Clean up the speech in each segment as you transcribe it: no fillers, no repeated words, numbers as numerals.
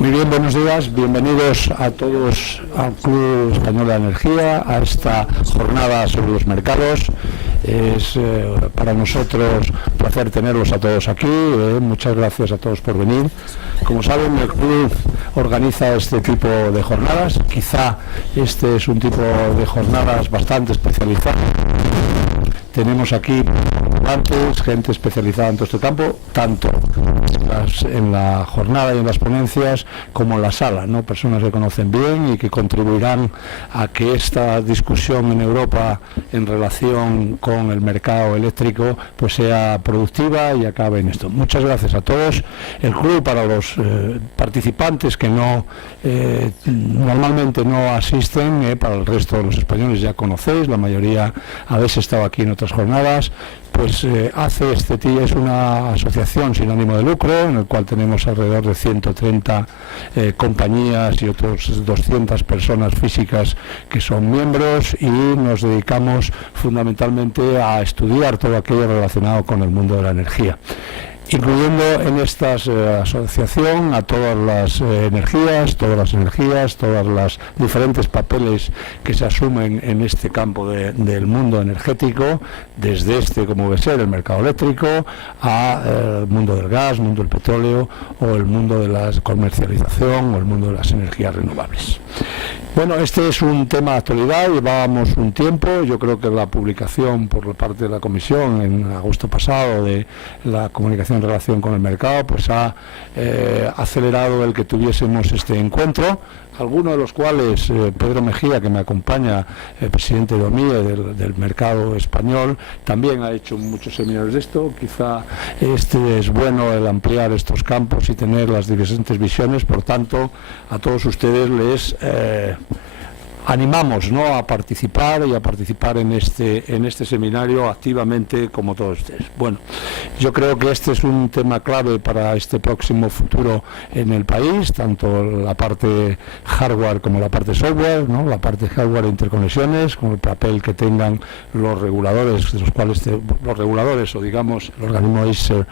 Muy bien, buenos días, bienvenidos a todos al Club Español de Energía, a esta jornada sobre los mercados. Es para nosotros un placer tenerlos a todos aquí, muchas gracias a todos por venir. Como saben, el club organiza este tipo de jornadas, quizá este es un tipo de jornadas bastante especializado. Tenemos aquí gente especializada en todo este campo, tanto en la jornada y en las ponencias como en la sala, ¿no? Personas que conocen bien y que contribuirán a que esta discusión en Europa en relación con el mercado eléctrico pues sea productiva y acabe en esto. Muchas gracias a todos. El club, para los participantes que normalmente no asisten, para el resto de los españoles ya conocéis, la mayoría habéis estado aquí en otras jornadas. Pues ACER es una asociación sin ánimo de lucro, en el cual tenemos alrededor de 130 compañías y otros 200 personas físicas que son miembros, y nos dedicamos fundamentalmente a estudiar todo aquello relacionado con el mundo de la energía, incluyendo en esta asociación a todas las energías, todos los diferentes papeles que se asumen en este campo del mundo energético, desde como debe ser el mercado eléctrico, al mundo del gas, el mundo del petróleo, o el mundo de la comercialización, o el mundo de las energías renovables. Bueno, este es un tema de actualidad, llevábamos un tiempo, yo creo que la publicación por parte de la Comisión en agosto pasado de la comunicación en relación con el mercado, pues ha acelerado el que tuviésemos este encuentro, algunos de los cuales Pedro Mejía, que me acompaña, el presidente de OMIE del mercado español, también ha hecho muchos seminarios de esto. Quizá es bueno el ampliar estos campos y tener las diferentes visiones. Por tanto, a todos ustedes les animamos, ¿no?, a participar en este seminario activamente, como todos ustedes. Bueno, yo creo que este es un tema clave para este próximo futuro en el país, tanto la parte hardware como la parte software, ¿no? La parte hardware de interconexiones, con el papel que tengan los reguladores, de los cuales los reguladores, o digamos el organismo ACER,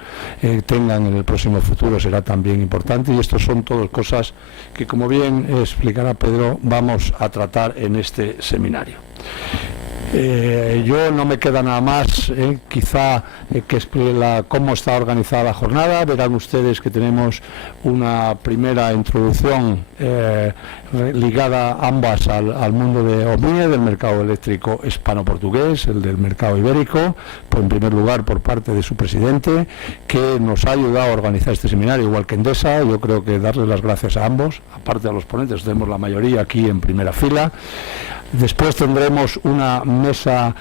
tengan en el próximo futuro, será también importante, y estos son todas cosas que, como bien explicará Pedro, vamos a tratar en este seminario. Yo no me queda nada más, quizá que explique cómo está organizada la jornada. Verán ustedes que tenemos una primera introducción ligada ambas al mundo de OMIE, del mercado eléctrico hispano-portugués, el del mercado ibérico, pues en primer lugar por parte de su presidente, que nos ha ayudado a organizar este seminario, igual que Endesa. Yo creo que darles las gracias a ambos, aparte de los ponentes, tenemos la mayoría aquí en primera fila. Después tendremos una mesa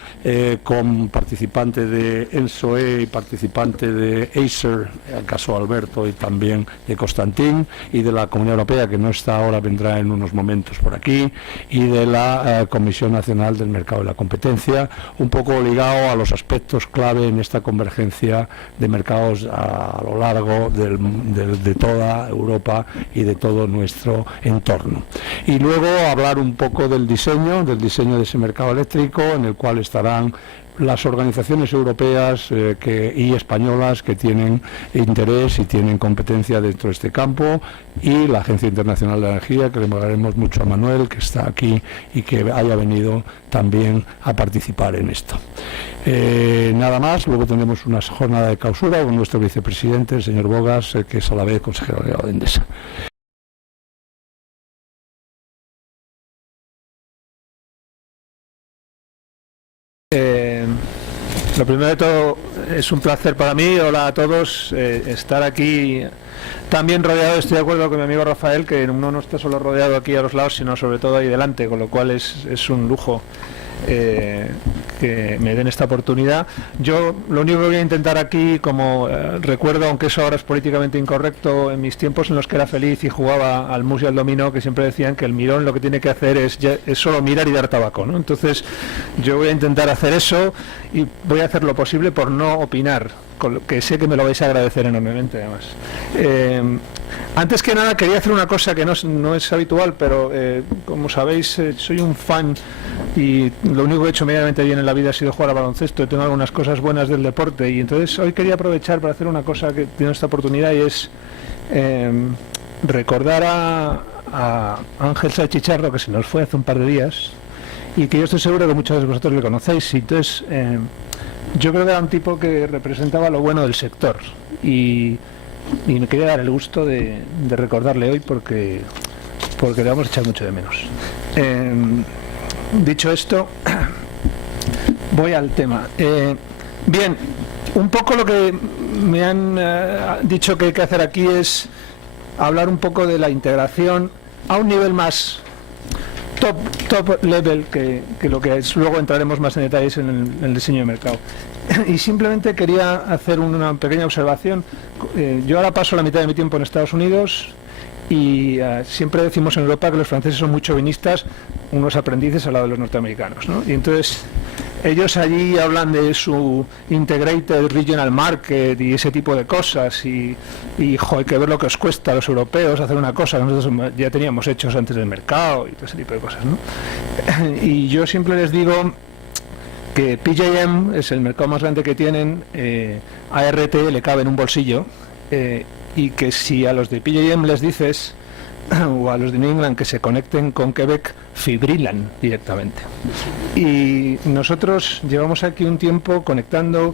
con participante de ENTSO-E y participante de ACER, el caso Alberto, y también de Constantín, y de la Comunidad Europea, que no está ahora, vendrá en unos momentos por aquí, y de la Comisión Nacional del Mercado y la Competencia, un poco ligado a los aspectos clave en esta convergencia de mercados a lo largo de toda Europa y de todo nuestro entorno. Y luego hablar un poco del diseño de ese mercado eléctrico, en el cual estarán las organizaciones europeas y españolas que tienen interés y tienen competencia dentro de este campo, y la Agencia Internacional de Energía, que le hablaremos mucho a Manuel, que está aquí y que haya venido también a participar en esto. Nada más. Luego tendremos una jornada de clausura con nuestro vicepresidente, el señor Bogas, que es a la vez consejero delegado de Endesa. Lo primero de todo, es un placer para mí, hola a todos, estar aquí también rodeado. Estoy de acuerdo con mi amigo Rafael, que uno no está solo rodeado aquí a los lados, sino sobre todo ahí delante, con lo cual es un lujo que me den esta oportunidad. Yo lo único que voy a intentar aquí, como recuerdo, aunque eso ahora es políticamente incorrecto, en mis tiempos en los que era feliz y jugaba al mus y al dominó, que siempre decían que el mirón lo que tiene que hacer es solo mirar y dar tabaco, ¿no? Entonces yo voy a intentar hacer eso, y voy a hacer lo posible por no opinar, con lo que sé que me lo vais a agradecer enormemente, además. Antes que nada quería hacer una cosa que no es habitual, pero como sabéis, soy un fan, y lo único que he hecho medianamente bien en la vida ha sido jugar a baloncesto, y tengo algunas cosas buenas del deporte, y entonces hoy quería aprovechar para hacer una cosa que tiene esta oportunidad, y es recordar a Ángel Sáez Chicharro, que se nos fue hace un par de días, y que yo estoy seguro que muchos de vosotros le conocéis. Y entonces, yo creo que era un tipo que representaba lo bueno del sector, y me quería dar el gusto de recordarle hoy porque le vamos a echar mucho de menos. Dicho esto, voy al tema. Bien, un poco lo que me han dicho que hay que hacer aquí es hablar un poco de la integración a un nivel más top level que lo que es. Luego entraremos más en detalles en el diseño de mercado. Y simplemente quería hacer una pequeña observación. Yo ahora paso la mitad de mi tiempo en Estados Unidos y siempre decimos en Europa que los franceses son muy chauvinistas, unos aprendices al lado de los norteamericanos, ¿no? Y entonces ellos allí hablan de su Integrated Regional Market y ese tipo de cosas y hay que ver lo que os cuesta a los europeos hacer una cosa que nosotros ya teníamos hechos antes del mercado y todo ese tipo de cosas, ¿no? Y yo siempre les digo que PJM es el mercado más grande que tienen, ART le cabe en un bolsillo, y que si a los de PJM les dices, o a los de New England, que se conecten con Quebec, fibrilan directamente. Y nosotros llevamos aquí un tiempo conectando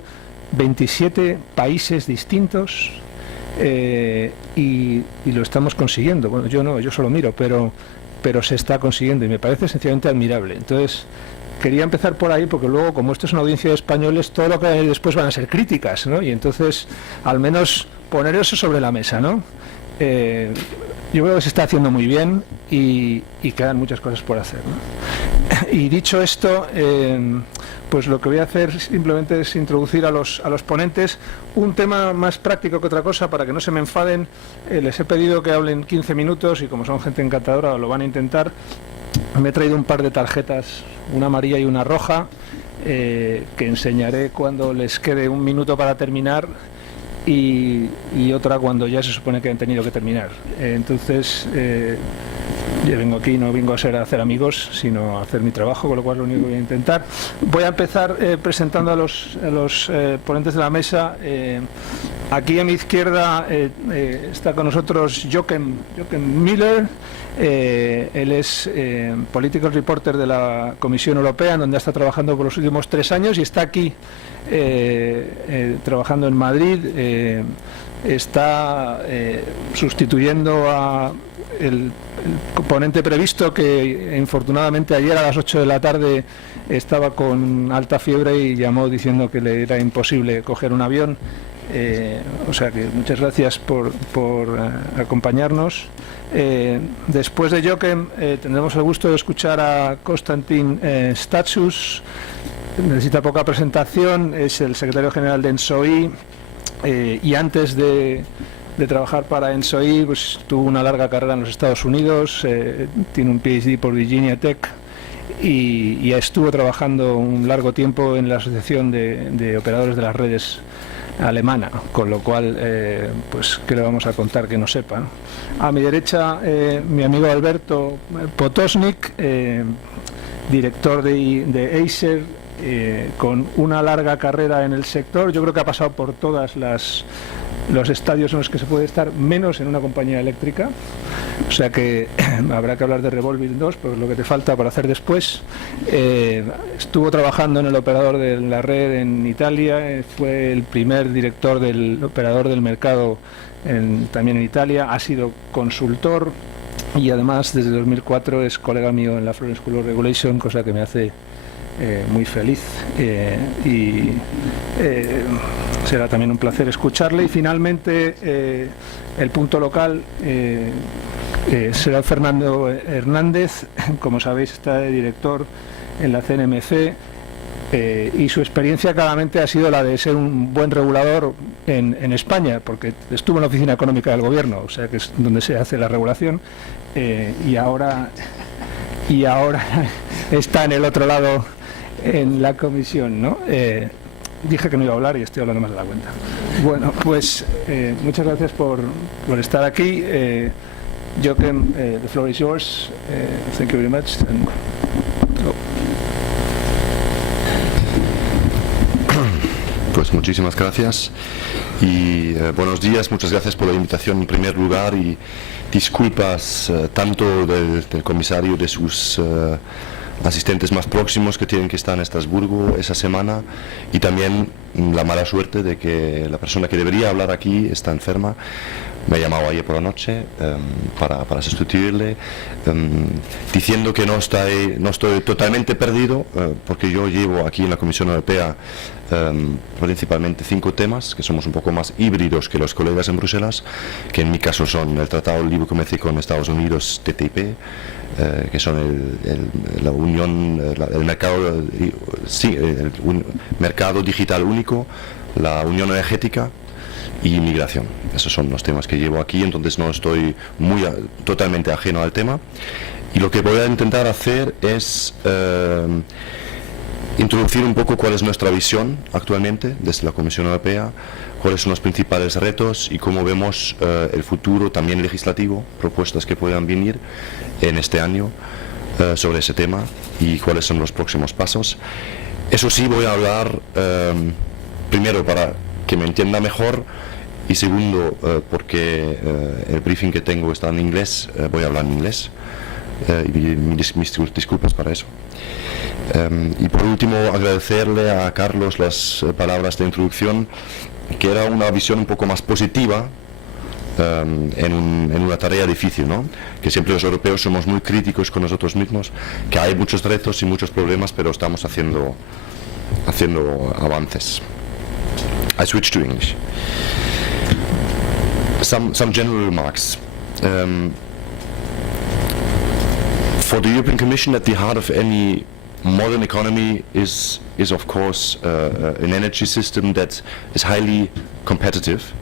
27 países distintos, y lo estamos consiguiendo. Bueno, yo no, yo solo miro, pero se está consiguiendo y me parece sencillamente admirable. Entonces, quería empezar por ahí porque luego, como esto es una audiencia de españoles, todo lo que hay después van a ser críticas, ¿no? Y entonces, al menos poner eso sobre la mesa, ¿no? Yo creo que se está haciendo muy bien y quedan muchas cosas por hacer, ¿no? Y dicho esto, pues lo que voy a hacer simplemente es introducir a los ponentes un tema más práctico que otra cosa, para que no se me enfaden. Les he pedido que hablen 15 minutos y como son gente encantadora lo van a intentar. Me he traído un par de tarjetas, una amarilla y una roja, que enseñaré cuando les quede un minuto para terminar y otra cuando ya se supone que han tenido que terminar. Entonces, yo vengo aquí, no vengo a hacer amigos, sino a hacer mi trabajo, con lo cual lo único que voy a intentar. Voy a empezar presentando a los ponentes de la mesa. Aquí a mi izquierda está con nosotros Jochen Miller. Él es Political Reporter de la Comisión Europea, en donde ha estado trabajando por los últimos 3 años y está aquí trabajando en Madrid. Está sustituyendo a el ponente previsto, que infortunadamente ayer a las 8 de la tarde estaba con alta fiebre y llamó diciendo que le era imposible coger un avión. O sea que muchas gracias por acompañarnos. Después de Jochen tendremos el gusto de escuchar a Konstantin Statius. Necesita poca presentación, es el secretario general de ENTSO-E, y antes de trabajar para ENTSO-E pues tuvo una larga carrera en los Estados Unidos, tiene un PhD por Virginia Tech y estuvo trabajando un largo tiempo en la Asociación de Operadores de las Redes alemana, con lo cual pues qué le vamos a contar que no sepa, ¿no? A mi derecha mi amigo Alberto Potosnik, director de ACER, con una larga carrera en el sector. Yo creo que ha pasado por todas los estadios en los que se puede estar, menos en una compañía eléctrica, o sea que habrá que hablar de Revolving 2, pero es lo que te falta para hacer después. Estuvo trabajando en el operador de la red en Italia, fue el primer director del operador del mercado también en Italia, ha sido consultor y además desde 2004 es colega mío en la Florence School of Regulation, cosa que me hace muy feliz, y será también un placer escucharle. Y finalmente el punto local será Fernando Hernández. Como sabéis, está de director en la CNMC, y su experiencia claramente ha sido la de ser un buen regulador en España, porque estuvo en la oficina económica del gobierno, o sea que es donde se hace la regulación, y ahora está en el otro lado en la comisión, ¿no? Dije que no iba a hablar y estoy hablando más de la cuenta. Bueno, pues muchas gracias por estar aquí. Jochen, the floor is yours. Thank you very much. Pues muchísimas gracias y buenos días, muchas gracias por la invitación en primer lugar y disculpas tanto del comisario, de sus asistentes más próximos que tienen que estar en Estrasburgo esa semana, y también la mala suerte de que la persona que debería hablar aquí está enferma. Me ha llamado ayer por la noche para sustituirle, diciendo que no estoy totalmente perdido, porque yo llevo aquí en la Comisión Europea principalmente 5 temas, que somos un poco más híbridos que los colegas en Bruselas, que en mi caso son el Tratado de Libre Comercio con Estados Unidos, TTIP, que son la unión, el mercado digital único, la unión energética y migración. Esos son los temas que llevo aquí, entonces no estoy totalmente ajeno al tema. Y lo que voy a intentar hacer es introducir un poco cuál es nuestra visión actualmente desde la Comisión Europea, cuáles son los principales retos y cómo vemos el futuro también legislativo, propuestas que puedan venir en este año sobre ese tema y cuáles son los próximos pasos. Eso sí, voy a hablar primero para que me entienda mejor, y segundo porque el briefing que tengo está en inglés, voy a hablar en inglés, y mis disculpas para eso. Y por último, agradecerle a Carlos las palabras de introducción, que era una visión un poco más positiva en una tarea difícil, ¿no? Que siempre los europeos somos muy críticos con nosotros mismos, que hay muchos retos y muchos problemas, pero estamos haciendo avances. I switch to English. Some general remarks. For the European Commission, at the heart of any modern economy is of course an energy system that is highly competitive,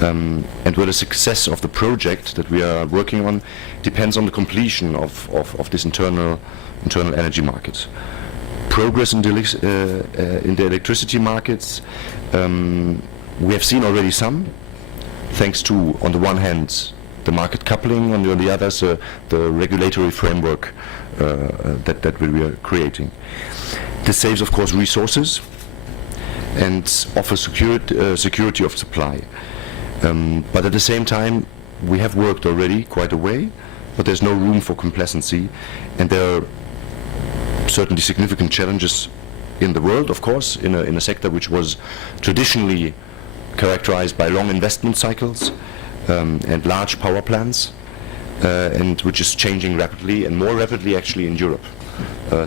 and where the success of the project that we are working on depends on the completion of this internal energy market. Progress in the electricity markets, we have seen already some, thanks to, on the one hand, the market coupling, on the other, the regulatory framework that we are creating. This saves, of course, resources and offers security of supply. But at the same time, we have worked already quite a way, but there's no room for complacency, and there are certainly significant challenges in the world, of course, in a sector which was traditionally characterized by long investment cycles and large power plants, and which is changing rapidly, and more rapidly actually in Europe.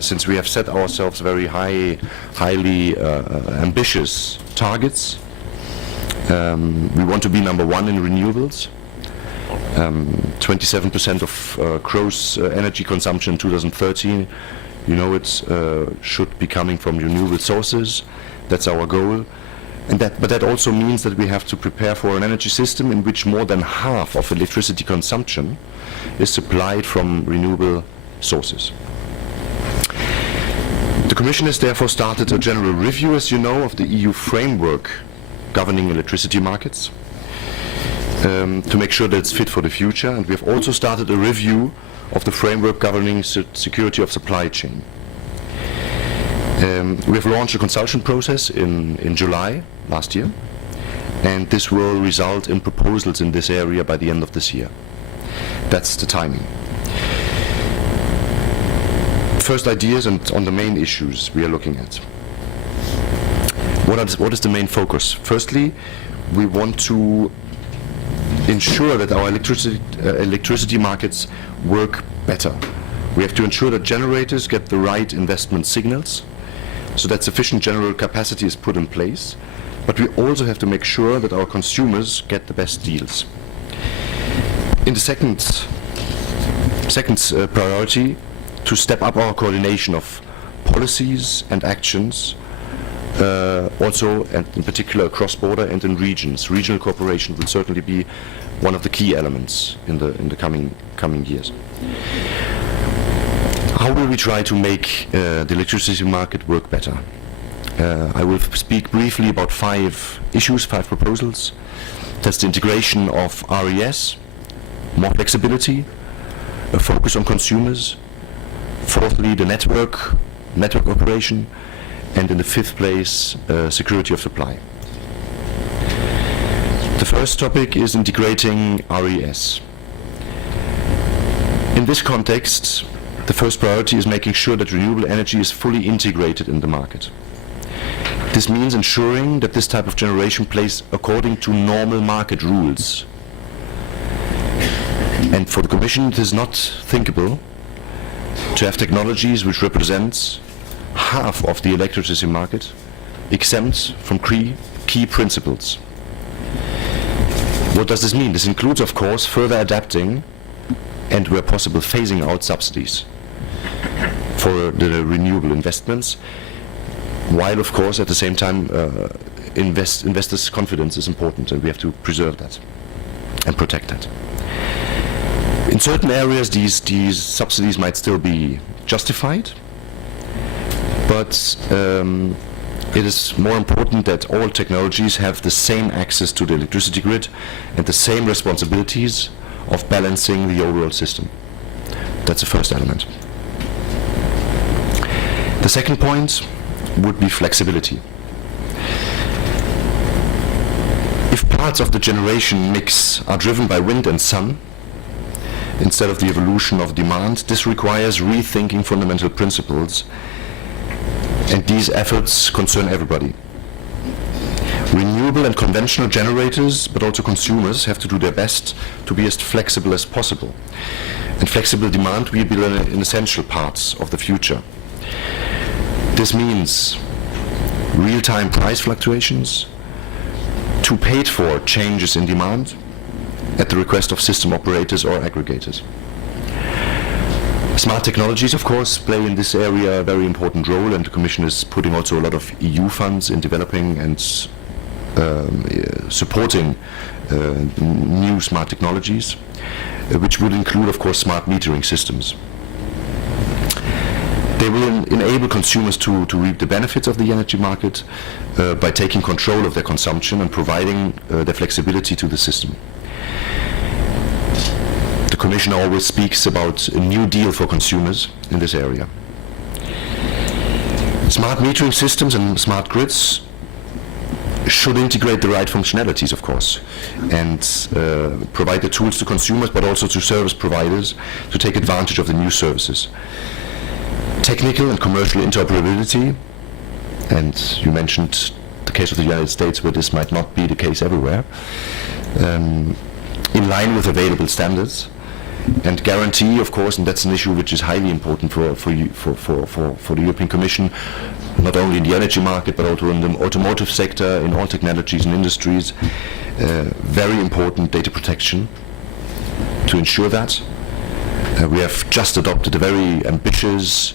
Since we have set ourselves very highly ambitious targets, we want to be number 1 in renewables. 27% of gross energy consumption in 2013, you know, it should be coming from renewable sources. That's our goal. But that also means that we have to prepare for an energy system in which more than half of electricity consumption is supplied from renewable sources. The Commission has therefore started a general review, as you know, of the EU framework governing electricity markets, to make sure that it's fit for the future, and we have also started a review of the framework governing security of supply chain. We have launched a consultation process in July last year, and this will result in proposals in this area by the end of this year. That's the timing. First ideas and on the main issues we are looking at. What is the main focus? Firstly, we want to ensure that our electricity markets work better. We have to ensure that generators get the right investment signals, so that sufficient general capacity is put in place, but we also have to make sure that our consumers get the best deals. In the second priority, to step up our coordination of policies and actions, also and in particular cross-border and in regions. Regional cooperation will certainly be one of the key elements in the coming years. How will we try to make the electricity market work better? I will speak briefly about 5 issues, 5 proposals. That's the integration of RES, more flexibility, a focus on consumers. Fourthly, the network operation, and in the fifth place, security of supply. The first topic is integrating RES. In this context, the first priority is making sure that renewable energy is fully integrated in the market. This means ensuring that this type of generation plays according to normal market rules. And for the Commission, it is not thinkable to have technologies which represent half of the electricity market exempt from key principles. What does this mean? This includes, of course, further adapting and, where possible, phasing out subsidies for the renewable investments, while, of course, at the same time, investors' confidence is important, and we have to preserve that and protect that. In certain areas, these subsidies might still be justified, but it is more important that all technologies have the same access to the electricity grid and the same responsibilities of balancing the overall system. That's the first element. The second point would be flexibility. If parts of the generation mix are driven by wind and sun, instead of the evolution of demand, this requires rethinking fundamental principles, and these efforts concern everybody. Renewable and conventional generators, but also consumers, have to do their best to be as flexible as possible. And flexible demand will be an essential part of the future. This means real-time price fluctuations, to paid-for changes in demand, at the request of system operators or aggregators. Smart technologies, of course, play in this area a very important role, and the Commission is putting also a lot of EU funds in developing and supporting new smart technologies, which would include, of course, smart metering systems. They will enable consumers to reap the benefits of the energy market by taking control of their consumption and providing the flexibility to the system. The Commission always speaks about a new deal for consumers in this area. Smart metering systems and smart grids should integrate the right functionalities, of course, and provide the tools to consumers, but also to service providers to take advantage of the new services. Technical and commercial interoperability, and you mentioned the case of the United States, where this might not be the case everywhere, in line with available standards, and guarantee, of course, and that's an issue which is highly important for the European Commission, not only in the energy market, but also in the automotive sector, in all technologies and industries, very important data protection to ensure that. We have just adopted a very ambitious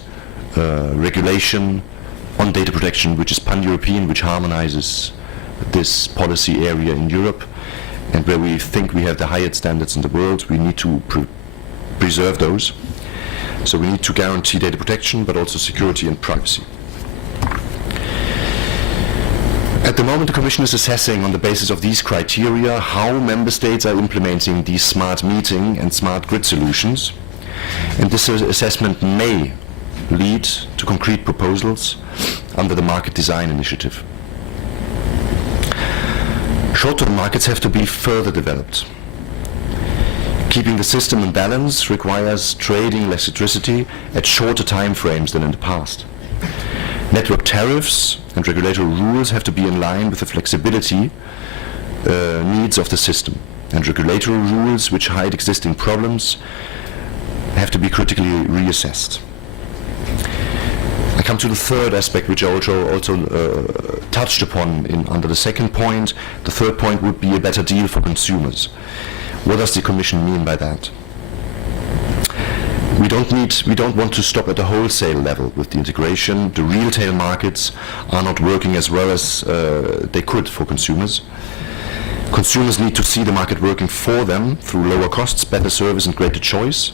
regulation on data protection, which is pan-European, which harmonizes this policy area in Europe, and where we think we have the highest standards in the world. We need to preserve those. So we need to guarantee data protection, but also security and privacy. At the moment, the Commission is assessing, on the basis of these criteria, how member states are implementing these smart metering and smart grid solutions. And this assessment may lead to concrete proposals under the Market Design Initiative. Short-term markets have to be further developed. Keeping the system in balance requires trading electricity at shorter time frames than in the past. Network tariffs and regulatory rules have to be in line with the flexibility needs of the system, and regulatory rules which hide existing problems have to be critically reassessed. I come to the third aspect, which I also touched upon under the second point. The third point would be a better deal for consumers. What does the Commission mean by that? We don't want to stop at the wholesale level with the integration. The retail markets are not working as well as they could for consumers. Consumers need to see the market working for them through lower costs, better service and greater choice,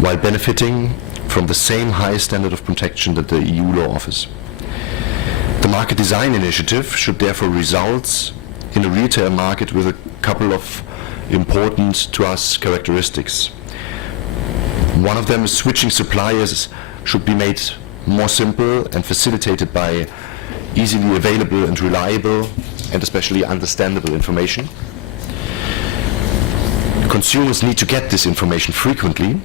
while benefiting from the same high standard of protection that the EU law offers. The Market Design Initiative should therefore result in a retail market with a couple of important to us characteristics. One of them is switching suppliers should be made more simple, and facilitated by easily available and reliable and especially understandable information. Consumers need to get this information frequently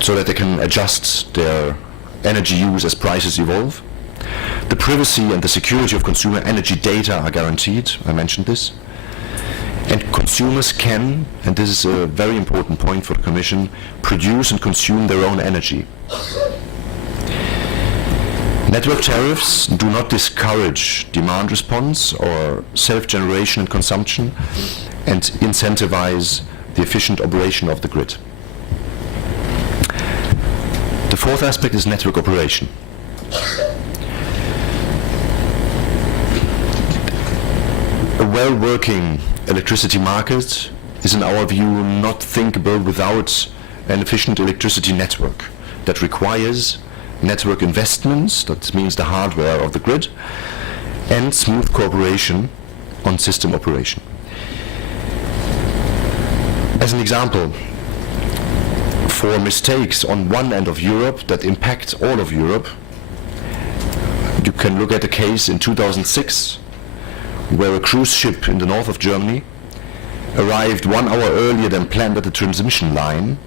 so that they can adjust their energy use as prices evolve. The privacy and the security of consumer energy data are guaranteed, I mentioned this. And consumers can, and this is a very important point for the Commission, produce and consume their own energy. Network tariffs do not discourage demand response or self-generation and consumption, and incentivize the efficient operation of the grid. The fourth aspect is network operation. A well-working electricity market is, in our view, not thinkable without an efficient electricity network that requires network investments, that means the hardware of the grid, and smooth cooperation on system operation. As an example, for mistakes on one end of Europe that impact all of Europe, you can look at a case in 2006 where a cruise ship in the north of Germany arrived 1 hour earlier than planned at the transmission line,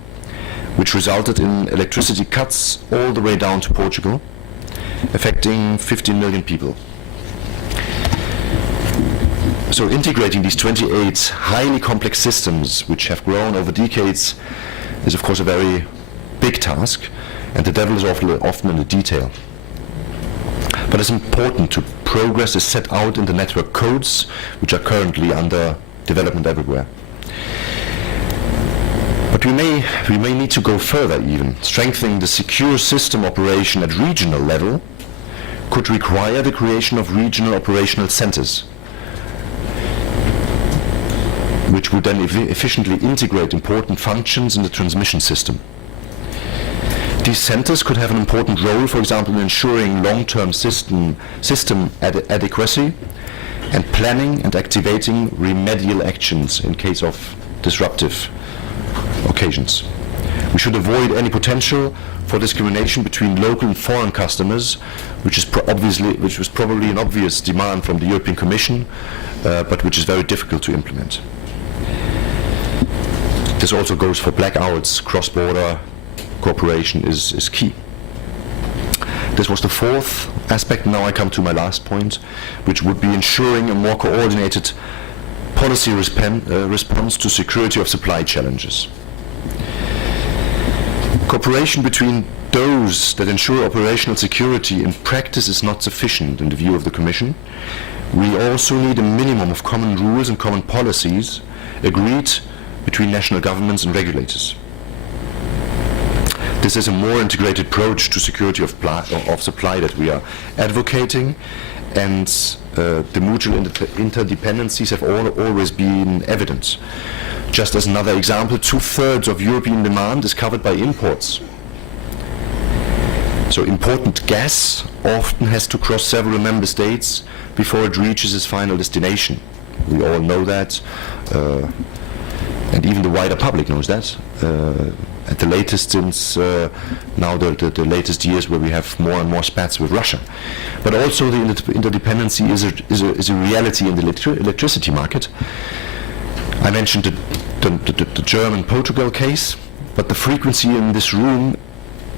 which resulted in electricity cuts all the way down to Portugal, affecting 15 million people. So integrating these 28 highly complex systems, which have grown over decades, is of course a very big task, and the devil is often in the detail. But it's important to progress is set out in the network codes, which are currently under development everywhere. But we may need to go further even. Strengthening the secure system operation at regional level could require the creation of regional operational centers, which would then efficiently integrate important functions in the transmission system. These centers could have an important role, for example, in ensuring long-term system adequacy and planning and activating remedial actions in case of disruptive occasions. We should avoid any potential for discrimination between local and foreign customers, which was probably an obvious demand from the European Commission, but which is very difficult to implement. This also goes for blackouts. Cross-border cooperation is key. This was the fourth aspect. Now I come to my last point, which would be ensuring a more coordinated policy response to security of supply challenges. Cooperation between those that ensure operational security in practice is not sufficient in the view of the Commission. We also need a minimum of common rules and common policies agreed between national governments and regulators. This is a more integrated approach to security of supply that we are advocating, and the mutual interdependencies have always been evident. Just as another example, 2/3 of European demand is covered by imports. So important gas often has to cross several member states before it reaches its final destination. We all know that, and even the wider public knows that. At the latest since now the latest years, where we have more and more spats with Russia. But also the interdependency is a reality in the electricity market. I mentioned the German-Portugal case, but the frequency in this room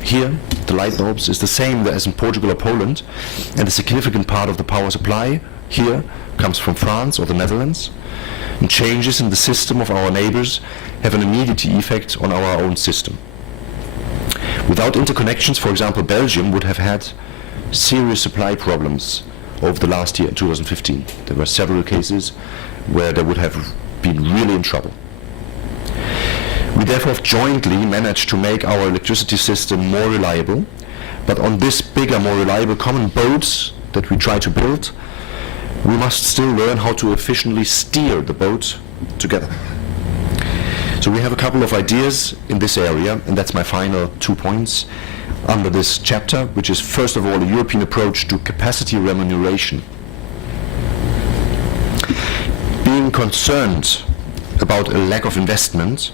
here, the light bulbs, is the same as in Portugal or Poland, and a significant part of the power supply here comes from France or the Netherlands. And changes in the system of our neighbors have an immediate effect on our own system. Without interconnections, for example, Belgium would have had serious supply problems over the last year, 2015. There were several cases where they would have been really in trouble. We therefore have jointly managed to make our electricity system more reliable, but on this bigger, more reliable common boat that we try to build, we must still learn how to efficiently steer the boat together. So we have a couple of ideas in this area, and that's my final 2 points under this chapter, which is first of all a European approach to capacity remuneration. Being concerned about a lack of investment,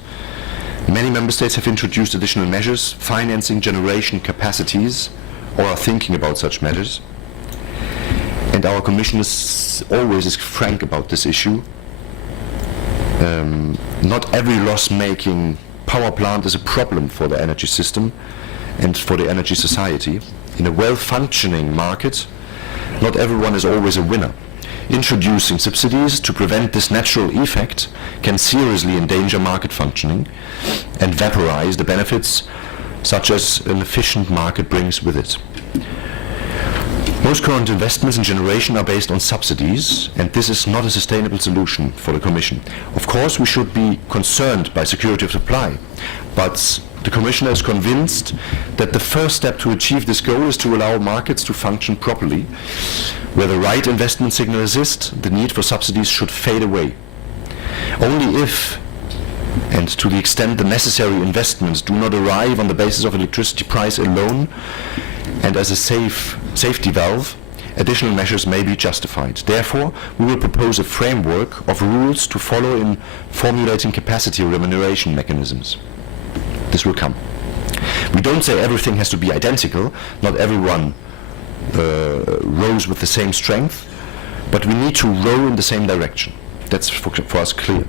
Many member states have introduced additional measures, financing generation capacities, or are thinking about such measures. And our Commission is always frank about this issue. Not every loss-making power plant is a problem for the energy system and for the energy society. In a well-functioning market, not everyone is always a winner. Introducing subsidies to prevent this natural effect can seriously endanger market functioning and vaporize the benefits such as an efficient market brings with it. Most current investments in generation are based on subsidies, and this is not a sustainable solution for the Commission. Of course, we should be concerned by security of supply, but the Commissioner is convinced that the first step to achieve this goal is to allow markets to function properly. Where the right investment signal exists, the need for subsidies should fade away. Only if, and to the extent the necessary investments do not arrive on the basis of electricity price alone and as a safety valve, additional measures may be justified. Therefore, we will propose a framework of rules to follow in formulating capacity remuneration mechanisms. This will come. We don't say everything has to be identical, not everyone rows with the same strength, but we need to row in the same direction. That's for us clear.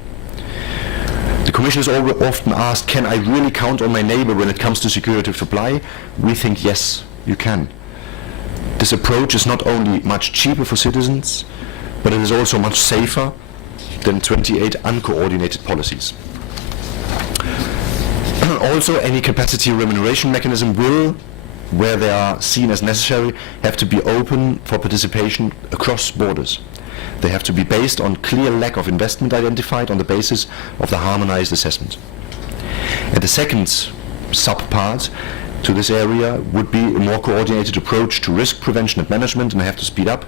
The Commission is often asked, can I really count on my neighbor when it comes to security of supply? We think yes, you can. This approach is not only much cheaper for citizens, but it is also much safer than 28 uncoordinated policies. Also, any capacity remuneration mechanism will, where they are seen as necessary, have to be open for participation across borders. They have to be based on clear lack of investment identified on the basis of the harmonized assessment. And the second sub-part to this area would be a more coordinated approach to risk prevention and management, and I have to speed up.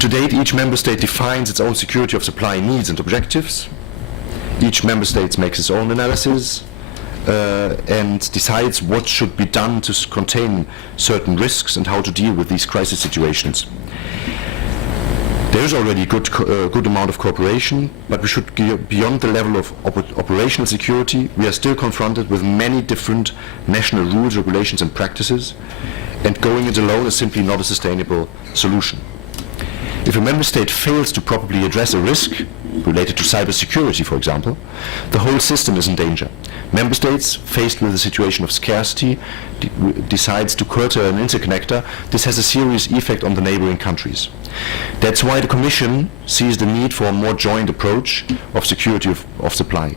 To date, each member state defines its own security of supply needs and objectives. Each member state makes its own analysis and decides what should be done to contain certain risks and how to deal with these crisis situations. There is already a good amount of cooperation, but we should go beyond the level of operational security. We are still confronted with many different national rules, regulations and practices, and going it alone is simply not a sustainable solution. If a member state fails to properly address a risk related to cybersecurity, for example, the whole system is in danger. Member states, faced with a situation of scarcity, decides to curtail an interconnector. This has a serious effect on the neighboring countries. That's why the Commission sees the need for a more joint approach of security of supply.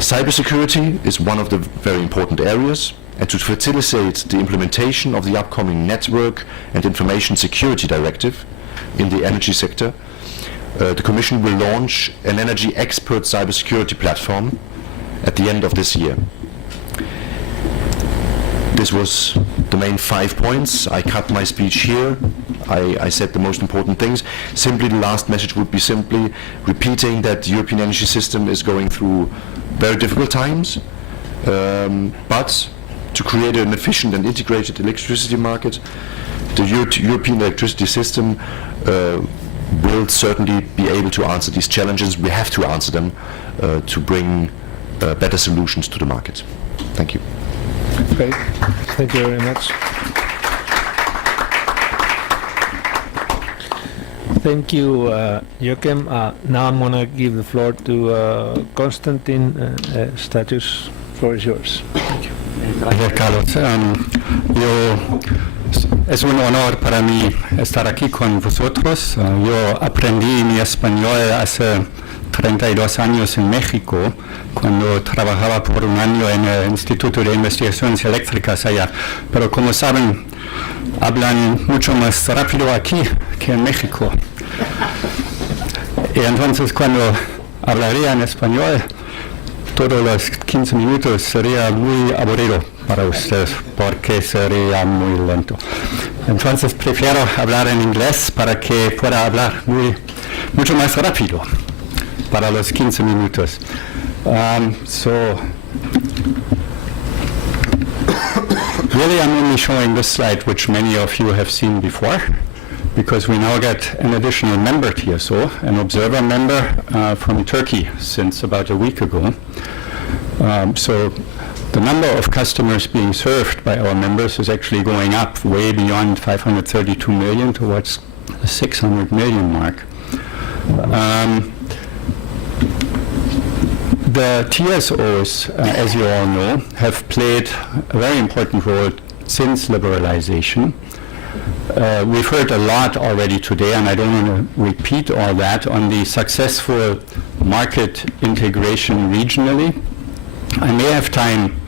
Cybersecurity is one of the very important areas, and to facilitate the implementation of the upcoming Network and Information Security Directive in the energy sector, the Commission will launch an energy expert cybersecurity platform at the end of this year. This was the main 5 points. I cut my speech here. I said the most important things. Simply the last message would be simply repeating that the European energy system is going through very difficult times, but to create an efficient and integrated electricity market, the European electricity system will certainly be able to answer these challenges. We have to answer them to bring better solutions to the market. Thank you. Great. Thank you very much. Thank you, Joachim. Now I'm going to give the floor to Konstantin Status. The floor is yours. Thank you. Gracias, Carlos. Es un honor para mí estar aquí con vosotros. Yo aprendí mi español hace 32 años en México, cuando trabajaba por un año en el Instituto de Investigaciones Eléctricas allá. Pero como saben, hablan mucho más rápido aquí que en México. Y entonces cuando hablaría en español, todos los 15 minutos sería muy aburrido para usted, porque sería muy lento. Entonces prefiero hablar en inglés para que pueda hablar mucho más rápido para los 15 minutos. Really I'm only showing this slide, which many of you have seen before, because we now get an additional member TSO, an observer member from Turkey since about a week ago. So the number of customers being served by our members is actually going up way beyond 532 million towards the 600 million mark. The TSOs, as you all know, have played a very important role since liberalization. We've heard a lot already today, and I don't want to repeat all that, on the successful market integration regionally. I may have time,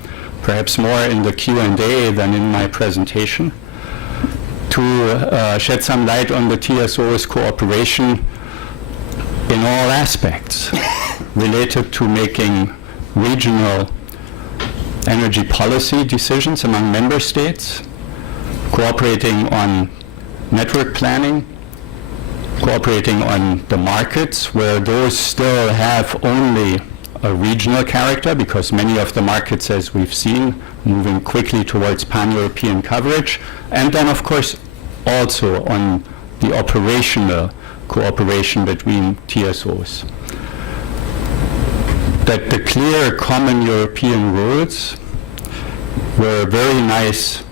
perhaps more in the Q&A than in my presentation, to shed some light on the TSO's cooperation in all aspects related to making regional energy policy decisions among member states, cooperating on network planning, cooperating on the markets where those still have only a regional character, because many of the markets, as we've seen, moving quickly towards pan-European coverage, and then of course also on the operational cooperation between TSOs. That the clear common European rules were very nice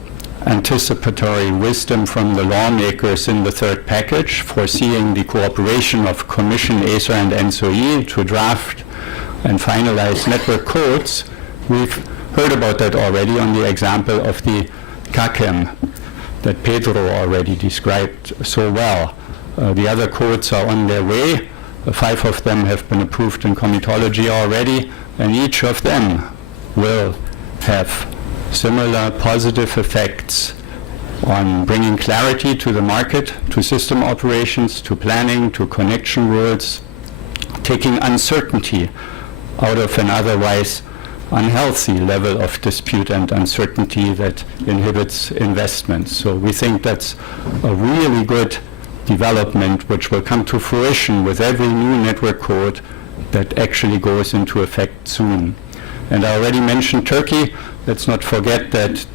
anticipatory wisdom from the lawmakers in the third package, foreseeing the cooperation of Commission, ACER and ENTSO-E to draft and finalize network codes. We've heard about that already on the example of the CACEM that Pedro already described so well. The other codes are on their way. 5 of them have been approved in comitology already, and each of them will have similar positive effects on bringing clarity to the market, to system operations, to planning, to connection rules, taking uncertainty out of an otherwise unhealthy level of dispute and uncertainty that inhibits investment. So we think that's a really good development which will come to fruition with every new network code that actually goes into effect soon. And I already mentioned Turkey. Let's not forget that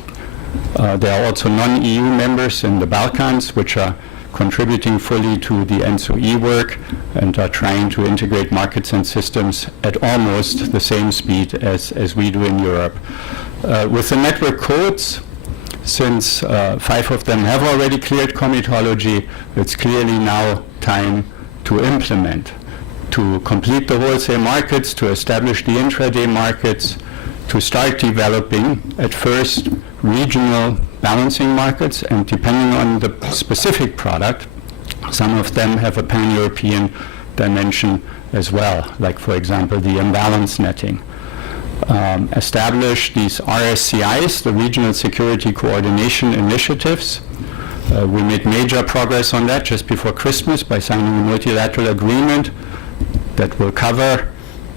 there are also non-EU members in the Balkans which are contributing fully to the ENTSO-E work and are trying to integrate markets and systems at almost the same speed as we do in Europe. With the network codes, since 5 of them have already cleared comitology, it's clearly now time to implement, to complete the wholesale markets, to establish the intraday markets, to start developing at first regional balancing markets, and depending on the specific product, some of them have a pan-European dimension as well, like for example the imbalance netting. Establish these RSCIs, the Regional Security Coordination Initiatives. We made major progress on that just before Christmas by signing a multilateral agreement that will cover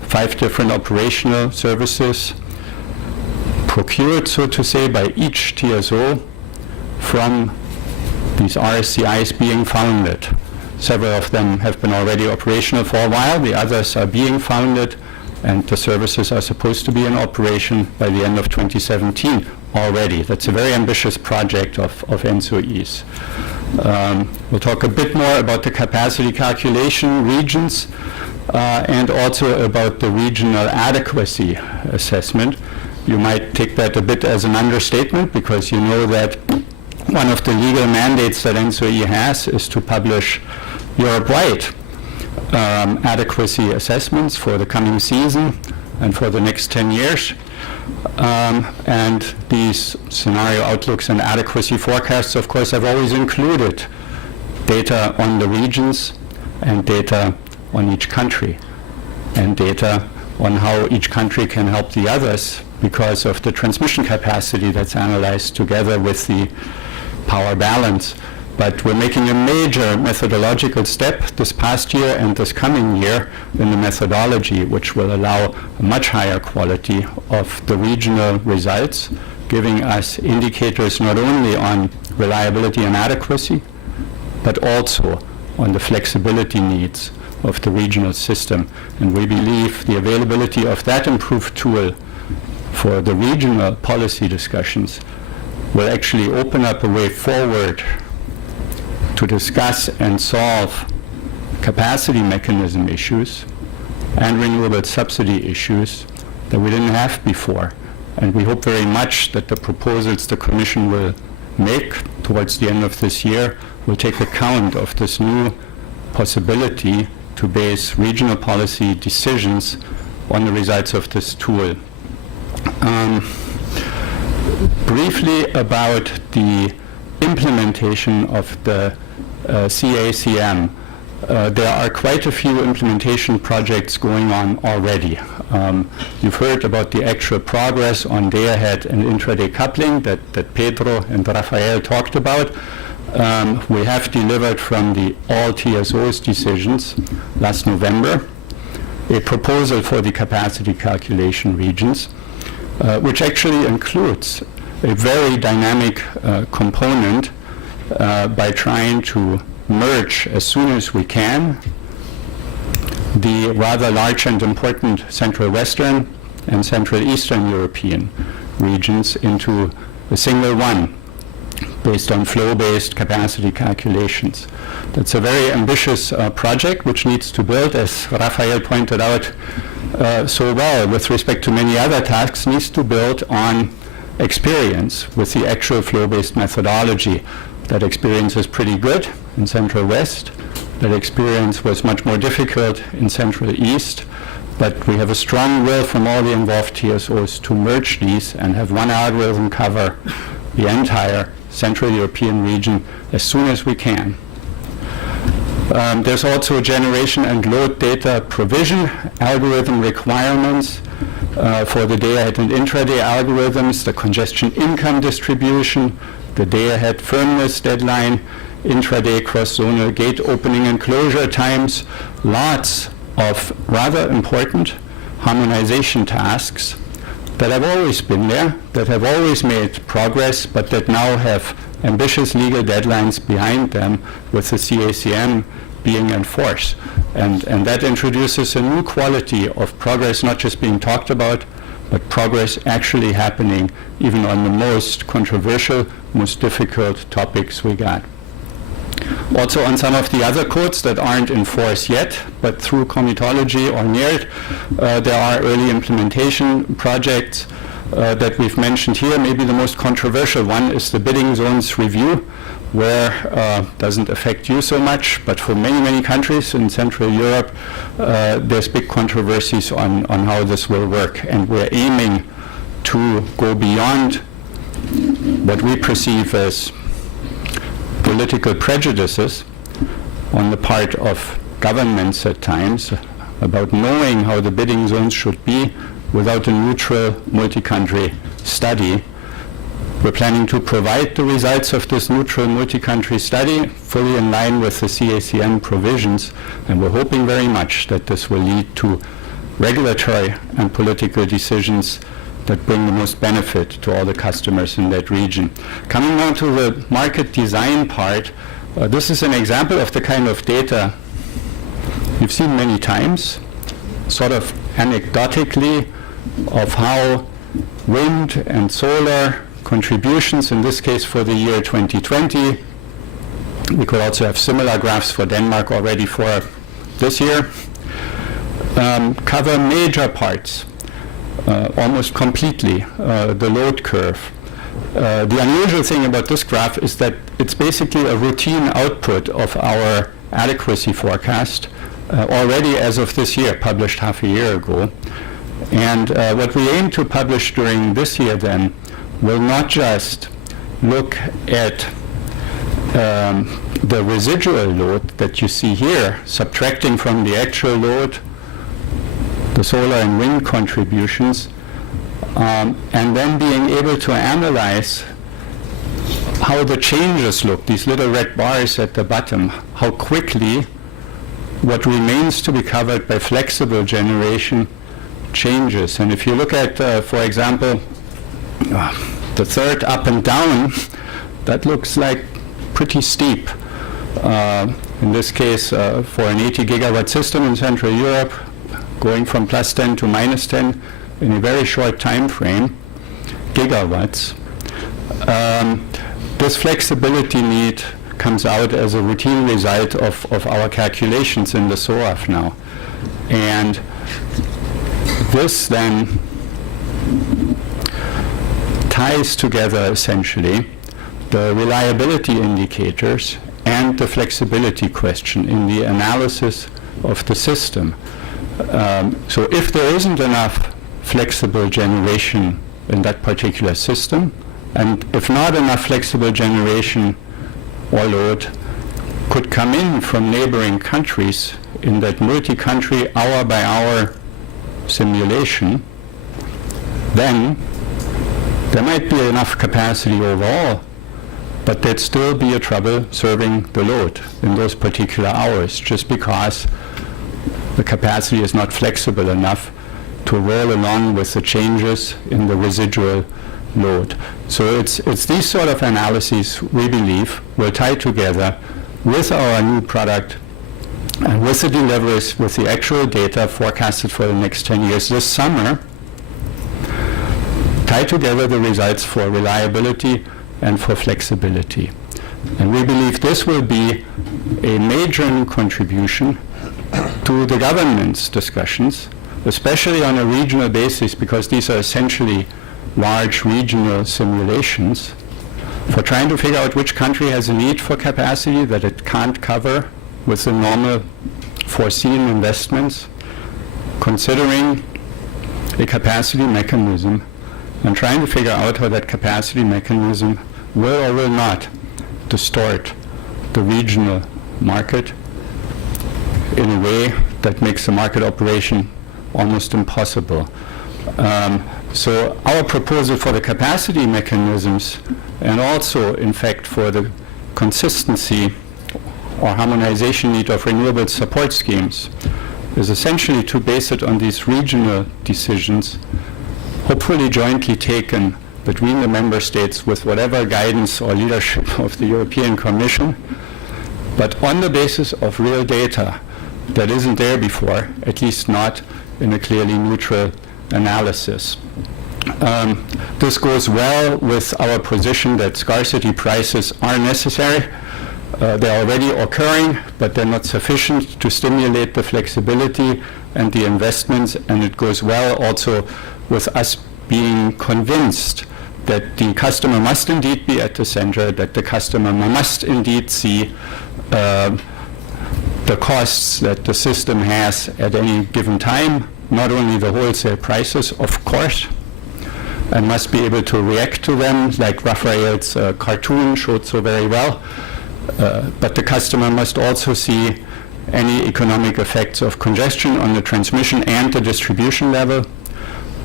5 different operational services procured, so to say, by each TSO from these RSCIs being founded. Several of them have been already operational for a while, the others are being founded, and the services are supposed to be in operation by the end of 2017 already. That's a very ambitious project of ENTSO-E's. We'll talk a bit more about the capacity calculation regions and also about the regional adequacy assessment. You might take that a bit as an understatement, because you know that one of the legal mandates that ENTSO-E has is to publish Europe-wide adequacy assessments for the coming season and for the next 10 years. And these scenario outlooks and adequacy forecasts, of course, have always included data on the regions and data on each country and data on how each country can help the others because of the transmission capacity that's analyzed together with the power balance. But we're making a major methodological step this past year and this coming year in the methodology, which will allow a much higher quality of the regional results, giving us indicators not only on reliability and adequacy, but also on the flexibility needs of the regional system. And we believe the availability of that improved tool for the regional policy discussions will actually open up a way forward to discuss and solve capacity mechanism issues and renewable subsidy issues that we didn't have before. And we hope very much that the proposals the Commission will make towards the end of this year will take account of this new possibility to base regional policy decisions on the results of this tool. Briefly about the implementation of the CACM. There are quite a few implementation projects going on already. You've heard about the actual progress on day-ahead and intraday coupling that Pedro and Rafael talked about. We have delivered from the all TSOs decisions last November a proposal for the capacity calculation regions, which actually includes a very dynamic component by trying to merge as soon as we can the rather large and important Central Western and Central Eastern European regions into a single one based on flow-based capacity calculations. That's a very ambitious project which needs to build, as Rafael pointed out so well with respect to many other tasks, needs to build on experience with the actual flow-based methodology. That experience is pretty good in Central West. That experience was much more difficult in Central East, but we have a strong will from all the involved TSOs to merge these and have one algorithm cover the entire Central European region as soon as we can. There's also generation and load data provision algorithm requirements for the day-ahead and intraday algorithms, the congestion income distribution, the day-ahead firmness deadline, intraday cross-zonal gate opening and closure times, lots of rather important harmonization tasks that have always been there, that have always made progress, but that now have ambitious legal deadlines behind them with the CACM being enforced. And that introduces a new quality of progress not just being talked about, but progress actually happening even on the most controversial, most difficult topics we got. Also on some of the other codes that aren't in force yet, but through comitology or near it, there are early implementation projects that we've mentioned here. Maybe the most controversial one is the bidding zones review, where doesn't affect you so much, but for many, many countries in Central Europe, there's big controversies on how this will work. And we're aiming to go beyond what we perceive as political prejudices on the part of governments at times about knowing how the bidding zones should be without a neutral multi-country study. We're planning to provide the results of this neutral multi-country study fully in line with the CACM provisions, and we're hoping very much that this will lead to regulatory and political decisions that bring the most benefit to all the customers in that region. Coming now to the market design part, this is an example of the kind of data you've seen many times, sort of anecdotically, of how wind and solar contributions, in this case for the year 2020, we could also have similar graphs for Denmark already for this year, cover major parts. Almost completely, the load curve. The unusual thing about this graph is that it's basically a routine output of our adequacy forecast, already as of this year, published half a year ago. And what we aim to publish during this year then will not just look at the residual load that you see here, subtracting from the actual load the solar and wind contributions, and then being able to analyze how the changes look, these little red bars at the bottom, how quickly what remains to be covered by flexible generation changes. And if you look at, for example, the third up and down, that looks like pretty steep. In this case, for an 80 gigawatt system in Central Europe, going from plus 10 to minus 10 in a very short time frame, gigawatts. This flexibility need comes out as a routine result of our calculations in the SOAF now. And this then ties together essentially the reliability indicators and the flexibility question in the analysis of the system. So if there isn't enough flexible generation in that particular system, and if not enough flexible generation or load could come in from neighboring countries in that multi-country hour-by-hour simulation, then there might be enough capacity overall, but there'd still be a trouble serving the load in those particular hours, just because the capacity is not flexible enough to roll along with the changes in the residual load. So it's these sort of analyses we believe will tie together with our new product and with the deliveries, with the actual data forecasted for the next 10 years this summer, tie together the results for reliability and for flexibility. And we believe this will be a major new contribution to the government's discussions, especially on a regional basis, because these are essentially large regional simulations, for trying to figure out which country has a need for capacity that it can't cover with the normal foreseen investments, considering a capacity mechanism and trying to figure out how that capacity mechanism will or will not distort the regional market in a way that makes the market operation almost impossible. So our proposal for the capacity mechanisms, and also in fact for the consistency or harmonization need of renewable support schemes, is essentially to base it on these regional decisions, hopefully jointly taken between the member states with whatever guidance or leadership of the European Commission, but on the basis of real data that isn't there before, at least not in a clearly neutral analysis. This goes well with our position that scarcity prices are necessary. They're already occurring, but they're not sufficient to stimulate the flexibility and the investments, and it goes well also with us being convinced that the customer must indeed be at the center, that the customer must indeed see the costs that the system has at any given time, not only the wholesale prices, of course, and must be able to react to them, like Raphael's cartoon showed so very well. But the customer must also see any economic effects of congestion on the transmission and the distribution level.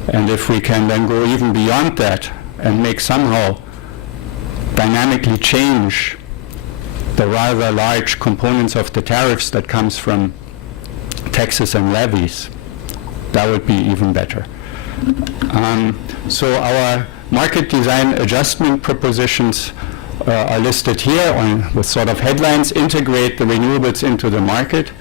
And if we can then go even beyond that and make somehow dynamically change the rather large components of the tariffs that comes from taxes and levies, that would be even better. So our market design adjustment propositions are listed here with sort of headlines: integrate the renewables into the market,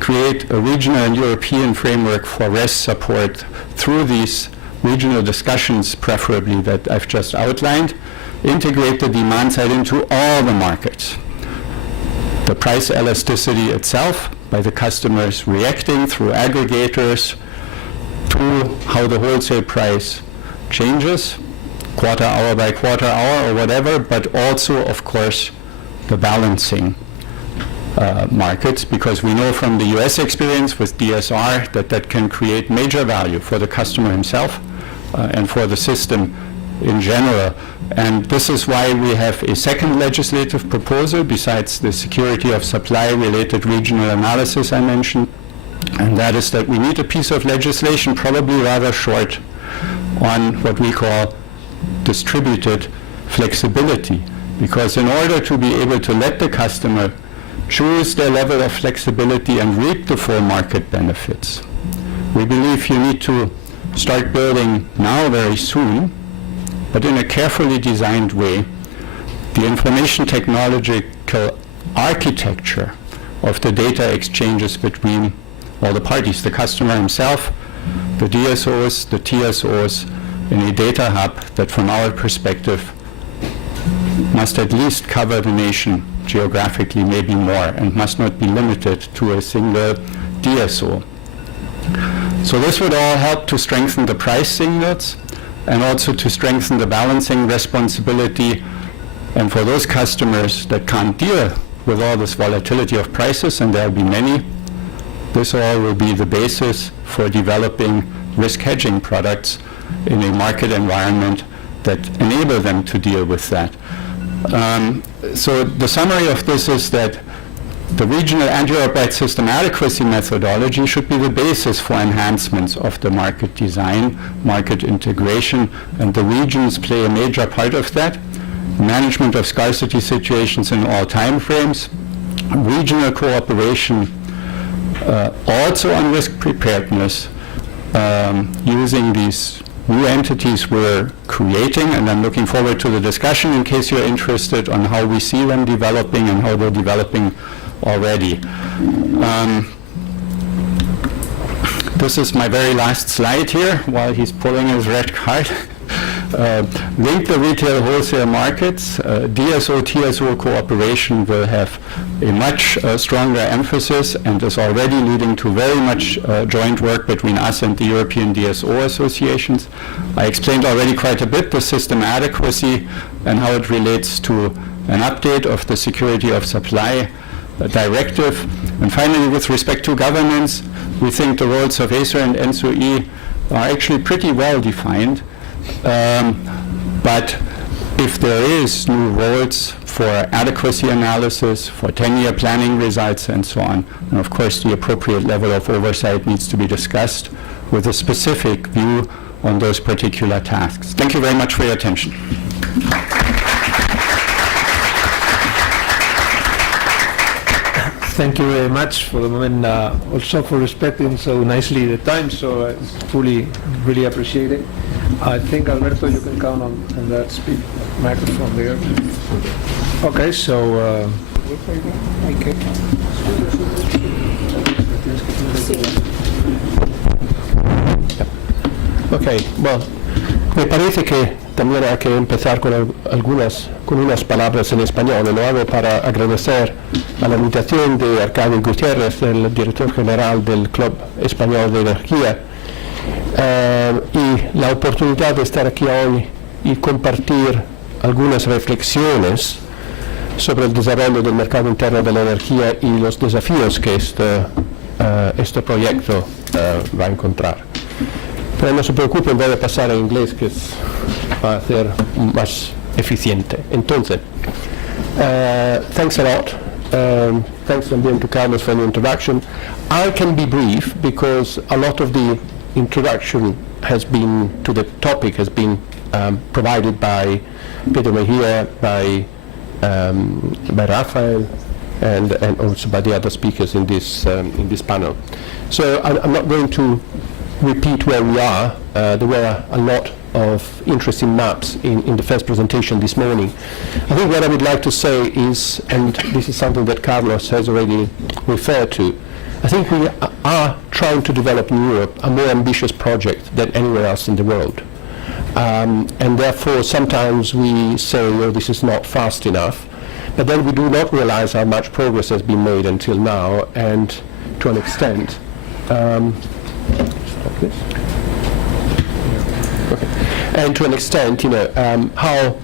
create a regional and European framework for RES support through these regional discussions, preferably that I've just outlined, integrate the demand side into all the markets. The price elasticity itself, by the customers reacting through aggregators to how the wholesale price changes, quarter hour by quarter hour or whatever, but also, of course, the balancing markets, because we know from the US experience with DSR that that can create major value for the customer himself and for the system in general. And this is why we have a second legislative proposal besides the security of supply related regional analysis I mentioned, and that is that we need a piece of legislation, probably rather short, on what we call distributed flexibility, because in order to be able to let the customer choose their level of flexibility and reap the full market benefits, we believe you need to start building now very soon, but in a carefully designed way, the information technological architecture of the data exchanges between all the parties, the customer himself, the DSOs, the TSOs, in a data hub that from our perspective must at least cover the nation geographically maybe more, and must not be limited to a single DSO. So this would all help to strengthen the price signals and also to strengthen the balancing responsibility. And for those customers that can't deal with all this volatility of prices, and there will be many, this all will be the basis for developing risk hedging products in a market environment that enable them to deal with that. So the summary of this is that the regional and Europe-wide system adequacy methodology should be the basis for enhancements of the market design, market integration, and the regions play a major part of that. Management of scarcity situations in all time frames, regional cooperation, also on risk preparedness, using these new entities we're creating, and I'm looking forward to the discussion in case you're interested on how we see them developing and how they're developing already. This is my very last slide here while he's pulling his red card. Link the retail wholesale markets. DSO, TSO cooperation will have a much stronger emphasis and is already leading to very much joint work between us and the European DSO associations. I explained already quite a bit the system adequacy and how it relates to an update of the security of supply directive. And finally, with respect to governance, we think the roles of ACER and ENTSO-E are actually pretty well defined. But if there is new roles for adequacy analysis, for 10-year planning results, and so on, and of course the appropriate level of oversight needs to be discussed with a specific view on those particular tasks. Thank you very much for your attention. Thank you very much for the moment, also for respecting so nicely the time, so it's really appreciate it. I think, Alberto, you can count on that microphone there. Okay, so... Ok, bueno, me parece que también hay que empezar con unas palabras en español. Lo hago para agradecer a la invitación de Arcadio Gutiérrez, el director general del Club Español de Energía, y la oportunidad de estar aquí hoy y compartir algunas reflexiones sobre el desarrollo del mercado interno de la energía y los desafíos que este proyecto va a encontrar. Pero no se preocupen, voy a pasar a inglés, que va a ser más eficiente. Entonces, thanks a lot. Thanks again to Carlos for the introduction. I can be brief because a lot of the introduction to the topic has been provided by Pedro Mejía, by Rafael, and also by the other speakers in this panel. So I'm not going to repeat where we are. There were a lot of interesting maps in the first presentation this morning. I think what I would like to say is, and this is something that Carlos has already referred to, I think we are trying to develop in Europe a more ambitious project than anywhere else in the world. And therefore sometimes we say, oh, this is not fast enough, but then we do not realize how much progress has been made until now, and to an extent, and to an extent, how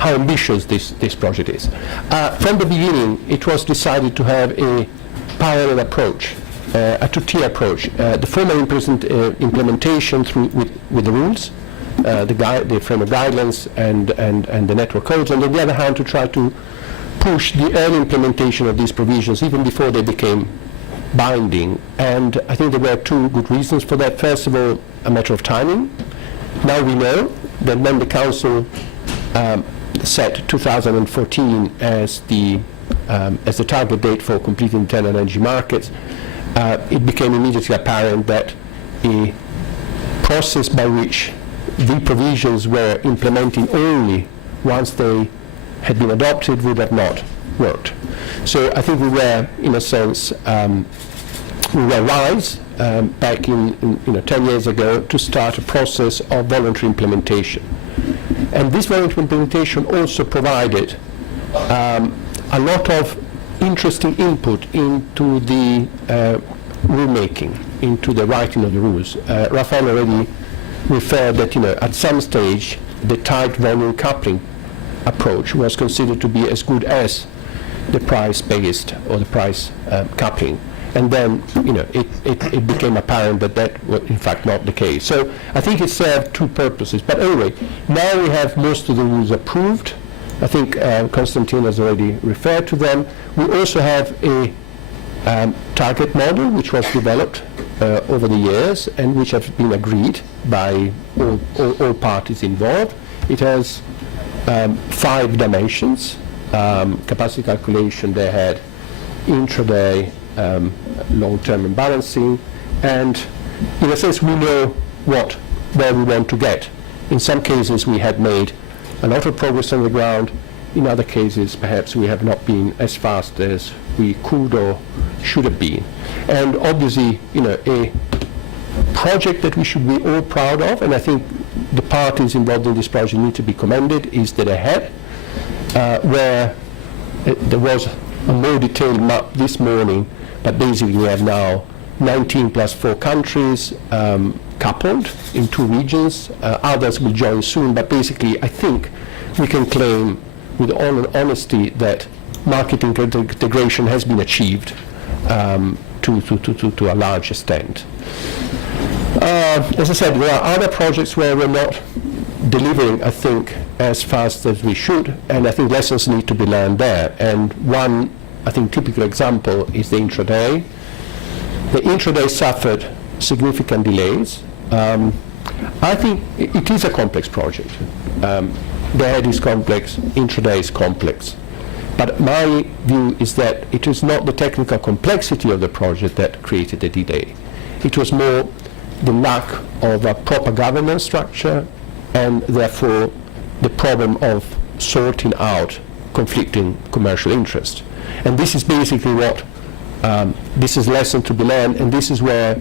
ambitious this project is. From the beginning, it was decided to have a parallel approach, a two-tier approach. The formal implementation with the rules, the framework guidelines and the network codes, and on the other hand, to try to push the early implementation of these provisions even before they became binding. And I think there were two good reasons for that. First of all, a matter of timing. Now we know that when the Council set 2014 as the target date for completing internal energy markets, it became immediately apparent that a process by which the provisions were implementing only once they had been adopted would have not worked. So I think we were, in a sense, we were wise back in 10 years ago to start a process of voluntary implementation. And this voluntary implementation also provided a lot of interesting input into the rulemaking, into the writing of the rules. Rafael already referred that, at some stage, the tight volume coupling approach was considered to be as good as the price-based or the price coupling. And then, it became apparent that that was in fact not the case. So I think it served two purposes. But anyway, now we have most of the rules approved. I think Konstantin has already referred to them. We also have a target model which was developed over the years and which have been agreed by all parties involved. It has 5 dimensions. Capacity calculation, they had intraday, long-term imbalancing, and in a sense we know where we want to get. In some cases we had made a lot of progress on the ground. In other cases perhaps we have not been as fast as we could or should have been. And obviously, a project that we should be all proud of, and I think the parties involved in this project need to be commended, is that ahead, where there was a more detailed map this morning, but basically we have now 19 plus 4 countries coupled in 2 regions. Others will join soon, but basically I think we can claim with all honesty that market integration has been achieved to a large extent. As I said, there are other projects where we're not delivering, I think, as fast as we should, and I think lessons need to be learned there. And one, I think, typical example is the intraday. The intraday suffered significant delays. I think it is a complex project. The head is complex, intraday is complex. But my view is that it was not the technical complexity of the project that created the delay. It was more the lack of a proper governance structure, and therefore the problem of sorting out conflicting commercial interests. And this is basically what, this is lesson to be learned, and this is where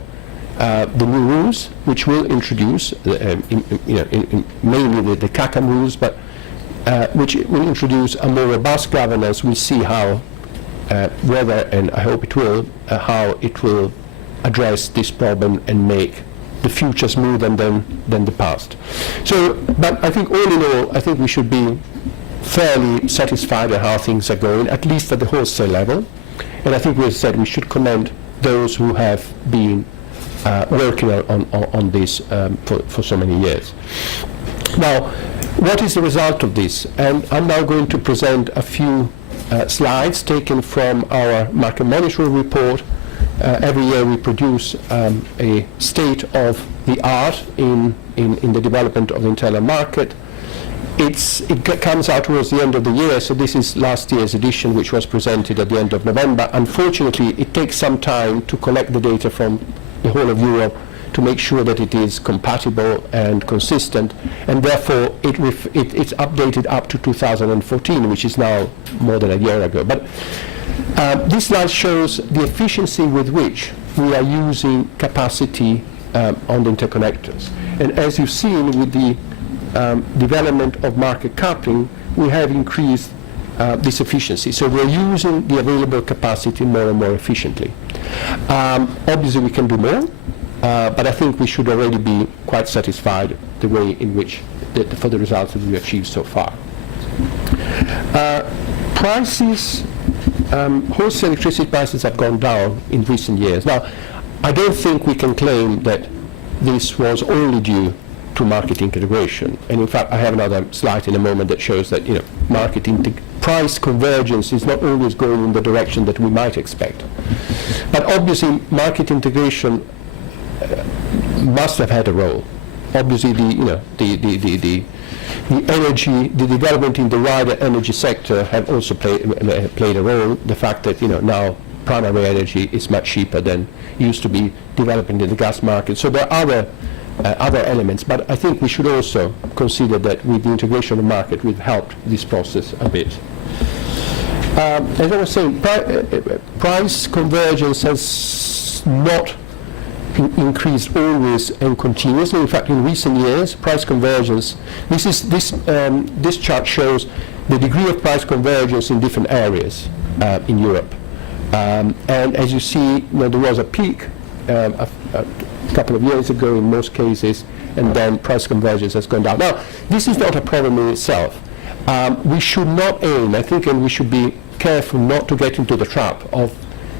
the new rules, which will introduce, mainly the CACAM rules, but which will introduce a more robust governance. We'll see how, whether, and I hope it will, how it will address this problem and make the future smoother than the past. So, but I think all in all, I think we should be fairly satisfied with how things are going, at least at the wholesale level. And I think we said we should commend those who have been working on this for so many years. Now, what is the result of this? And I'm now going to present a few slides taken from our market monitoring report. Every year we produce a state of the art in the development of the internal market. It comes out towards the end of the year, so this is last year's edition, which was presented at the end of November. Unfortunately, it takes some time to collect the data from the whole of Europe to make sure that it is compatible and consistent, and therefore it's updated up to 2014, which is now more than a year ago. But this slide shows the efficiency with which we are using capacity on the interconnectors. And as you've seen with the development of market coupling, we have increased this efficiency. So we're using the available capacity more and more efficiently. Obviously we can do more, but I think we should already be quite satisfied the way in which, for the results that we achieved so far. Prices, wholesale electricity prices have gone down in recent years. Now, I don't think we can claim that this was only due to market integration. And in fact, I have another slide in a moment that shows that price convergence is not always going in the direction that we might expect. But obviously, market integration must have had a role. Obviously, the energy, the development in the wider energy sector have also played a role. The fact that now primary energy is much cheaper than used to be developing in the gas market. So there are other elements, but I think we should also consider that with the integration of the market, we've helped this process a bit. As I was saying, price convergence has not increased always and continuously. In fact, in recent years, price convergence, this chart shows the degree of price convergence in different areas in Europe. And as you see, there was a peak a couple of years ago in most cases, and then price convergence has gone down. Now, this is not a problem in itself. We should not aim, I think, and we should be careful not to get into the trap of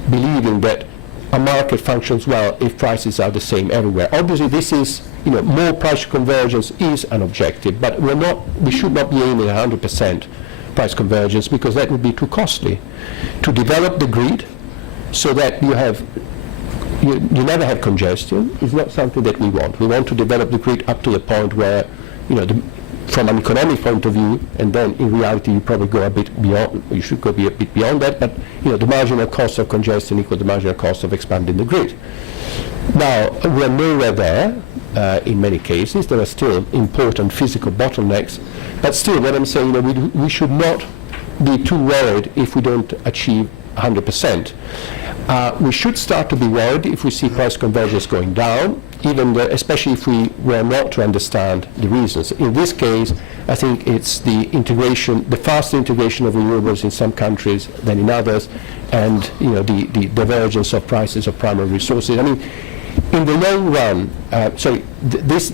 believing that a market functions well if prices are the same everywhere. Obviously, this is, more price convergence is an objective, but we should not be aiming 100% price convergence, because that would be too costly. To develop the grid so that you never have congestion is not something that we want. We want to develop the grid up to the point where, from an economic point of view, and then in reality you probably go a bit beyond, you should go a bit beyond that, but the marginal cost of congestion equals the marginal cost of expanding the grid. Now, we are nowhere there in many cases. There are still important physical bottlenecks, but still what I'm saying, we should not be too worried if we don't achieve 100%. We should start to be worried if we see price convergence going down, especially if we were not to understand the reasons. In this case, I think it's the faster integration of renewables in some countries than in others, and the divergence of prices of primary resources. I mean, in the long run, these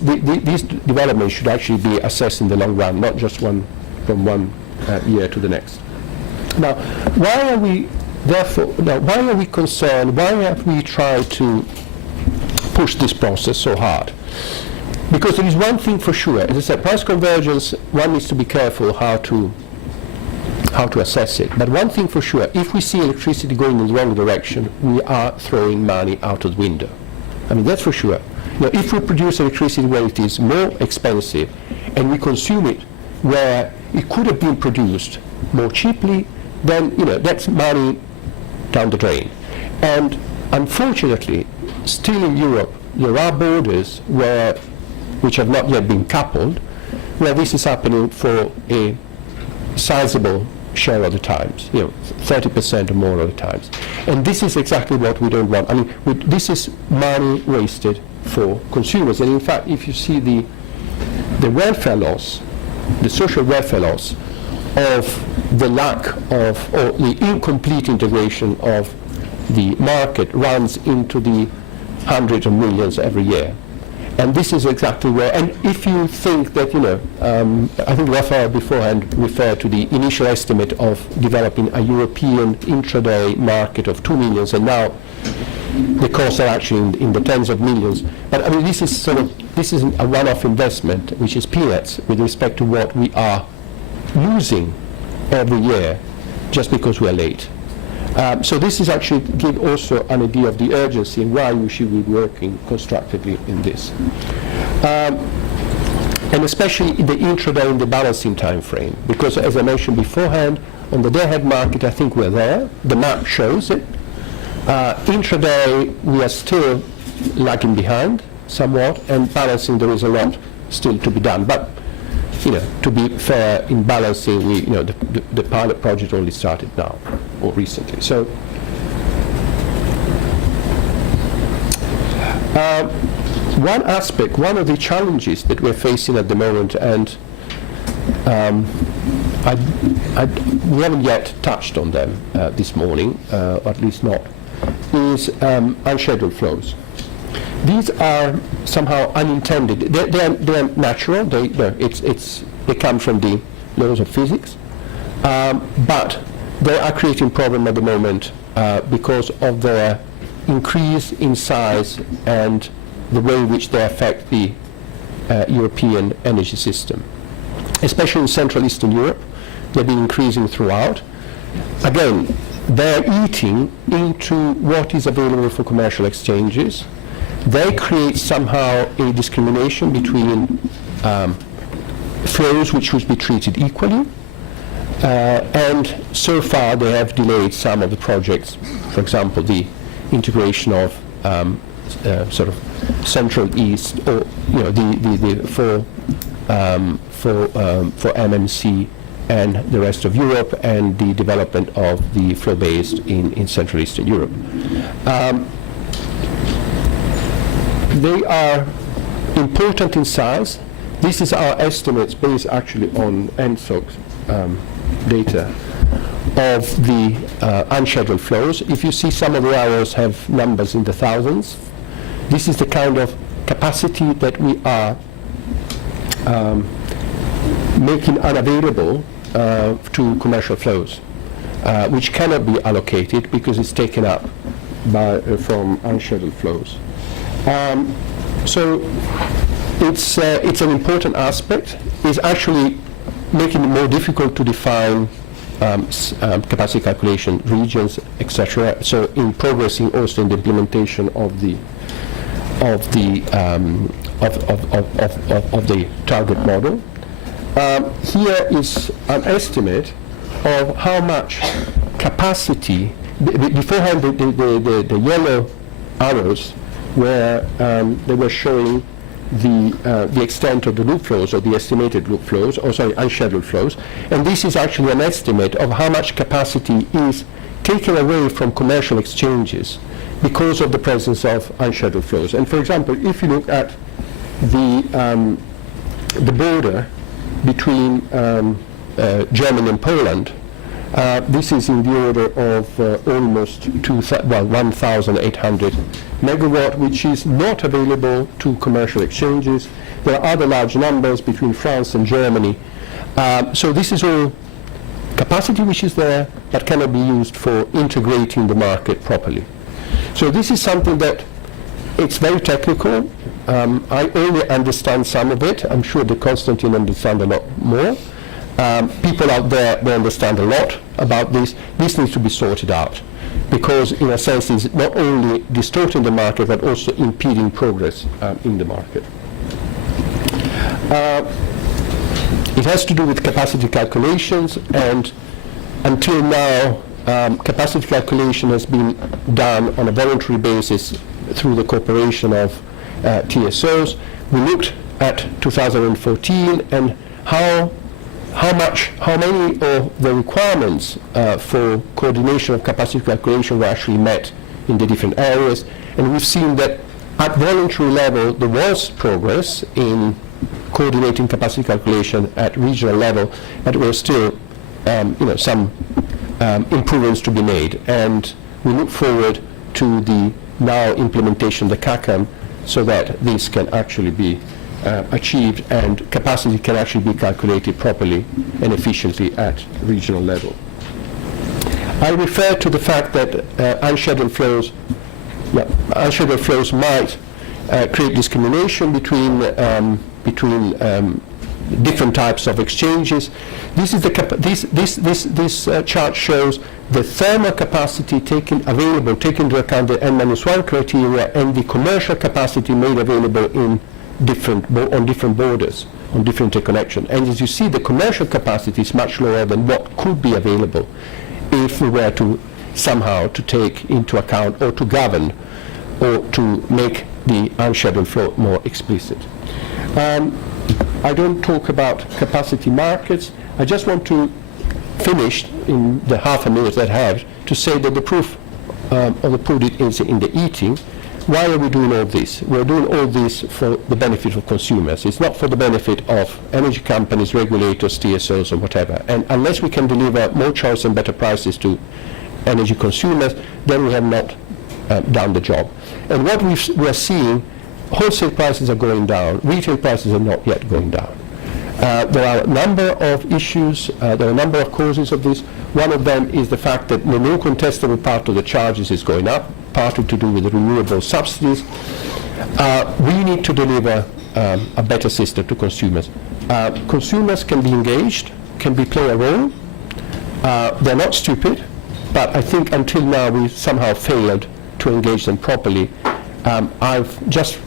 developments should actually be assessed in the long run, not just from one year to the next. Now, why are we concerned? Why have we tried to push this process so hard? Because there is one thing for sure. As I said, price convergence, one needs to be careful how to assess it. But one thing for sure, if we see electricity going in the wrong direction, we are throwing money out of the window. I mean, that's for sure. If we produce electricity where it is more expensive, and we consume it where it could have been produced more cheaply, then that's money down the drain. And unfortunately, still in Europe, there are borders which have not yet been coupled, where this is happening for a sizable share of the times, 30% or more of the times. And this is exactly what we don't want. I mean, this is money wasted for consumers. And in fact, if you see the welfare loss, the social welfare loss of the lack of, or the incomplete integration of the market runs into the hundreds of millions every year. And this is exactly where, and if you think that, I think Rafael beforehand referred to the initial estimate of developing a European intraday market of 2 million, and now the costs are actually in the tens of millions. But I mean, this is a one-off investment, which is peanuts with respect to what we are losing every year just because we are late. So this is actually give also an idea of the urgency and why we should be working constructively in this. And especially in the intraday and the balancing time frame, because as I mentioned beforehand, on the day-ahead market I think we're there, the map shows it. Intraday we are still lagging behind somewhat, and balancing there is a lot still to be done. But to be fair, in balancing, the pilot project only started now, or recently. So, one aspect, one of the challenges that we're facing at the moment, and we haven't yet touched on them this morning, or at least not, is unscheduled flows. These are somehow unintended. They're natural. They come from the laws of physics, but they are creating problem at the moment because of their increase in size and the way in which they affect the European energy system, especially in Central Eastern Europe. They've been increasing throughout. Again, they're eating into what is available for commercial exchanges. They create somehow a discrimination between flows which should be treated equally, and so far they have delayed some of the projects. For example, the integration of sort of Central East, or for MMC and the rest of Europe, and the development of the flow-based in Central Eastern Europe. They are important in size. This is our estimates based actually on ENTSO data of the unscheduled flows. If you see, some of the hours have numbers in the thousands. This is the kind of capacity that we are making unavailable to commercial flows, which cannot be allocated because it's taken up from unscheduled flows. So it's an important aspect. It's actually making it more difficult to define capacity calculation regions, etc. So in progressing also in the implementation of the target model. Here is an estimate of how much capacity. Beforehand, the yellow arrows where they were showing the extent of the loop flows, or the estimated loop flows, or sorry, unscheduled flows, and this is actually an estimate of how much capacity is taken away from commercial exchanges because of the presence of unscheduled flows. And for example, if you look at the border between Germany and Poland, this is in the order of almost 1,800 megawatt, which is not available to commercial exchanges. There are other large numbers between France and Germany. So this is all capacity which is there but cannot be used for integrating the market properly. So this is something that it's very technical. I only understand some of it. I'm sure that Konstantin understands a lot more. People out there, they understand a lot about this. This needs to be sorted out because, in a sense, it's not only distorting the market but also impeding progress in the market. It has to do with capacity calculations, and until now, capacity calculation has been done on a voluntary basis through the cooperation of TSOs. We looked at 2014 and how many of the requirements for coordination of capacity calculation were actually met in the different areas, and we've seen that at voluntary level there was progress in coordinating capacity calculation at regional level, but there were still some improvements to be made, and we look forward to the now implementation of the CACAM so that this can actually be achieved and capacity can actually be calculated properly and efficiently at regional level. I refer to the fact that unscheduled flows might create discrimination between different types of exchanges. This is this chart shows the thermal capacity taken into account the N-1 criteria and the commercial capacity made available in on different borders, on different interconnection. And as you see, the commercial capacity is much lower than what could be available if we were to somehow to take into account or to govern or to make the unscheduled flow more explicit. I don't talk about capacity markets. I just want to finish in the half a minute that I have to say that the proof of the pudding is in the eating. Why are we doing all this? We're doing all this for the benefit of consumers. It's not for the benefit of energy companies, regulators, TSOs, or whatever. And unless we can deliver more choice and better prices to energy consumers, then we have not done the job. And what we're seeing, wholesale prices are going down, retail prices are not yet going down. There are a number of issues, there are a number of causes of this. One of them is the fact that the non-contestable part of the charges is going up, partly to do with the renewable subsidies. We need to deliver a better system to consumers. Consumers can be engaged, can play a role. They're not stupid, but I think until now we somehow failed to engage them properly. I've just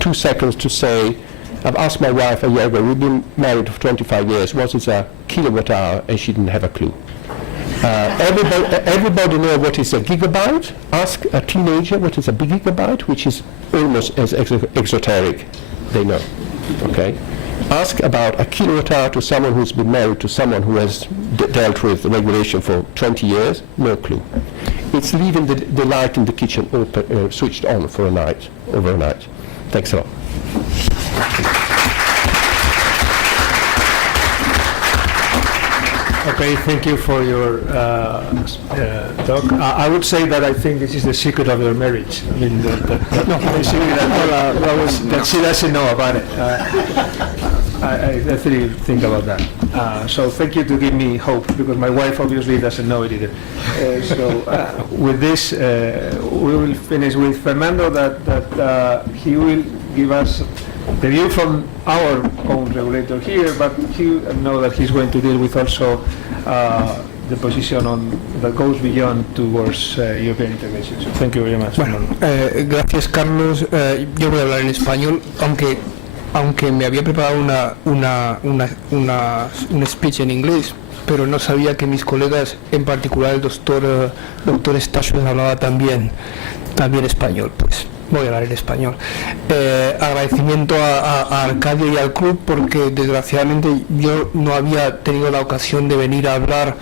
2 seconds to say, I've asked my wife a year ago, we've been married for 25 years, what is a kilowatt hour, and she didn't have a clue. Everybody knows what is a gigabyte. Ask a teenager what is a big gigabyte, which is almost as exoteric. They know. Okay. Ask about a kilowatt hour to someone who's been married to someone who has dealt with regulation for 20 years. No clue. It's leaving the light in the kitchen switched on for a night. overnight. Thanks a lot. Okay, thank you for your talk. I would say that I think this is the secret of your marriage. I mean, basically that she doesn't know about it. I definitely think about that. So thank you to give me hope, because my wife obviously doesn't know it either. With this, we will finish with Fernando, that he will give us the view from our own regulator here, but you know that he's going to deal with also the position that goes beyond towards European integration. So thank you very much. Bueno, gracias Carlos. Yo voy a hablar en español, aunque me había preparado un speech en inglés, pero no sabía que mis colegas, en particular el doctor Stashus, hablaba también español. Pues voy a hablar en español. Agradecimiento a Arcadio y al club, porque desgraciadamente yo no había tenido la ocasión de venir a hablar,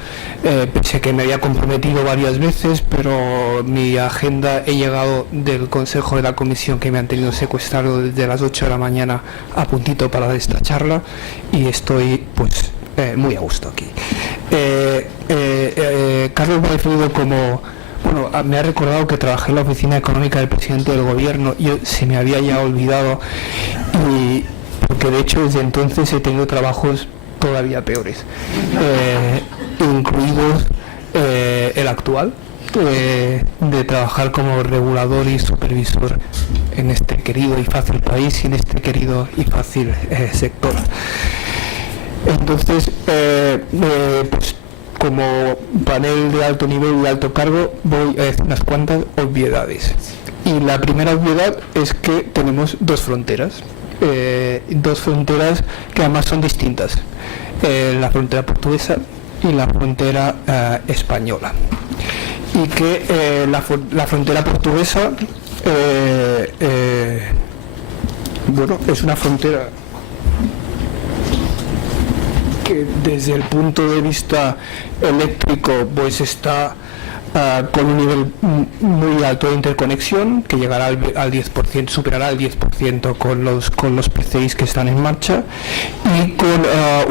pese a que me había comprometido varias veces, pero mi agenda, he llegado del consejo de la comisión que me han tenido secuestrado desde las 8 de la mañana a puntito para dar esta charla, y estoy pues muy a gusto aquí. Carlos me ha definido como... Bueno, me ha recordado que trabajé en la oficina económica del presidente del gobierno, y se me había ya olvidado, y porque de hecho desde entonces he tenido trabajos todavía peores, incluidos el actual, de trabajar como regulador y supervisor en este querido y fácil país y en este querido y fácil sector. Entonces, pues, como panel de alto nivel y de alto cargo, voy a decir unas cuantas obviedades. Y la primera obviedad es que tenemos dos fronteras que además son distintas, la frontera portuguesa y la frontera española. Y que la frontera portuguesa, bueno, es una frontera que desde el punto de vista eléctrico pues está con un nivel muy alto de interconexión, que llegará al 10%, superará el 10% con los PCIs que están en marcha, y con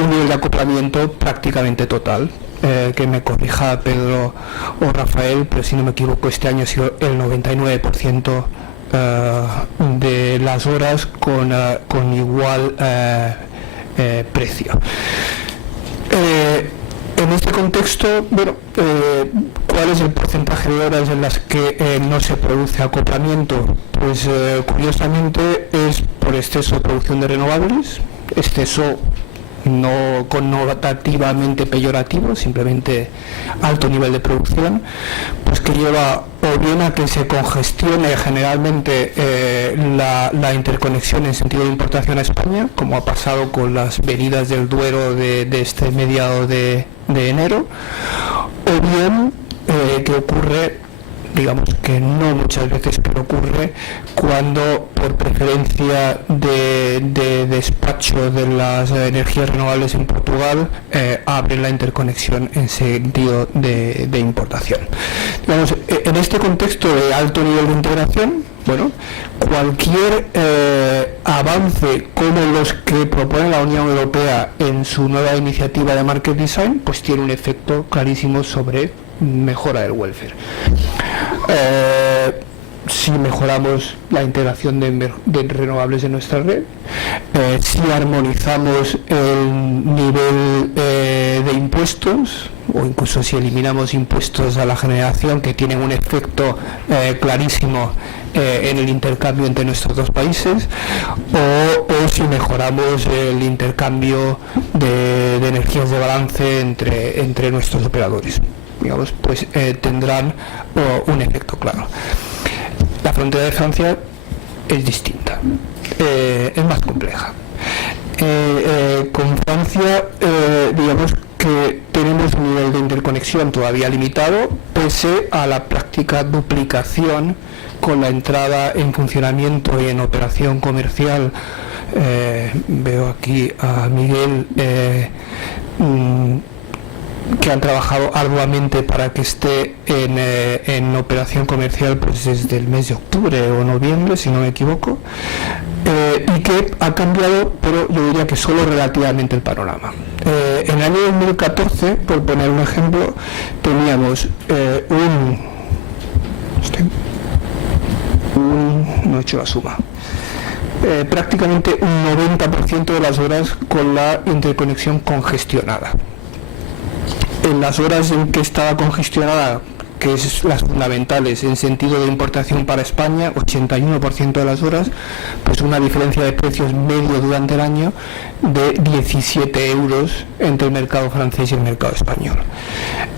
un nivel de acoplamiento prácticamente total. Que me corrija Pedro o Rafael, pero si no me equivoco este año ha sido el 99% de las horas con igual precio. En este contexto, bueno, ¿cuál es el porcentaje de horas en las que no se produce acoplamiento? Pues curiosamente es por exceso de producción de renovables, exceso no connotativamente peyorativo, simplemente alto nivel de producción, pues que lleva o bien a que se congestione generalmente la interconexión en sentido de importación a España, como ha pasado con las venidas del Duero de este mediado de enero, o bien que ocurre, digamos que no muchas veces, pero ocurre cuando por preferencia de despacho de las energías renovables en Portugal abren la interconexión en sentido de importación. Digamos, en este contexto de alto nivel de integración, bueno, cualquier avance como los que propone la Unión Europea en su nueva iniciativa de Market Design, pues tiene un efecto clarísimo sobre mejora del welfare. Si mejoramos la integración de renovables en nuestra red, si armonizamos el nivel de impuestos, o incluso si eliminamos impuestos a la generación, que tienen un efecto clarísimo en el intercambio entre nuestros dos países, o si mejoramos el intercambio de energías de balance entre nuestros operadores, digamos, pues tendrán un efecto claro. La frontera de Francia es distinta, es más compleja. Con Francia, digamos que tenemos un nivel de interconexión todavía limitado, pese a la práctica duplicación con la entrada en funcionamiento y en operación comercial. Veo aquí a Miguel, que han trabajado arduamente para que esté en operación comercial pues desde el mes de octubre o noviembre, si no me equivoco, y que ha cambiado, pero yo diría que solo relativamente el panorama. En el año 2014, por poner un ejemplo, teníamos no he hecho la suma, prácticamente un 90% de las horas con la interconexión congestionada. En las horas en que estaba congestionada, que es las fundamentales en sentido de importación para España, 81% de las horas, pues una diferencia de precios medio durante el año de 17 euros entre el mercado francés y el mercado español.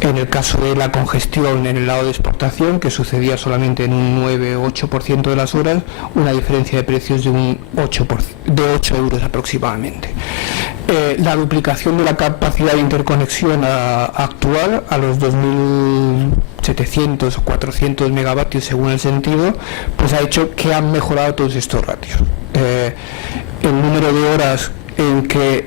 En el caso de la congestión en el lado de exportación, que sucedía solamente en un 9 o 8% de las horas, una diferencia de precios de un 8 euros aproximadamente. La duplicación de la capacidad de interconexión actual a los 2.700 o 400 megavatios según el sentido, pues ha hecho que han mejorado todos estos ratios. El número de horas en que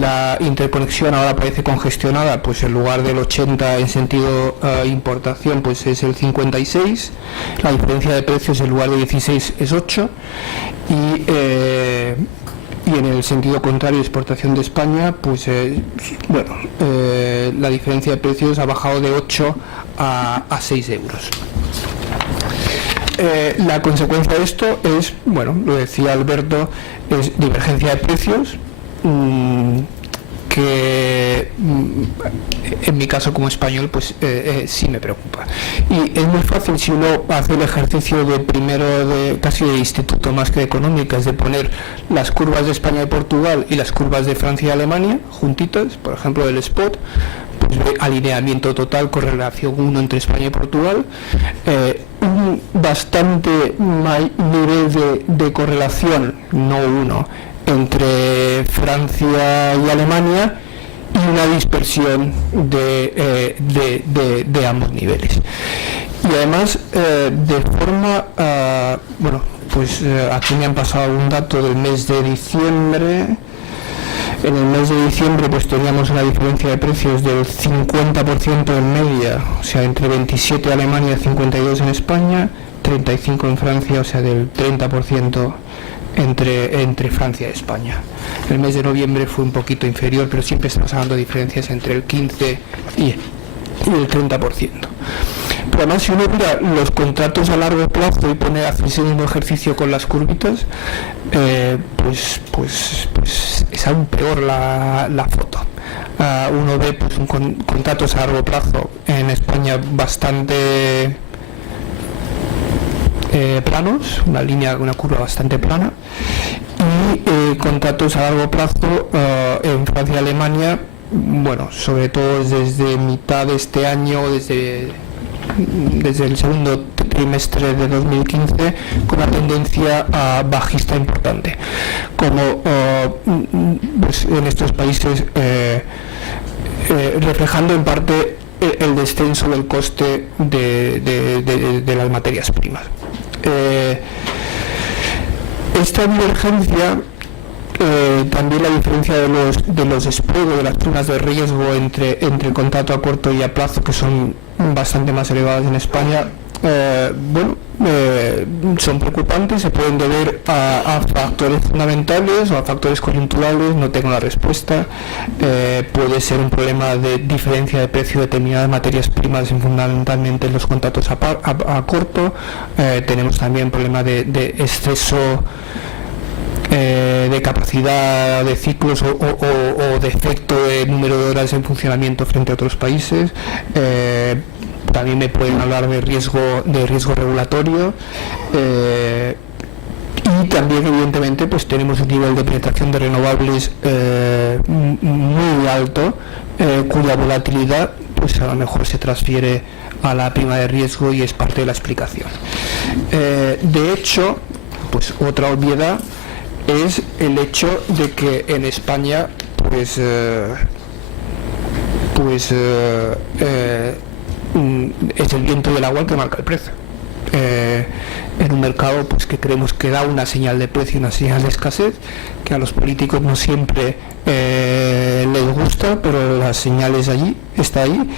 la interconexión ahora parece congestionada, pues en lugar del 80 en sentido importación, pues es el 56, la diferencia de precios en lugar de 16 es 8, y en el sentido contrario, exportación de España, pues la diferencia de precios ha bajado de 8 a 6 euros. La consecuencia de esto es, bueno, lo decía Alberto, es divergencia de precios, que en mi caso como español pues sí me preocupa, y es muy fácil si uno hace el ejercicio de primero casi de instituto más que de económicas, de poner las curvas de España y Portugal y las curvas de Francia y Alemania juntitas, por ejemplo del spot, pues alineamiento total, correlación 1 entre España y Portugal, un bastante nivel de correlación, no 1, entre Francia y Alemania, y una dispersión de ambos niveles. Y además, de forma, aquí me han pasado un dato del mes de diciembre. En el mes de diciembre pues teníamos una diferencia de precios del 50% en media, o sea, entre 27 en Alemania, 52 en España, 35 en Francia, o sea, del 30% entre Francia y España. El mes de noviembre fue un poquito inferior, pero siempre estamos hablando de diferencias entre el 15 y el 30%. Pero además, si uno mira los contratos a largo plazo y hace ese mismo ejercicio con las curvitas, pues es aún peor la foto. Uno ve pues contratos a largo plazo en España bastante planos, una curva bastante plana, y contratos a largo plazo en Francia y Alemania, bueno, sobre todo desde mitad de este año, desde el segundo trimestre de 2015, con una tendencia bajista importante, como pues en estos países reflejando en parte el descenso del coste de las materias primas. Esta divergencia, también la diferencia de los spreads, de las primas de riesgo entre el contrato a corto y a plazo, que son bastante más elevadas en España, son preocupantes, se pueden deber a factores fundamentales o a factores coyunturales, no tengo la respuesta. Puede ser un problema de diferencia de precio de determinadas materias primas, fundamentalmente en los contratos a corto. Tenemos también problema de exceso de capacidad de ciclos o defecto de número de horas en funcionamiento frente a otros países. También me pueden hablar de riesgo regulatorio, y también evidentemente pues tenemos un nivel de penetración de renovables muy alto, cuya volatilidad pues a lo mejor se transfiere a la prima de riesgo y es parte de la explicación. De hecho, pues otra obviedad es el hecho de que en España es el viento y el agua el que marca el precio. en un mercado pues que creemos que da una señal de precio, una señal de escasez, que a los políticos no siempre les gusta, pero la señal es allí, está ahí,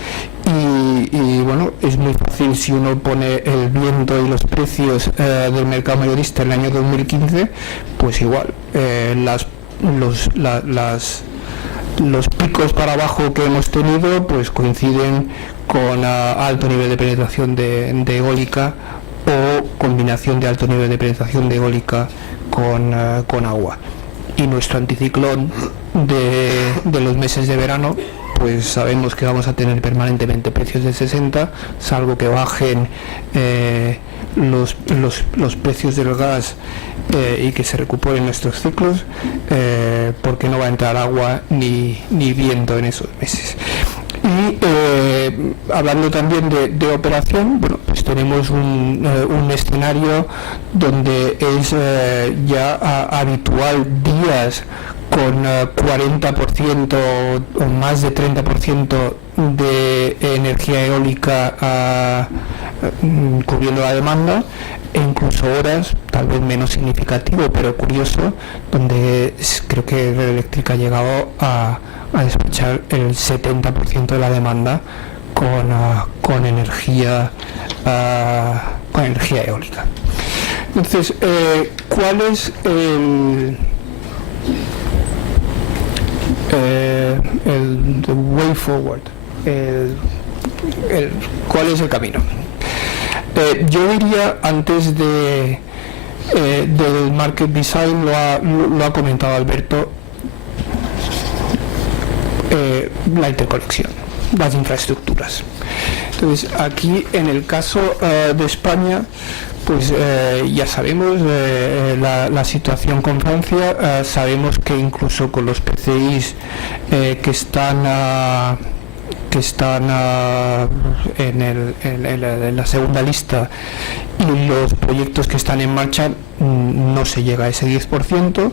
y bueno, es muy fácil si uno pone el viento y los precios del mercado mayorista en el año 2015, pues igual los picos para abajo que hemos tenido pues coinciden con alto nivel de penetración de eólica, o combinación de alto nivel de penetración de eólica con agua. Y nuestro anticiclón de los meses de verano, pues sabemos que vamos a tener permanentemente precios de 60, salvo que bajen los precios del gas y que se recuperen nuestros ciclos, porque no va a entrar agua ni viento en esos meses. Y hablando también de operación, bueno, pues tenemos un escenario donde es ya habitual días con 40% o más de 30% de energía eólica cubriendo la demanda, e incluso horas, tal vez menos significativo, pero curioso, donde creo que Red Eléctrica ha llegado a despachar el 70% de la demanda con energía eólica. Entonces, ¿cuál es the way forward? ¿Cuál es el camino? Yo diría, antes del market design, lo ha comentado Alberto, la interconexión, las infraestructuras. Entonces, aquí en el caso de España, pues ya sabemos la situación con Francia, sabemos que incluso con los PCIs que están en la segunda lista, y los proyectos que están en marcha, no se llega a ese 10%,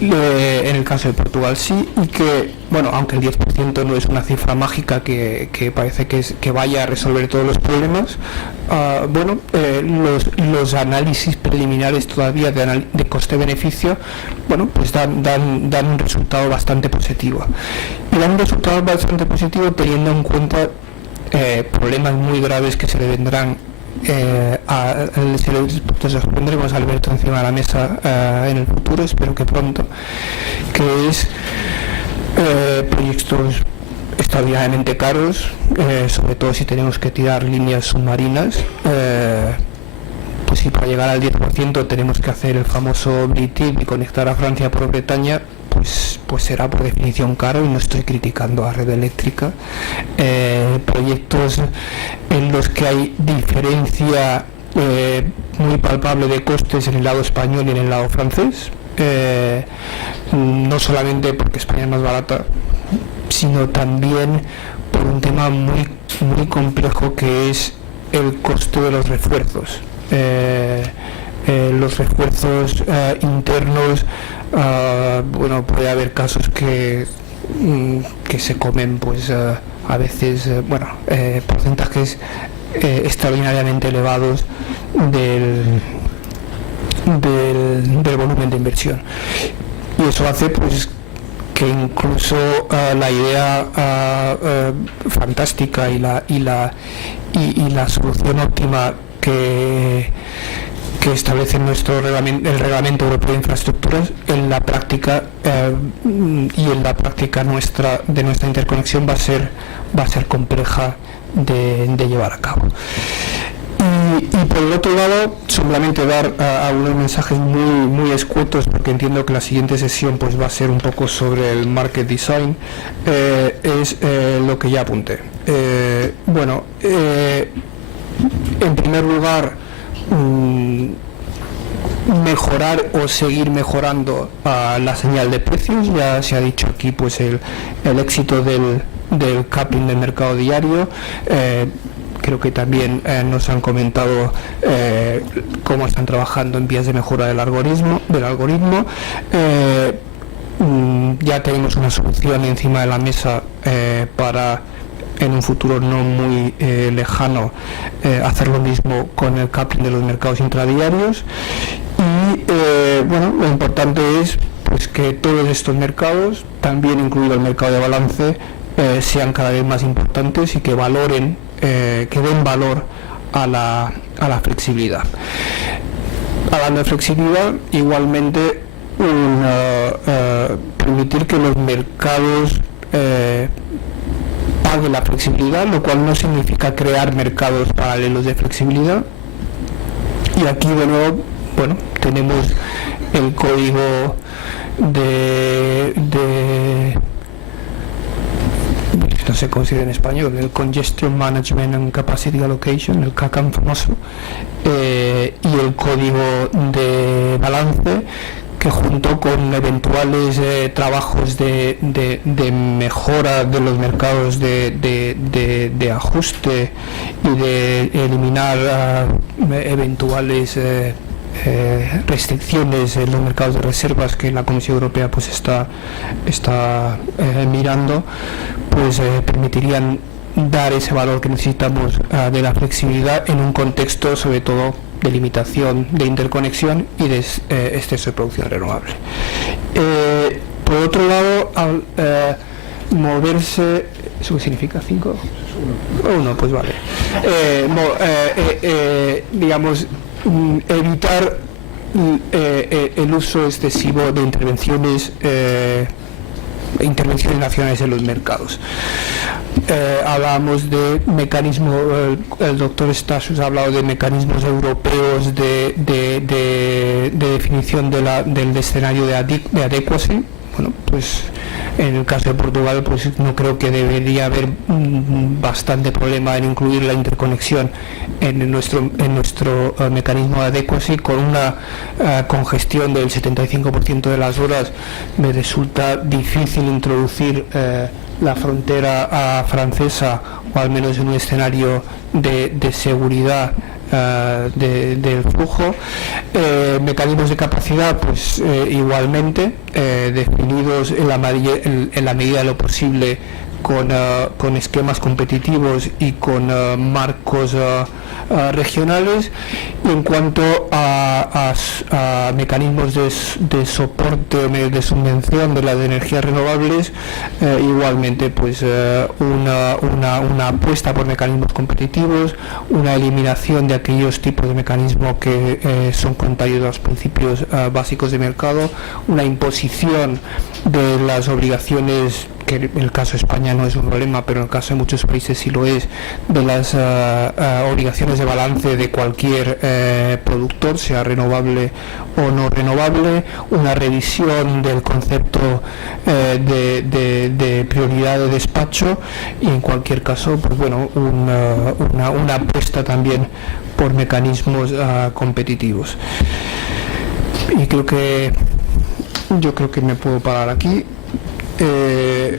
y en el caso de Portugal sí, y que, bueno, aunque el 10% no es una cifra mágica que parece que vaya a resolver todos los problemas, bueno, los análisis preliminares todavía de coste-beneficio, bueno, pues dan un resultado bastante positivo. Y dan un resultado bastante positivo teniendo en cuenta problemas muy graves que se le vendrán se los pondremos a Alberto encima de la mesa en el futuro, espero que pronto, que es proyectos extraordinariamente caros, sobre todo si tenemos que tirar líneas submarinas. Pues si para llegar al 10% tenemos que hacer el famoso British y conectar a Francia por Bretaña, pues será por definición caro, y no estoy criticando a Red Eléctrica. Proyectos en los que hay diferencia muy palpable de costes en el lado español y en el lado francés, no solamente porque España es más barata, sino también por un tema muy, muy complejo, que es el coste de los refuerzos. Los refuerzos internos, bueno, puede haber casos que se comen, pues a veces, porcentajes extraordinariamente elevados del volumen de inversión, y eso hace pues que incluso la idea fantástica y la solución óptima que establece el Reglamento Europeo de Infraestructuras, en la práctica y en la práctica de nuestra interconexión va a ser compleja de llevar a cabo. Y por el otro lado, solamente dar algunos mensajes muy, muy escuetos, porque entiendo que la siguiente sesión pues va a ser un poco sobre el market design, es lo que ya apunté. En primer lugar, mejorar o seguir mejorando la señal de precios. Ya se ha dicho aquí pues el éxito del capping del mercado diario. Creo que también nos han comentado cómo están trabajando en vías de mejora del algoritmo. Ya tenemos una solución encima de la mesa para en un futuro no muy lejano hacer lo mismo con el coupling de los mercados intradiarios. Y bueno, lo importante es pues que todos estos mercados, también incluido el mercado de balance, sean cada vez más importantes y que valoren, que den valor a la flexibilidad. Hablando de flexibilidad, igualmente permitir que los mercados paguen la flexibilidad, lo cual no significa crear mercados paralelos de flexibilidad. Y aquí de nuevo, bueno, tenemos el código no sé cómo se dice en español, el Congestion Management and Capacity Allocation, el CACAM famoso, y el código de balance, que junto con eventuales trabajos de mejora de los mercados de ajuste y de eliminar eventuales restricciones en los mercados de reservas que la Comisión Europea pues está mirando, pues permitirían dar ese valor que necesitamos de la flexibilidad en un contexto sobre todo de limitación de interconexión y de exceso de producción renovable. Por otro lado, al moverse, ¿eso qué significa? ¿5? 1, pues vale. Digamos, evitar el uso excesivo de intervenciones nacionales en los mercados. Hablábamos de mecanismos, el doctor Stasus ha hablado de mecanismos europeos de definición del escenario de adequacy. Bueno, pues en el caso de Portugal, pues no creo que debería haber bastante problema en incluir la interconexión en nuestro mecanismo de adequacy. Con una congestión del 75% de las horas me resulta difícil introducir la frontera francesa, o al menos en un escenario de seguridad del flujo. Mecanismos de capacidad, pues igualmente definidos en la medida de lo posible con esquemas competitivos y con marcos regionales. Y en cuanto a mecanismos de soporte o medios de subvención de las energías renovables, igualmente pues una apuesta por mecanismos competitivos, una eliminación de aquellos tipos de mecanismos que son contrarios a los principios básicos de mercado, una imposición de las obligaciones, que en el caso de España no es un problema, pero en el caso de muchos países sí lo es, de las obligaciones de balance de cualquier productor, sea renovable o no renovable, una revisión del concepto de prioridad de despacho, y en cualquier caso, pues bueno, una apuesta también por mecanismos competitivos. Y yo creo que me puedo parar aquí.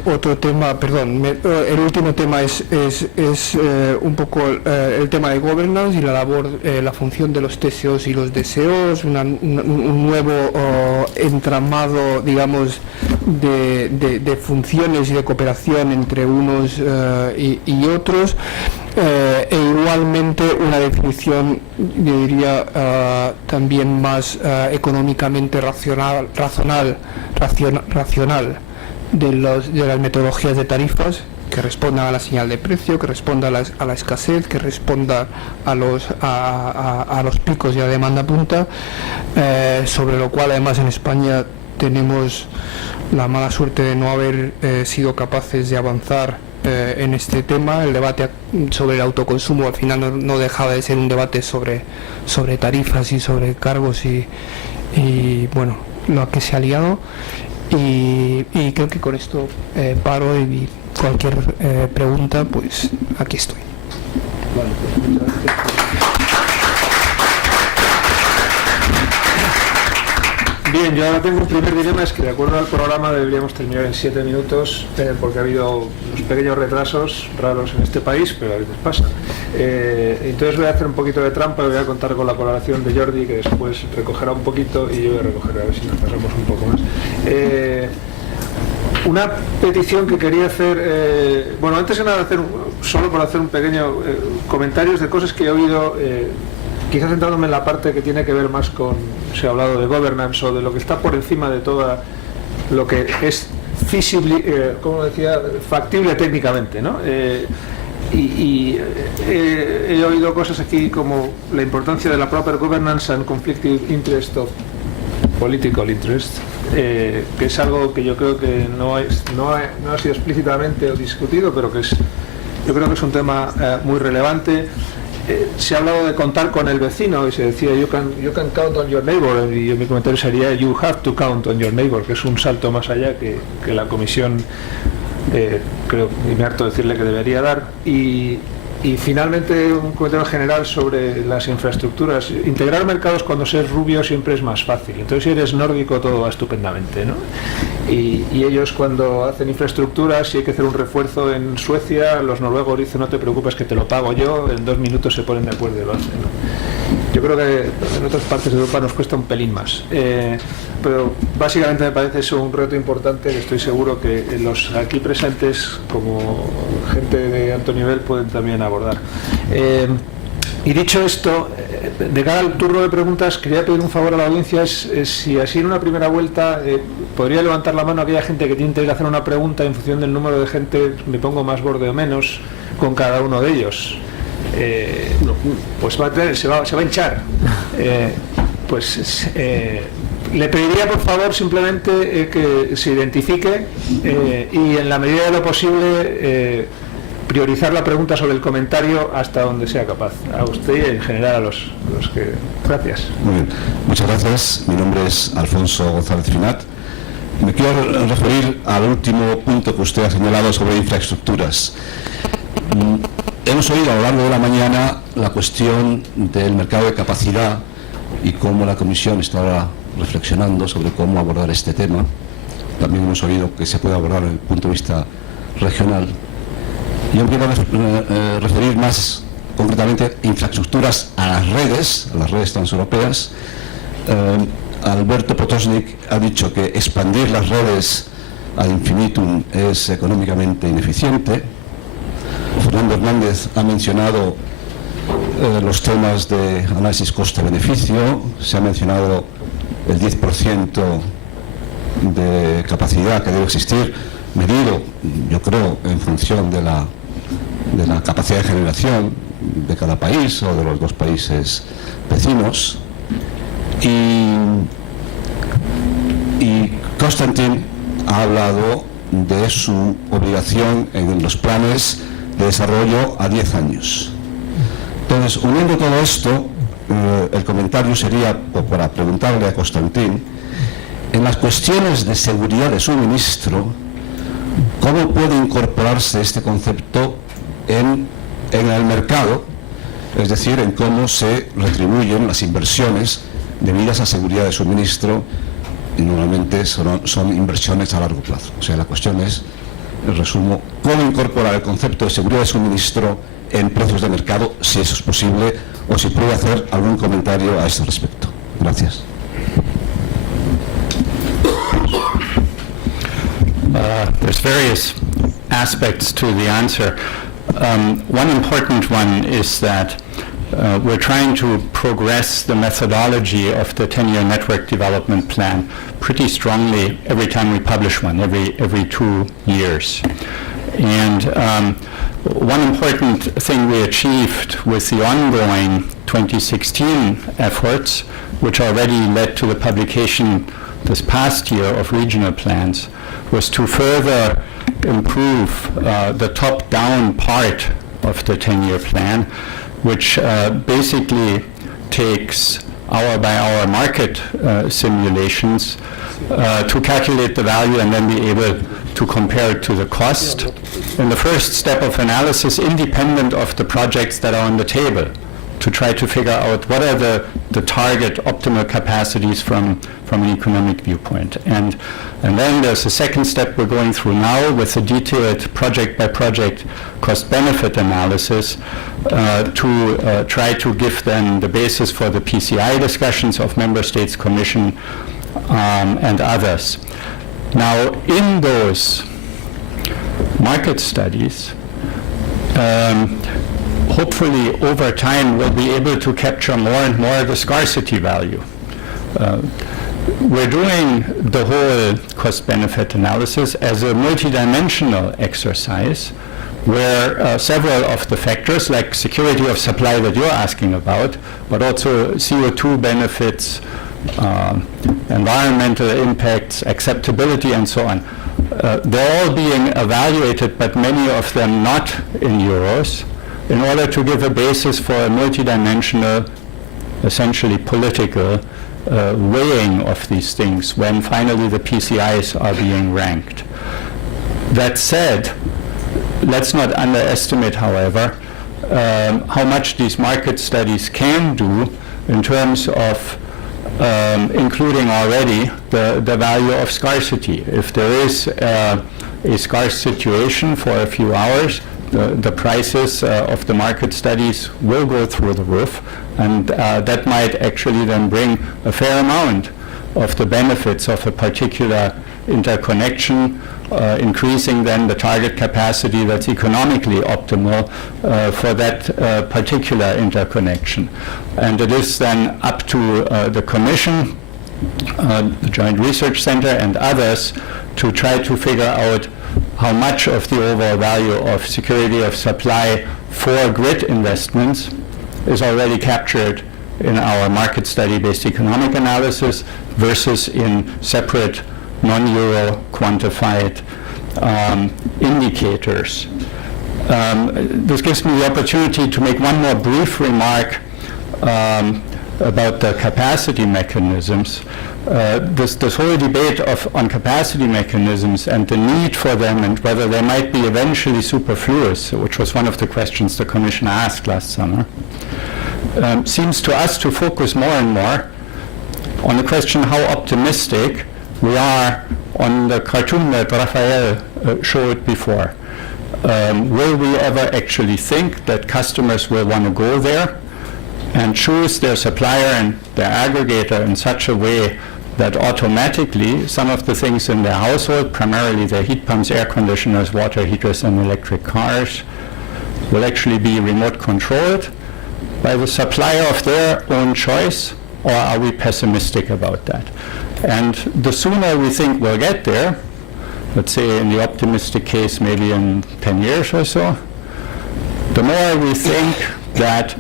Otro tema, perdón, el último tema es un poco el tema de governance y la labor, la función de los TSOs y los DSOs, un nuevo entramado, digamos, de funciones y de cooperación entre unos y otros. E igualmente una definición, yo diría, también más económicamente racional de las metodologías de tarifas, que respondan a la señal de precio, que responda a la escasez, que responda a los picos y a la demanda punta, sobre lo cual además en España tenemos la mala suerte de no haber sido capaces de avanzar en este tema. El debate sobre el autoconsumo al final no dejaba de ser un debate sobre tarifas y sobre cargos y bueno, lo que se ha liado. Y creo que con esto paro, y cualquier pregunta, pues aquí estoy. Vale, pues muchas gracias. Bien, yo ahora tengo un primer dilema, es que de acuerdo al programa deberíamos terminar en 7 minutos, porque ha habido unos pequeños retrasos raros en este país, pero a veces pasa. Entonces voy a hacer un poquito de trampa, voy a contar con la colaboración de Jordi, que después recogerá un poquito, y yo voy a recoger, a ver si nos pasamos un poco más. Una petición que quería hacer, bueno, antes de nada hacer solo por hacer un pequeño comentarios de cosas que he oído, quizás centrándome en la parte que tiene que ver más con, se ha hablado de governance o de lo que está por encima de todo lo que es como decía, factible técnicamente, ¿no? He oído cosas aquí como la importancia de la proper governance and conflictive interest of political interest, que es algo que yo creo que no ha sido explícitamente discutido, pero que yo creo que es un tema muy relevante. Se ha hablado de contar con el vecino y se decía you can count on your neighbor, y mi comentario sería you have to count on your neighbor, que es un salto más allá que la Comisión creo, y me harto decirle que debería dar. Y finalmente un comentario general sobre las infraestructuras. Integrar mercados cuando se es rubio siempre es más fácil. Entonces si eres nórdico todo va estupendamente, ¿no? Y ellos cuando hacen infraestructuras, si hay que hacer un refuerzo en Suecia, los noruegos dicen no te preocupes que te lo pago yo, en 2 minutos se ponen de acuerdo y lo hacen, ¿no? Yo creo que en otras partes de Europa nos cuesta un pelín más. Pero básicamente me parece eso un reto importante que estoy seguro que los aquí presentes como gente de alto nivel pueden también abordar. Y dicho esto, de cara al turno de preguntas, quería pedir un favor a la audiencia, es si así en una primera vuelta podría levantar la mano aquella gente que tiene interés en hacer una pregunta en función del número de gente, me pongo más borde o menos con cada uno de ellos. Pues se va a hinchar. Le pediría por favor simplemente que se identifique y en la medida de lo posible priorizar la pregunta sobre el comentario hasta donde sea capaz. A usted y en general a los que... Gracias. Muy bien, muchas gracias. Mi nombre es Alfonso González Finat. Me quiero referir al último punto que usted ha señalado sobre infraestructuras. Hemos oído a lo largo de la mañana la cuestión del mercado de capacidad y cómo la Comisión está ahora reflexionando sobre cómo abordar este tema. También hemos oído que se puede abordar desde el punto de vista regional. Yo me quiero referir más concretamente infraestructuras a las redes transeuropeas. Alberto Potosnik ha dicho que expandir las redes ad infinitum es económicamente ineficiente. Fernando Hernández ha mencionado los temas de análisis coste-beneficio, se ha mencionado el 10% de capacidad que debe existir, medido, yo creo, en función de la capacidad de generación de cada país o de los 2 países vecinos. Y Konstantin ha hablado de su obligación en los planes de desarrollo a 10 años. Entonces, uniendo todo esto, el comentario sería, para preguntarle a Konstantin, en las cuestiones de seguridad de suministro, ¿cómo puede incorporarse este concepto en el mercado? Es decir, en cómo se retribuyen las inversiones debidas a seguridad de suministro, y normalmente son inversiones a largo plazo. O sea, la cuestión es, en resumo, cómo incorporar el concepto de seguridad de suministro en precios de mercado, si eso es posible, o si puede hacer algún comentario a este respecto. Gracias. There's various aspects to the answer. One important one is that we're trying to progress the methodology of the 10-year network development plan pretty strongly every time we publish one, every 2 years. And one important thing we achieved with the ongoing 2016 efforts, which already led to the publication this past year of regional plans, was to further improve the top-down part of the 10-year plan, which basically takes hour-by-hour market simulations to calculate the value and then be able to compare it to the cost. In the first step of analysis, independent of the projects that are on the table, to try to figure out what are the target optimal capacities from an economic viewpoint. And then there's a second step we're going through now with a detailed project-by-project cost-benefit analysis to try to give them the basis for the PCI discussions of Member States Commission and others. Now, in those market studies, hopefully over time we'll be able to capture more and more the scarcity value. We're doing the whole cost-benefit analysis as a multidimensional exercise where several of the factors, like security of supply that you're asking about, but also CO2 benefits, environmental impacts, acceptability, and so on, they're all being evaluated, but many of them not in euros, in order to give a basis for a multidimensional, essentially political weighing of these things when finally the PCIs are being ranked. That said, let's not underestimate, however, how much these market studies can do in terms of including already the value of scarcity. If there is a scarce situation for a few hours, the prices of the market studies will go through the roof, and that might actually then bring a fair amount of the benefits of a particular interconnection, increasing then the target capacity that's economically optimal for that particular interconnection. And it is then up to the Commission, the Joint Research Center and others to try to figure out how much of the overall value of security of supply for grid investments is already captured in our market study-based economic analysis versus in separate non-euro quantified indicators. This gives me the opportunity to make one more brief remark about the capacity mechanisms. This whole debate on capacity mechanisms and the need for them and whether they might be eventually superfluous, which was one of the questions the Commission asked last summer, seems to us to focus more and more on the question how optimistic we are on the cartoon that Rafael showed before. Will we ever actually think that customers will want to go there and choose their supplier and their aggregator in such a way that automatically some of the things in their household, primarily their heat pumps, air conditioners, water heaters, and electric cars, will actually be remote controlled by the supplier of their own choice, or are we pessimistic about that? And the sooner we think we'll get there, let's say in the optimistic case maybe in 10 years or so, the more we think that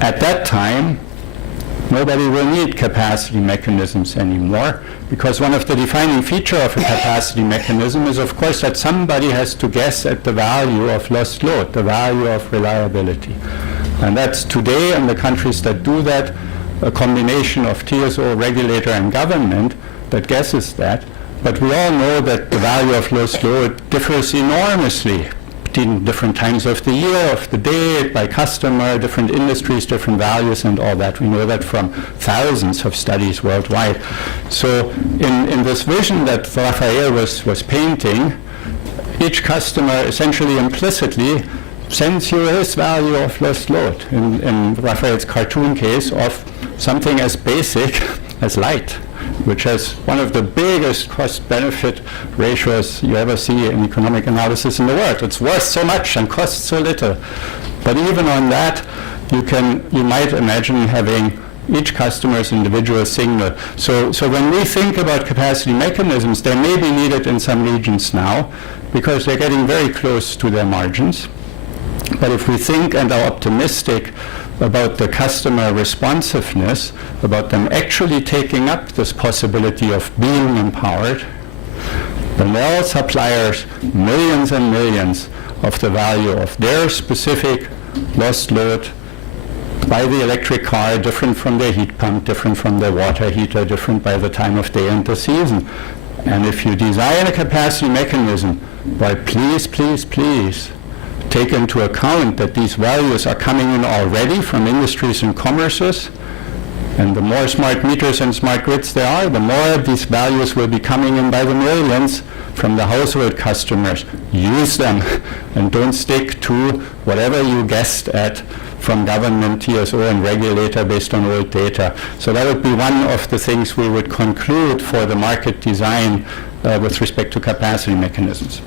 at that time nobody will need capacity mechanisms anymore, because one of the defining features of a capacity mechanism is of course that somebody has to guess at the value of lost load, the value of reliability. And that's today in the countries that do that a combination of TSO, regulator, and government that guesses that. But we all know that the value of lost load differs enormously between different times of the year, of the day, by customer, different industries, different values, and all that. We know that from thousands of studies worldwide. So in this vision that Rafael was painting, each customer essentially implicitly sends you his value of lost load, in Rafael's cartoon case, of something as basic as light, which has one of the biggest cost-benefit ratios you ever see in economic analysis in the world. It's worth so much and costs so little. But even on that, you might imagine having each customer's individual signal. So when we think about capacity mechanisms, they may be needed in some regions now, because they're getting very close to their margins. But if we think and are optimistic about the customer responsiveness, about them actually taking up this possibility of being empowered, then all suppliers millions and millions of the value of their specific lost load by the electric car, different from their heat pump, different from their water heater, different by the time of day and the season. And if you design a capacity mechanism, why please, please, please take into account that these values are coming in already from industries and commerces, and the more smart meters and smart grids there are, the more these values will be coming in by the millions from the household customers. Use them and don't stick to whatever you guessed at from government, TSO, and regulator based on old data. So that would be one of the things we would conclude for the market design with respect to capacity mechanisms.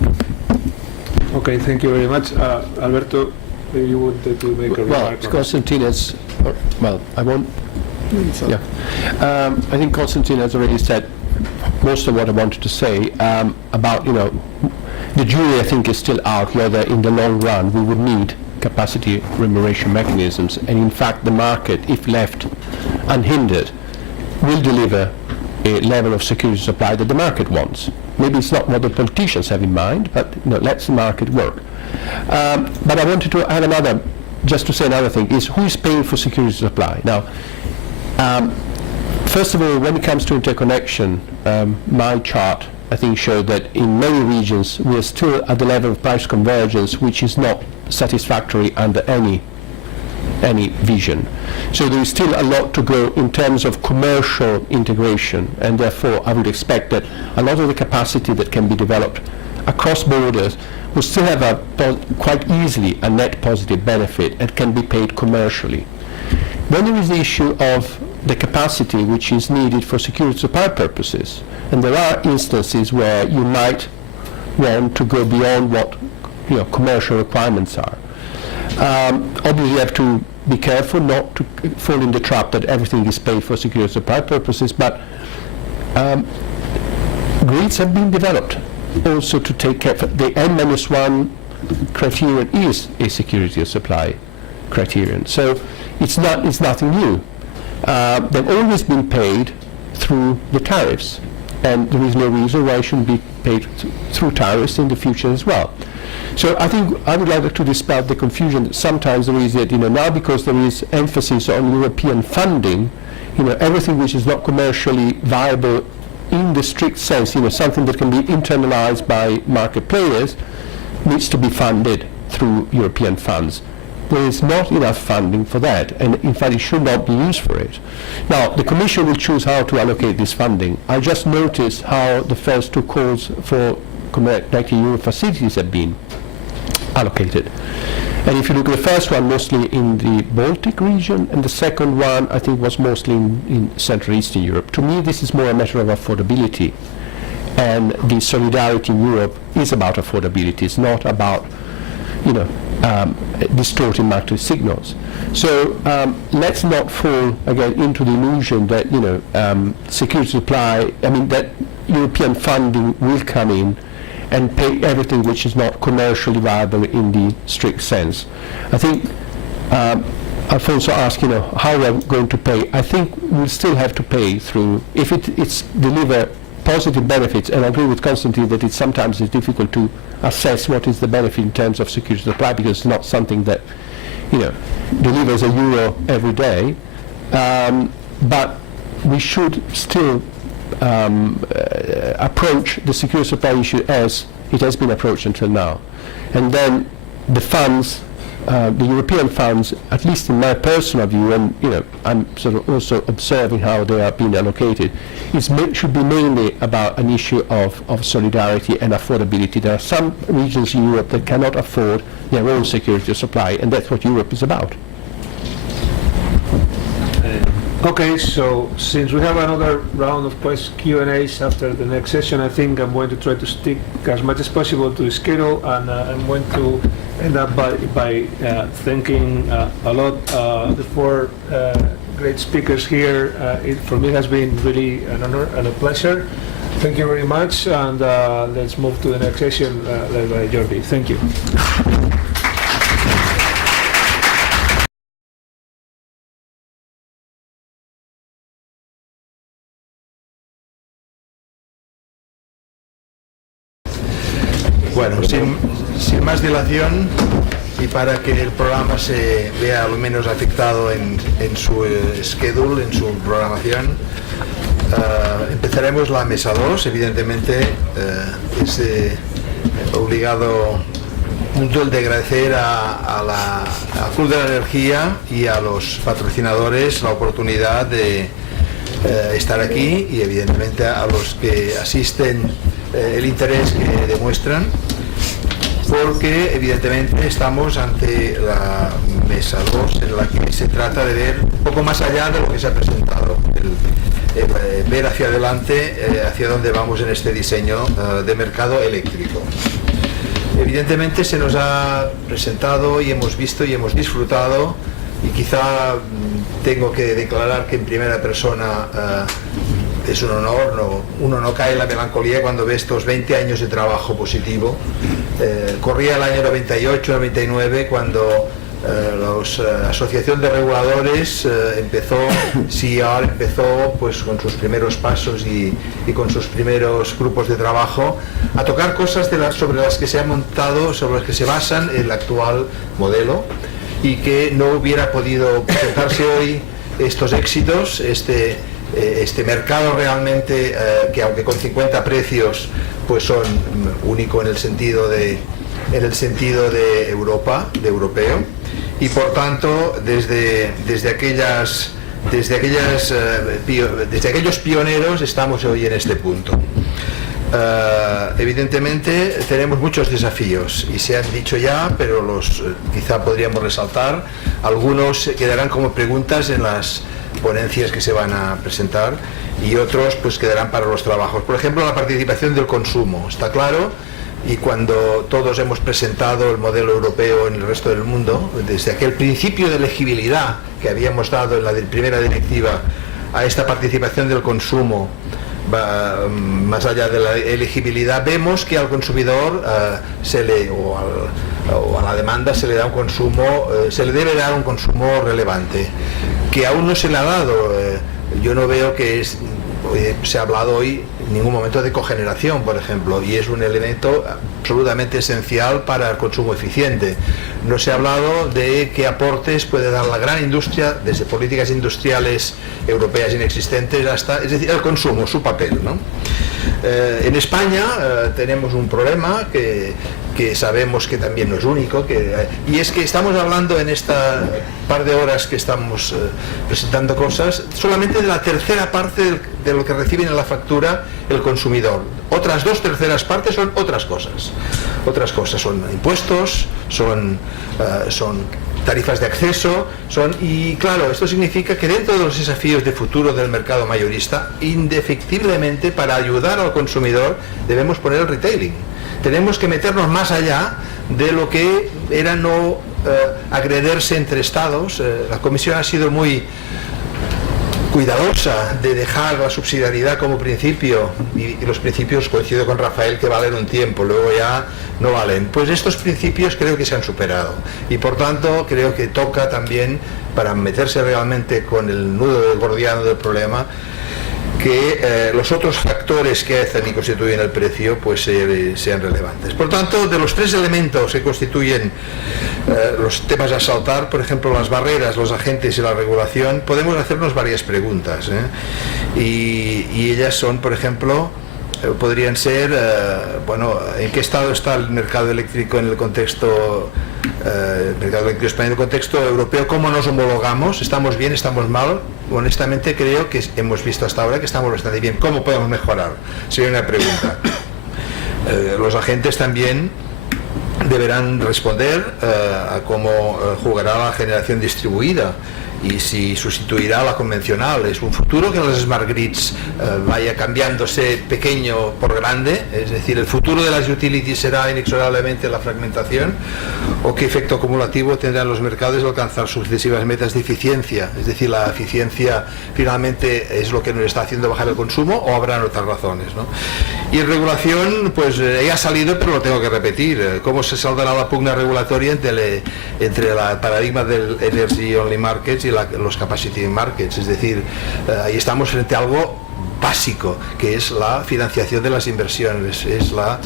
Okay, thank you very much. Alberto, maybe you wanted to make a Well, remark. Constantine has, I won't, yeah. I think Constantine has already said most of what I wanted to say about, the jury I think is still out whether in the long run we would need capacity remuneration mechanisms, and in fact the market, if left unhindered, will deliver a level of security supply that the market wants. Maybe it's not what the politicians have in mind, but let the market work. But I wanted to add just to say another thing, is who is paying for security supply? Now, first of all, when it comes to interconnection, my chart I think showed that in many regions we are still at the level of price convergence which is not satisfactory under any vision. So there is still a lot to go in terms of commercial integration, and therefore I would expect that a lot of the capacity that can be developed across borders will still have quite easily a net positive benefit and can be paid commercially. Then there is the issue of the capacity which is needed for security supply purposes, and there are instances where you might want to go beyond what commercial requirements are. Obviously you have to be careful not to fall in the trap that everything is paid for security supply purposes, but grids have been developed also to take care of the N-1 criterion is a security of supply criterion. So it's nothing new. They've always been paid through the tariffs, and there is no reason why it shouldn't be paid through tariffs in the future as well. So I think I would like to dispel the confusion that sometimes there is that now because there is emphasis on European funding, everything which is not commercially viable in the strict sense, something that can be internalized by market players, needs to be funded through European funds. There is not enough funding for that, and in fact it should not be used for it. Now, the Commission will choose how to allocate this funding. I just noticed how the first two calls for Connecting Europe facilities have been allocated. And if you look at the first one, mostly in the Baltic region, and the second one, I think, was mostly in Central Eastern Europe. To me, this is more a matter of affordability. And the solidarity in Europe is about affordability. It's not about, distorting market signals. So let's not fall again into the illusion that security supply, that European funding will come in and pay everything which is not commercially viable in the strict sense. I think Alfonso asked, how we're going to pay. I think we'll still have to pay through, if it's deliver positive benefits, and I agree with Constantine that it sometimes is difficult to assess what is the benefit in terms of security supply, because it's not something that delivers €1 every day, but we should still approach the security supply issue as it has been approached until now. And then the funds, the European funds, at least in my personal view, and I'm sort of also observing how they are being allocated, should be mainly about an issue of solidarity and affordability. There are some regions in Europe that cannot afford their own security supply, and that's what Europe is about. Okay, so since we have another round of Q&As after the next session, I think I'm going to try to stick as much as possible to the schedule, and I'm going to end up by thanking a lot the four great speakers here. It for me has been really an honor and a pleasure. Thank you very much, and let's move to the next session led by Jordi. Thank you. Bueno, sin más dilación, y para que el programa se vea al menos afectado en su schedule, en su programación, empezaremos la mesa 2. Evidentemente es obligado punto el de agradecer al Club de la Energía y a los patrocinadores la oportunidad de estar aquí, y evidentemente a los que asisten el interés que demuestran, porque evidentemente estamos ante la mesa 2 en la que se trata de ver un poco más allá de lo que se ha presentado, el ver hacia adelante, hacia dónde vamos en este diseño de mercado eléctrico. Evidentemente se nos ha presentado y hemos visto y hemos disfrutado, y quizá tengo que declarar que en primera persona es un honor, uno no cae en la melancolía cuando ve estos 20 años de trabajo positivo. Corría el año 98-99 cuando la Asociación de Reguladores empezó pues con sus primeros pasos y con sus primeros grupos de trabajo a tocar cosas sobre las que se ha montado, sobre las que se basan el actual modelo, y que no hubiera podido presentarse hoy estos éxitos, este mercado realmente que, aunque con 50 precios, pues son único en el sentido de Europa, de europeo, y por tanto desde aquellos pioneros estamos hoy en este punto. Evidentemente tenemos muchos desafíos y se han dicho ya, pero quizá podríamos resaltar. Algunos quedarán como preguntas en las ponencias que se van a presentar, y otros pues quedarán para los trabajos. Por ejemplo, la participación del consumo, está claro, y cuando todos hemos presentado el modelo europeo en el resto del mundo, desde aquel principio de elegibilidad que habíamos dado en la primera directiva a esta participación del consumo, más allá de la elegibilidad, vemos que al consumidor o a la demanda se le da un consumo, se le debe dar un consumo relevante, que aún no se le ha dado. Yo no veo que se ha hablado hoy en ningún momento de cogeneración, por ejemplo, y es un elemento absolutamente esencial para el consumo eficiente. No se ha hablado de qué aportes puede dar la gran industria, desde políticas industriales europeas inexistentes hasta, es decir, el consumo, su papel, ¿no? En España tenemos un problema que sabemos que también no es único, y es que estamos hablando en esta par de horas que estamos presentando cosas solamente de la tercera parte de lo que reciben en la factura el consumidor. Otras 2/3 partes son otras cosas. Otras cosas son impuestos, son tarifas de acceso, y claro, esto significa que dentro de los desafíos de futuro del mercado mayorista, indefectiblemente para ayudar al consumidor debemos poner el retailing. Tenemos que meternos más allá de lo que era no agrederse entre estados. La Comisión ha sido muy cuidadosa de dejar la subsidiariedad como principio, y los principios, coincido con Rafael, que valen un tiempo, luego ya no valen. Pues estos principios creo que se han superado, y por tanto creo que toca también, para meterse realmente con el nudo del gordiano del problema, que los otros factores que hacen y constituyen el precio pues sean relevantes. Por tanto, de los 3 elementos que constituyen los temas a saltar, por ejemplo, las barreras, los agentes y la regulación, podemos hacernos varias preguntas, y ellas son, por ejemplo, podrían ser, ¿en qué estado está el mercado eléctrico en el contexto mercado eléctrico español, en el contexto europeo? ¿Cómo nos homologamos? ¿Estamos bien? ¿Estamos mal? Honestamente creo que hemos visto hasta ahora que estamos bastante bien. ¿Cómo podemos mejorar? Sería una pregunta. Los agentes también deberán responder a cómo jugará la generación distribuida y si sustituirá a la convencional. Es un futuro que los smart grids vaya cambiándose pequeño por grande, es decir, el futuro de las utilities será inexorablemente la fragmentación, o qué efecto acumulativo tendrán los mercados de alcanzar sucesivas metas de eficiencia, es decir, la eficiencia finalmente es lo que nos está haciendo bajar el consumo, o habrán otras razones, ¿no? Y en regulación, pues ya ha salido, pero lo tengo que repetir. ¿Cómo se saldrá la pugna regulatoria entre el paradigma del Energy Only Markets y los Capacity Markets? Es decir, ahí estamos frente a algo básico, que es la financiación de las inversiones, es la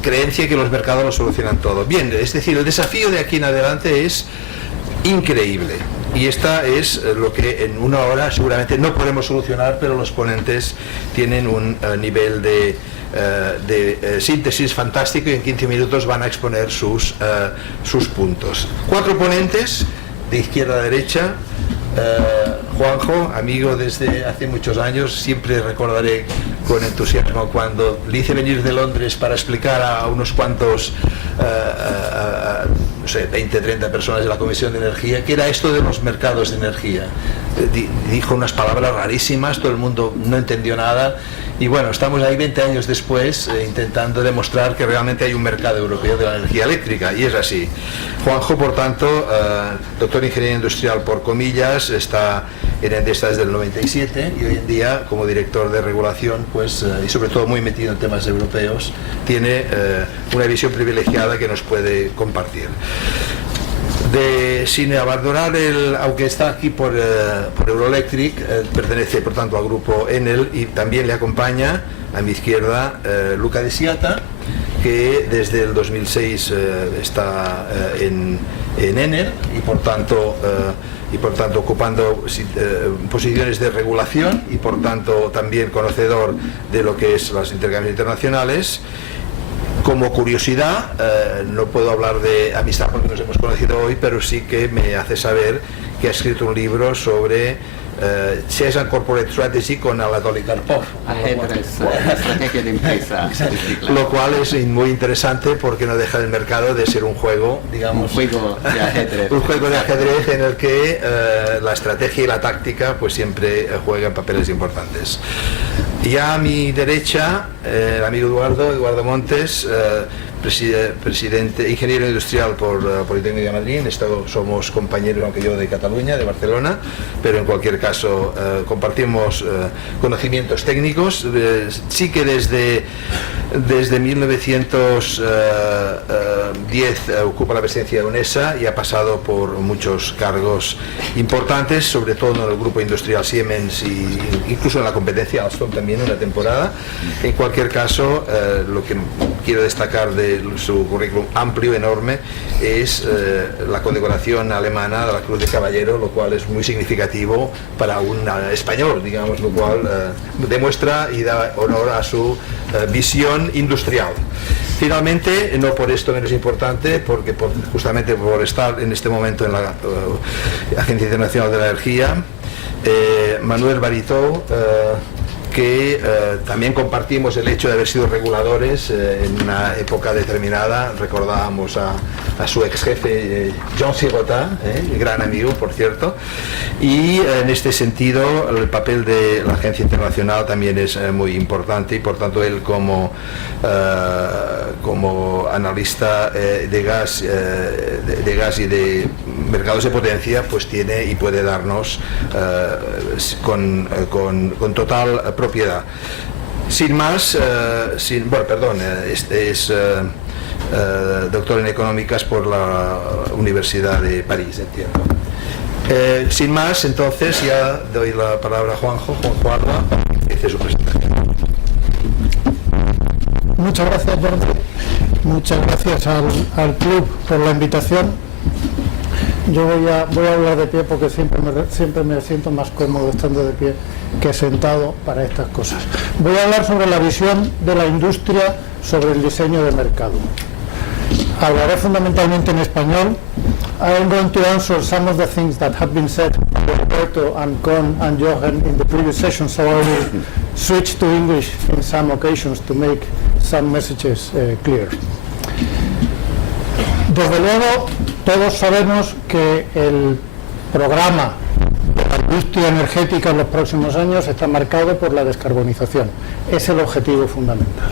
creencia que los mercados lo solucionan todo. Bien, es decir, el desafío de aquí en adelante es increíble, y esta es lo que en una hora seguramente no podemos solucionar, pero los ponentes tienen un nivel de síntesis fantástico, y en 15 minutos van a exponer sus puntos. 4 ponentes de izquierda a derecha. Juanjo, amigo desde hace muchos años, siempre recordaré con entusiasmo cuando le hice venir de Londres para explicar a unos cuantos, no sé, 20, 30 personas de la Comisión de Energía, qué era esto de los mercados de energía. Dijo unas palabras rarísimas, todo el mundo no entendió nada, Y bueno, estamos ahí 20 años después intentando demostrar que realmente hay un mercado europeo de la energía eléctrica, y es así. Juanjo, por tanto, doctor en Ingeniería Industrial por Comillas, está en Endesa desde el 97 y hoy en día, como director de regulación, pues, y sobre todo muy metido en temas europeos, tiene una visión privilegiada que nos puede compartir. Sin abandonar aunque está aquí por Euroelectric, pertenece por tanto al grupo Enel, y también le acompaña a mi izquierda Luca de Siata, que desde el 2006 está en Enel y por tanto ocupando posiciones de regulación y por tanto también conocedor de lo que es los intercambios internacionales. Como curiosidad, no puedo hablar de amistad porque nos hemos conocido hoy, pero sí que me hace saber que ha escrito un libro sobre Shares and Corporate Strategy con Anatoly Karpov. Estrategia de empresa. Lo cual es muy interesante porque no deja el mercado de ser un juego, digamos, un juego de ajedrez. Un juego de ajedrez en el que la estrategia y la táctica pues siempre juegan papeles importantes. Y a mi derecha, el amigo Eduardo Montes, presidente, ingeniero industrial por Politécnica de Madrid. En esto somos compañeros, aunque yo de Cataluña, de Barcelona, pero en cualquier caso compartimos conocimientos técnicos. Sí que desde 1910 ocupa la presidencia de UNESA y ha pasado por muchos cargos importantes, sobre todo en el grupo industrial Siemens y incluso en la competencia Alstom también una temporada. En cualquier caso, lo que quiero destacar de su currículum amplio, enorme, es la condecoración alemana de la Cruz de Caballero, lo cual es muy significativo para un español, digamos, lo cual demuestra y da honor a su visión industrial. Finalmente, no por esto menos importante, porque justamente por estar en este momento en la Agencia Internacional de la Energía, Manuel Barito, que también compartimos el hecho de haber sido reguladores en una época determinada. Recordábamos a su ex jefe Jean Sirotin, gran amigo por cierto, y en este sentido el papel de la Agencia Internacional también es muy importante, y por tanto él como analista de gas y de mercados de potencia pues tiene y puede darnos con total propiedad. Sin más, este es doctor en económicas por la Universidad de París, entiendo. Sin más, entonces ya doy la palabra a Juanjo Arda, que hace su presentación. Muchas gracias, Jordi. Muchas gracias al club por la invitación. Yo voy a hablar de pie porque siempre me siento más cómodo estando de pie que sentado para estas cosas. Voy a hablar sobre la visión de la industria sobre el diseño de mercado. Hablaré fundamentalmente en español. I am going to answer some of the things that have been said by Roberto and Con and Jochen in the previous session, so I will switch to English in some occasions to make some messages clear. Desde luego, todos sabemos que el programa de la industria energética en los próximos años está marcado por la descarbonización. Es el objetivo fundamental.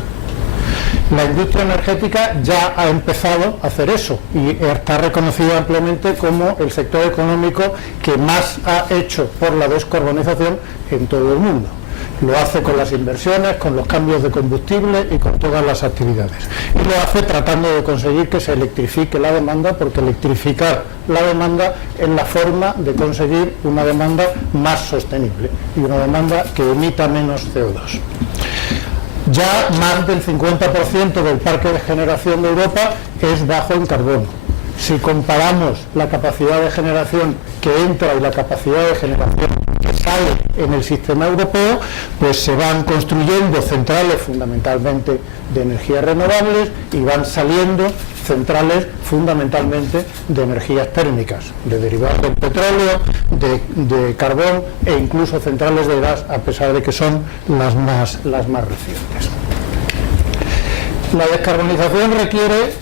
La industria energética ya ha empezado a hacer eso y está reconocida ampliamente como el sector económico que más ha hecho por la descarbonización en todo el mundo. Lo hace con las inversiones, con los cambios de combustible y con todas las actividades. Y lo hace tratando de conseguir que se electrifique la demanda, porque electrificar la demanda es la forma de conseguir una demanda más sostenible y una demanda que emita menos CO2. Ya más del 50% del parque de generación de Europa es bajo en carbono. Si comparamos la capacidad de generación que entra y la capacidad de generación que sale en el sistema europeo, pues se van construyendo centrales fundamentalmente de energías renovables y van saliendo centrales fundamentalmente de energías térmicas, de derivados del petróleo, de carbón e incluso centrales de gas, a pesar de que son las más recientes. La descarbonización requiere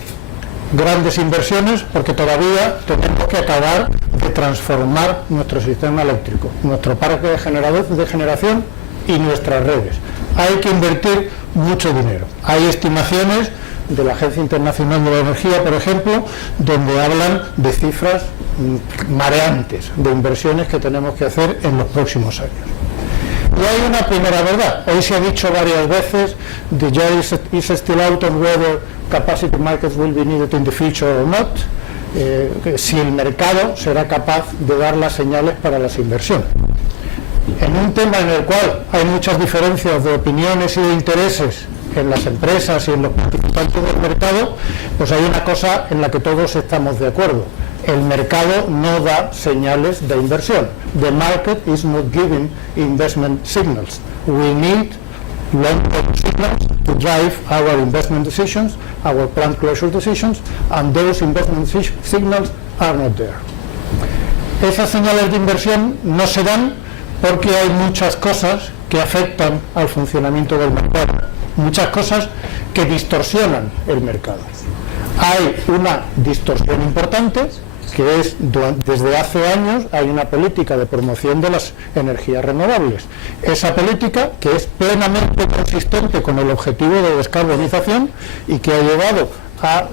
grandes inversiones porque todavía tenemos que acabar de transformar nuestro sistema eléctrico, nuestro parque de generación y nuestras redes. hay que invertir mucho dinero. Hay estimaciones de la Agencia Internacional de la Energía, por ejemplo, donde hablan de cifras mareantes de inversiones que tenemos que hacer en los próximos años. Y hay una primera verdad. Hoy se ha dicho varias veces, the jury is still out on whether capacity markets will be needed in the future or not, si el mercado será capaz de dar las señales para las inversiones. En un tema en el cual hay muchas diferencias de opiniones y de intereses en las empresas y en los participantes del mercado, pues hay una cosa en la que todos estamos de acuerdo. El mercado no da señales de inversión. The market is not giving investment signals. We need long-term signals to drive our investment decisions, our plant closure decisions, and those investment signals are not there. Esas señales de inversión no se dan porque hay muchas cosas que afectan al funcionamiento del mercado, muchas cosas que distorsionan el mercado. Hay una distorsión importante, que es, desde hace años hay una política de promoción de las energías renovables. Esa política, que es plenamente consistente con el objetivo de descarbonización y que ha llevado a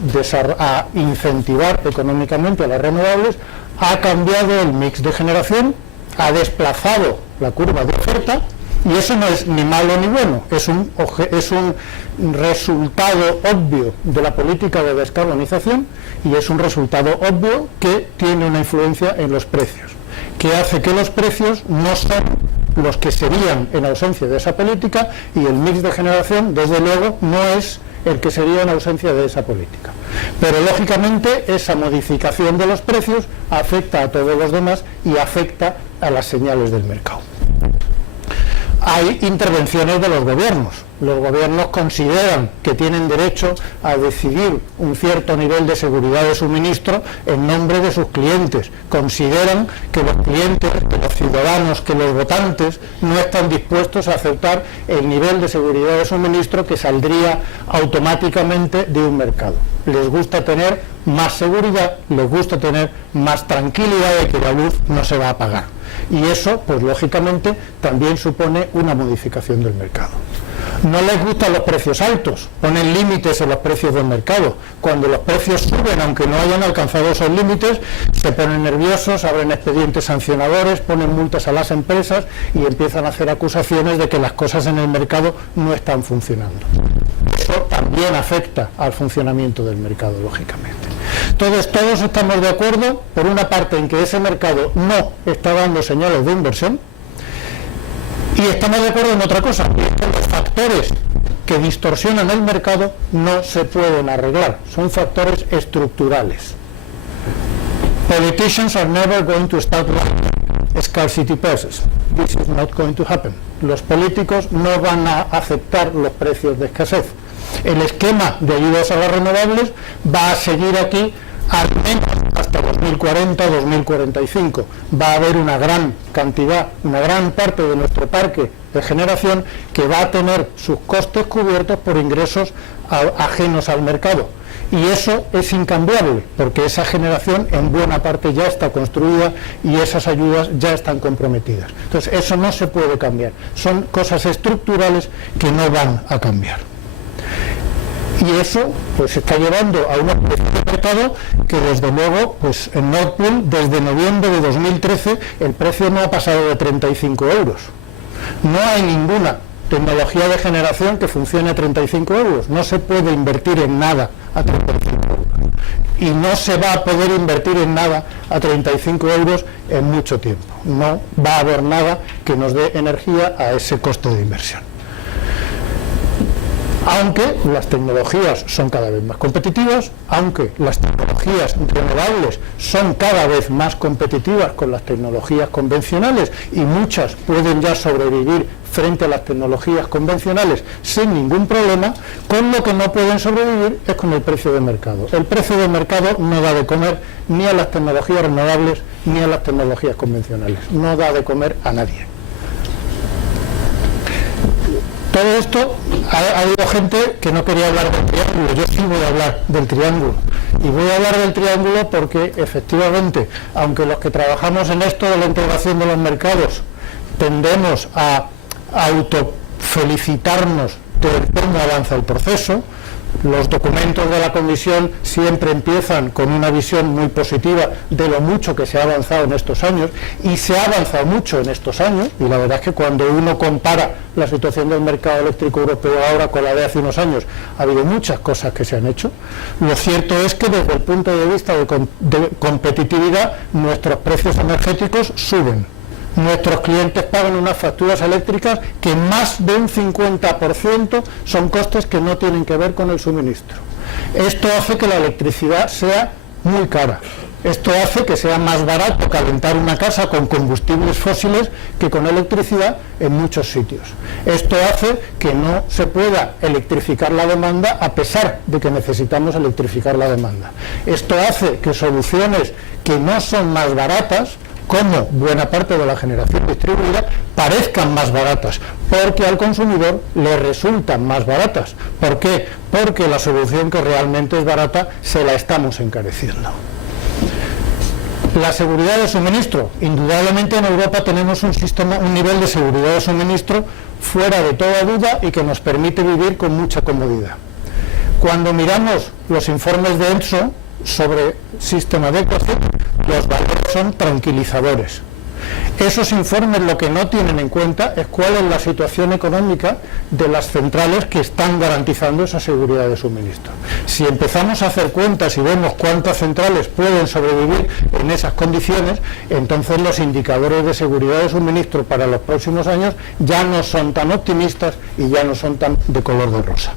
incentivar económicamente a las renovables, ha cambiado el mix de generación, ha desplazado la curva de oferta, y eso no es ni malo ni bueno, es un resultado obvio de la política de descarbonización, y es un resultado obvio que tiene una influencia en los precios, que hace que los precios no son los que serían en ausencia de esa política, y el mix de generación, desde luego, no es el que sería en ausencia de esa política. Pero lógicamente esa modificación de los precios afecta a todos los demás y afecta a las señales del mercado. Hay intervenciones de los gobiernos. Los gobiernos consideran que tienen derecho a decidir un cierto nivel de seguridad de suministro en nombre de sus clientes. Consideran que los clientes, que los ciudadanos, que los votantes no están dispuestos a aceptar el nivel de seguridad de suministro que saldría automáticamente de un mercado. Les gusta tener más seguridad, les gusta tener más tranquilidad de que la luz no se va a apagar. Y eso, pues lógicamente, también supone una modificación del mercado. No les gustan los precios altos, ponen límites en los precios del mercado. Cuando los precios suben, aunque no hayan alcanzado esos límites, se ponen nerviosos, abren expedientes sancionadores, ponen multas a las empresas y empiezan a hacer acusaciones de que las cosas en el mercado no están funcionando. Eso también afecta al funcionamiento del mercado, lógicamente. Entonces, todos estamos de acuerdo, por una parte, en que ese mercado no está dando señales de inversión, y estamos de acuerdo en otra cosa, que los factores que distorsionan el mercado no se pueden arreglar, son factores estructurales. Politicians are never going to start writing scarcity prices. This is not going to happen. Los políticos no van a aceptar los precios de escasez. El esquema de ayudas a las renovables va a seguir aquí al menos hasta 2040-2045. Va a haber una gran cantidad, una gran parte de nuestro parque de generación que va a tener sus costes cubiertos por ingresos ajenos al mercado. Y eso es incambiable, porque esa generación en buena parte ya está construida y esas ayudas ya están comprometidas. Entonces, eso no se puede cambiar. Son cosas estructurales que no van a cambiar. Y eso pues está llevando a unos precios de mercado que, desde luego, pues en Nord Pool, desde noviembre de 2013, el precio no ha pasado de 35 euros. No hay ninguna tecnología de generación que funcione a 35 euros. No se puede invertir en nada a 35 euros. Y no se va a poder invertir en nada a 35 euros en mucho tiempo. No va a haber nada que nos dé energía a ese coste de inversión. Aunque las tecnologías son cada vez más competitivas, aunque las tecnologías renovables son cada vez más competitivas con las tecnologías convencionales, y muchas pueden ya sobrevivir frente a las tecnologías convencionales sin ningún problema, con lo que no pueden sobrevivir es con el precio de mercado. El precio de mercado no da de comer ni a las tecnologías renovables ni a las tecnologías convencionales, no da de comer a nadie. Todo esto, ha habido gente que no quería hablar del triángulo. Yo sí voy a hablar del triángulo. Y voy a hablar del triángulo porque, efectivamente, aunque los que trabajamos en esto de la integración de los mercados tendemos a felicitarnos de cómo avanza el proceso. Los documentos de la Comisión siempre empiezan con una visión muy positiva de lo mucho que se ha avanzado en estos años, y se ha avanzado mucho en estos años, y la verdad es que cuando uno compara la situación del mercado eléctrico europeo ahora con la de hace unos años, ha habido muchas cosas que se han hecho. Lo cierto es que desde el punto de vista de competitividad, nuestros precios energéticos suben. Nuestros clientes pagan unas facturas eléctricas que más de un 50% son costes que no tienen que ver con el suministro. Esto hace que la electricidad sea muy cara. Esto hace que sea más barato calentar una casa con combustibles fósiles que con electricidad en muchos sitios. Esto hace que no se pueda electrificar la demanda a pesar de que necesitamos electrificar la demanda. Esto hace que soluciones que no son más baratas, como buena parte de la generación distribuida, parezcan más baratas, porque al consumidor le resultan más baratas. ¿Por qué? Porque la solución que realmente es barata se la estamos encareciendo. La seguridad de suministro. Indudablemente en Europa tenemos un nivel de seguridad de suministro fuera de toda duda y que nos permite vivir con mucha comodidad. Cuando miramos los informes de ENTSO sobre sistema de ecuación, los valores son tranquilizadores. Esos informes lo que no tienen en cuenta es cuál es la situación económica de las centrales que están garantizando esa seguridad de suministro. Si empezamos a hacer cuentas y vemos cuántas centrales pueden sobrevivir en esas condiciones, entonces los indicadores de seguridad de suministro para los próximos años ya no son tan optimistas y ya no son tan de color de rosa.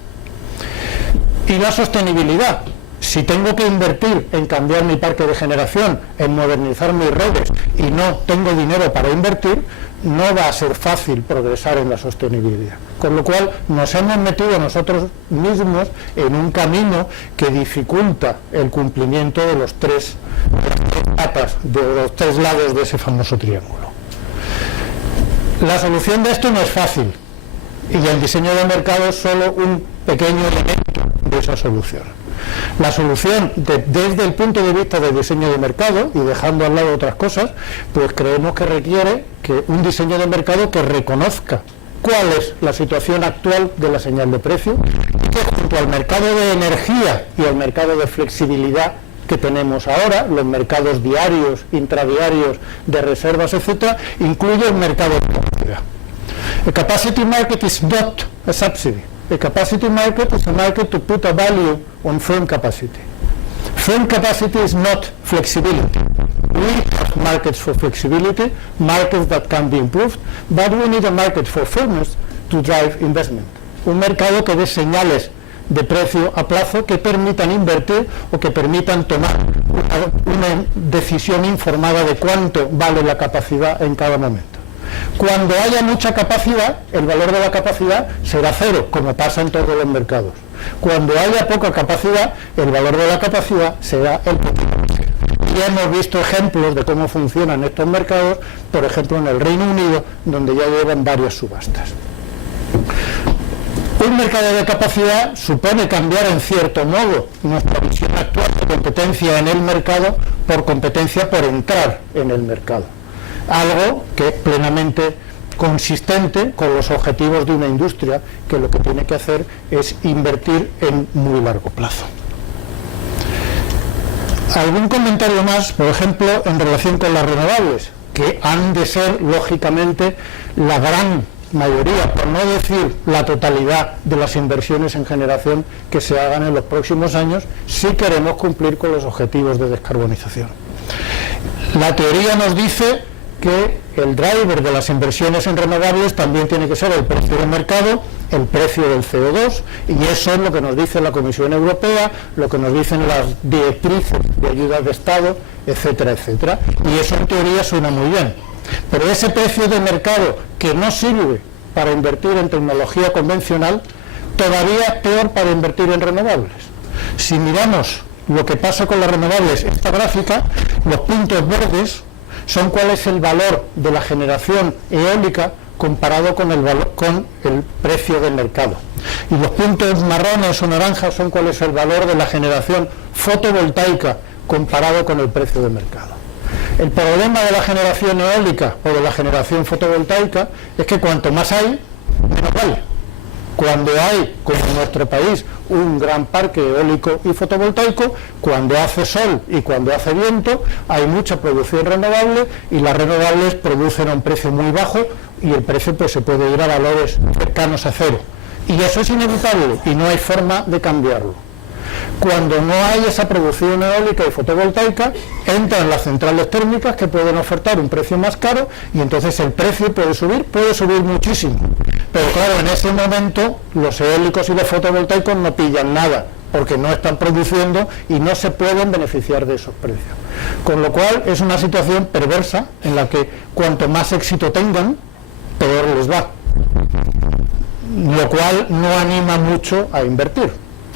Y la sostenibilidad. Si tengo que invertir en cambiar mi parque de generación, en modernizar mis redes y no tengo dinero para invertir, no va a ser fácil progresar en la sostenibilidad. Con lo cual nos hemos metido nosotros mismos en un camino que dificulta el cumplimiento de los tres patas, de los tres lados de ese famoso triángulo. La solución de esto no es fácil, y el diseño de mercado es solo un pequeño elemento de esa solución. La solución, desde el punto de vista del diseño de mercado, y dejando al lado otras cosas, pues creemos que requiere que un diseño de mercado que reconozca cuál es la situación actual de la señal de precio, y que junto al mercado de energía y al mercado de flexibilidad que tenemos ahora, los mercados diarios, intradiarios, de reservas, etcétera, incluye el mercado de capacidad. A capacity market is not a subsidy. A capacity market is a market to put a value on firm capacity. Firm capacity is not flexibility. We have markets for flexibility, markets that can be improved, but we need a market for firmness to drive investment. Un mercado que dé señales de precio a plazo que permitan invertir o que permitan tomar una decisión informada de cuánto vale la capacidad en cada momento. Cuando haya mucha capacidad, el valor de la capacidad será cero, como pasa en todos los mercados. Cuando haya poca capacidad, el valor de la capacidad será el potencial. Ya hemos visto ejemplos de cómo funcionan estos mercados, por ejemplo en el Reino Unido, donde ya llevan varias subastas. Un mercado de capacidad supone cambiar en cierto modo nuestra visión actual de competencia en el mercado por competencia por entrar en el mercado. Algo que es plenamente consistente con los objetivos de una industria que lo que tiene que hacer es invertir en muy largo plazo. ¿Algún comentario más, por ejemplo, en relación con las renovables? Que han de ser, lógicamente, la gran mayoría, por no decir la totalidad de las inversiones en generación que se hagan en los próximos años, si queremos cumplir con los objetivos de descarbonización. La teoría nos dice que el driver de las inversiones en renovables también tiene que ser el precio de mercado, el precio del CO2, y eso es lo que nos dice la Comisión Europea, lo que nos dicen las directrices de ayudas de Estado, etcétera, etcétera. Y eso en teoría suena muy bien. Pero ese precio de mercado que no sirve para invertir en tecnología convencional, todavía es peor para invertir en renovables. Si miramos lo que pasa con las renovables, esta gráfica, los puntos verdes son cuál es el valor de la generación eólica comparado con el precio del mercado. Y los puntos marrones o naranjas son cuál es el valor de la generación fotovoltaica comparado con el precio del mercado. El problema de la generación eólica o de la generación fotovoltaica es que cuanto más hay, menos vale. Cuando hay, como en nuestro país, un gran parque eólico y fotovoltaico, cuando hace sol y cuando hace viento, hay mucha producción renovable y las renovables producen a un precio muy bajo y el precio pues se puede ir a valores cercanos a cero. Y eso es inevitable y no hay forma de cambiarlo. Cuando no hay esa producción eólica y fotovoltaica, entran las centrales térmicas que pueden ofertar un precio más caro y entonces el precio puede subir muchísimo. Pero claro, en ese momento los eólicos y los fotovoltaicos no pillan nada, porque no están produciendo y no se pueden beneficiar de esos precios. Con lo cual es una situación perversa en la que cuanto más éxito tengan, peor les va. Lo cual no anima mucho a invertir.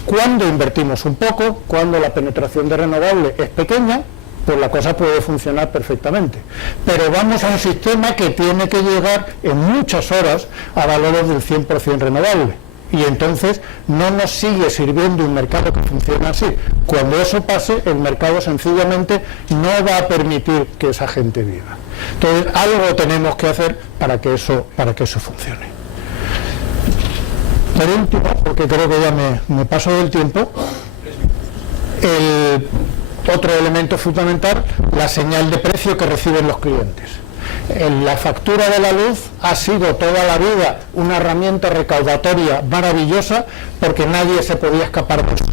Cuando invertimos un poco, cuando la penetración de renovable es pequeña, pues la cosa puede funcionar perfectamente. Pero vamos a un sistema que tiene que llegar en muchas horas a valores del 100% renovable. Y entonces no nos sigue sirviendo un mercado que funciona así. Cuando eso pase, el mercado sencillamente no va a permitir que esa gente viva. Entonces, algo tenemos que hacer para que eso funcione. Por último, porque creo que ya me paso del tiempo, el otro elemento fundamental, la señal de precio que reciben los clientes. La factura de la luz ha sido toda la vida una herramienta recaudatoria maravillosa porque nadie se podía escapar de eso.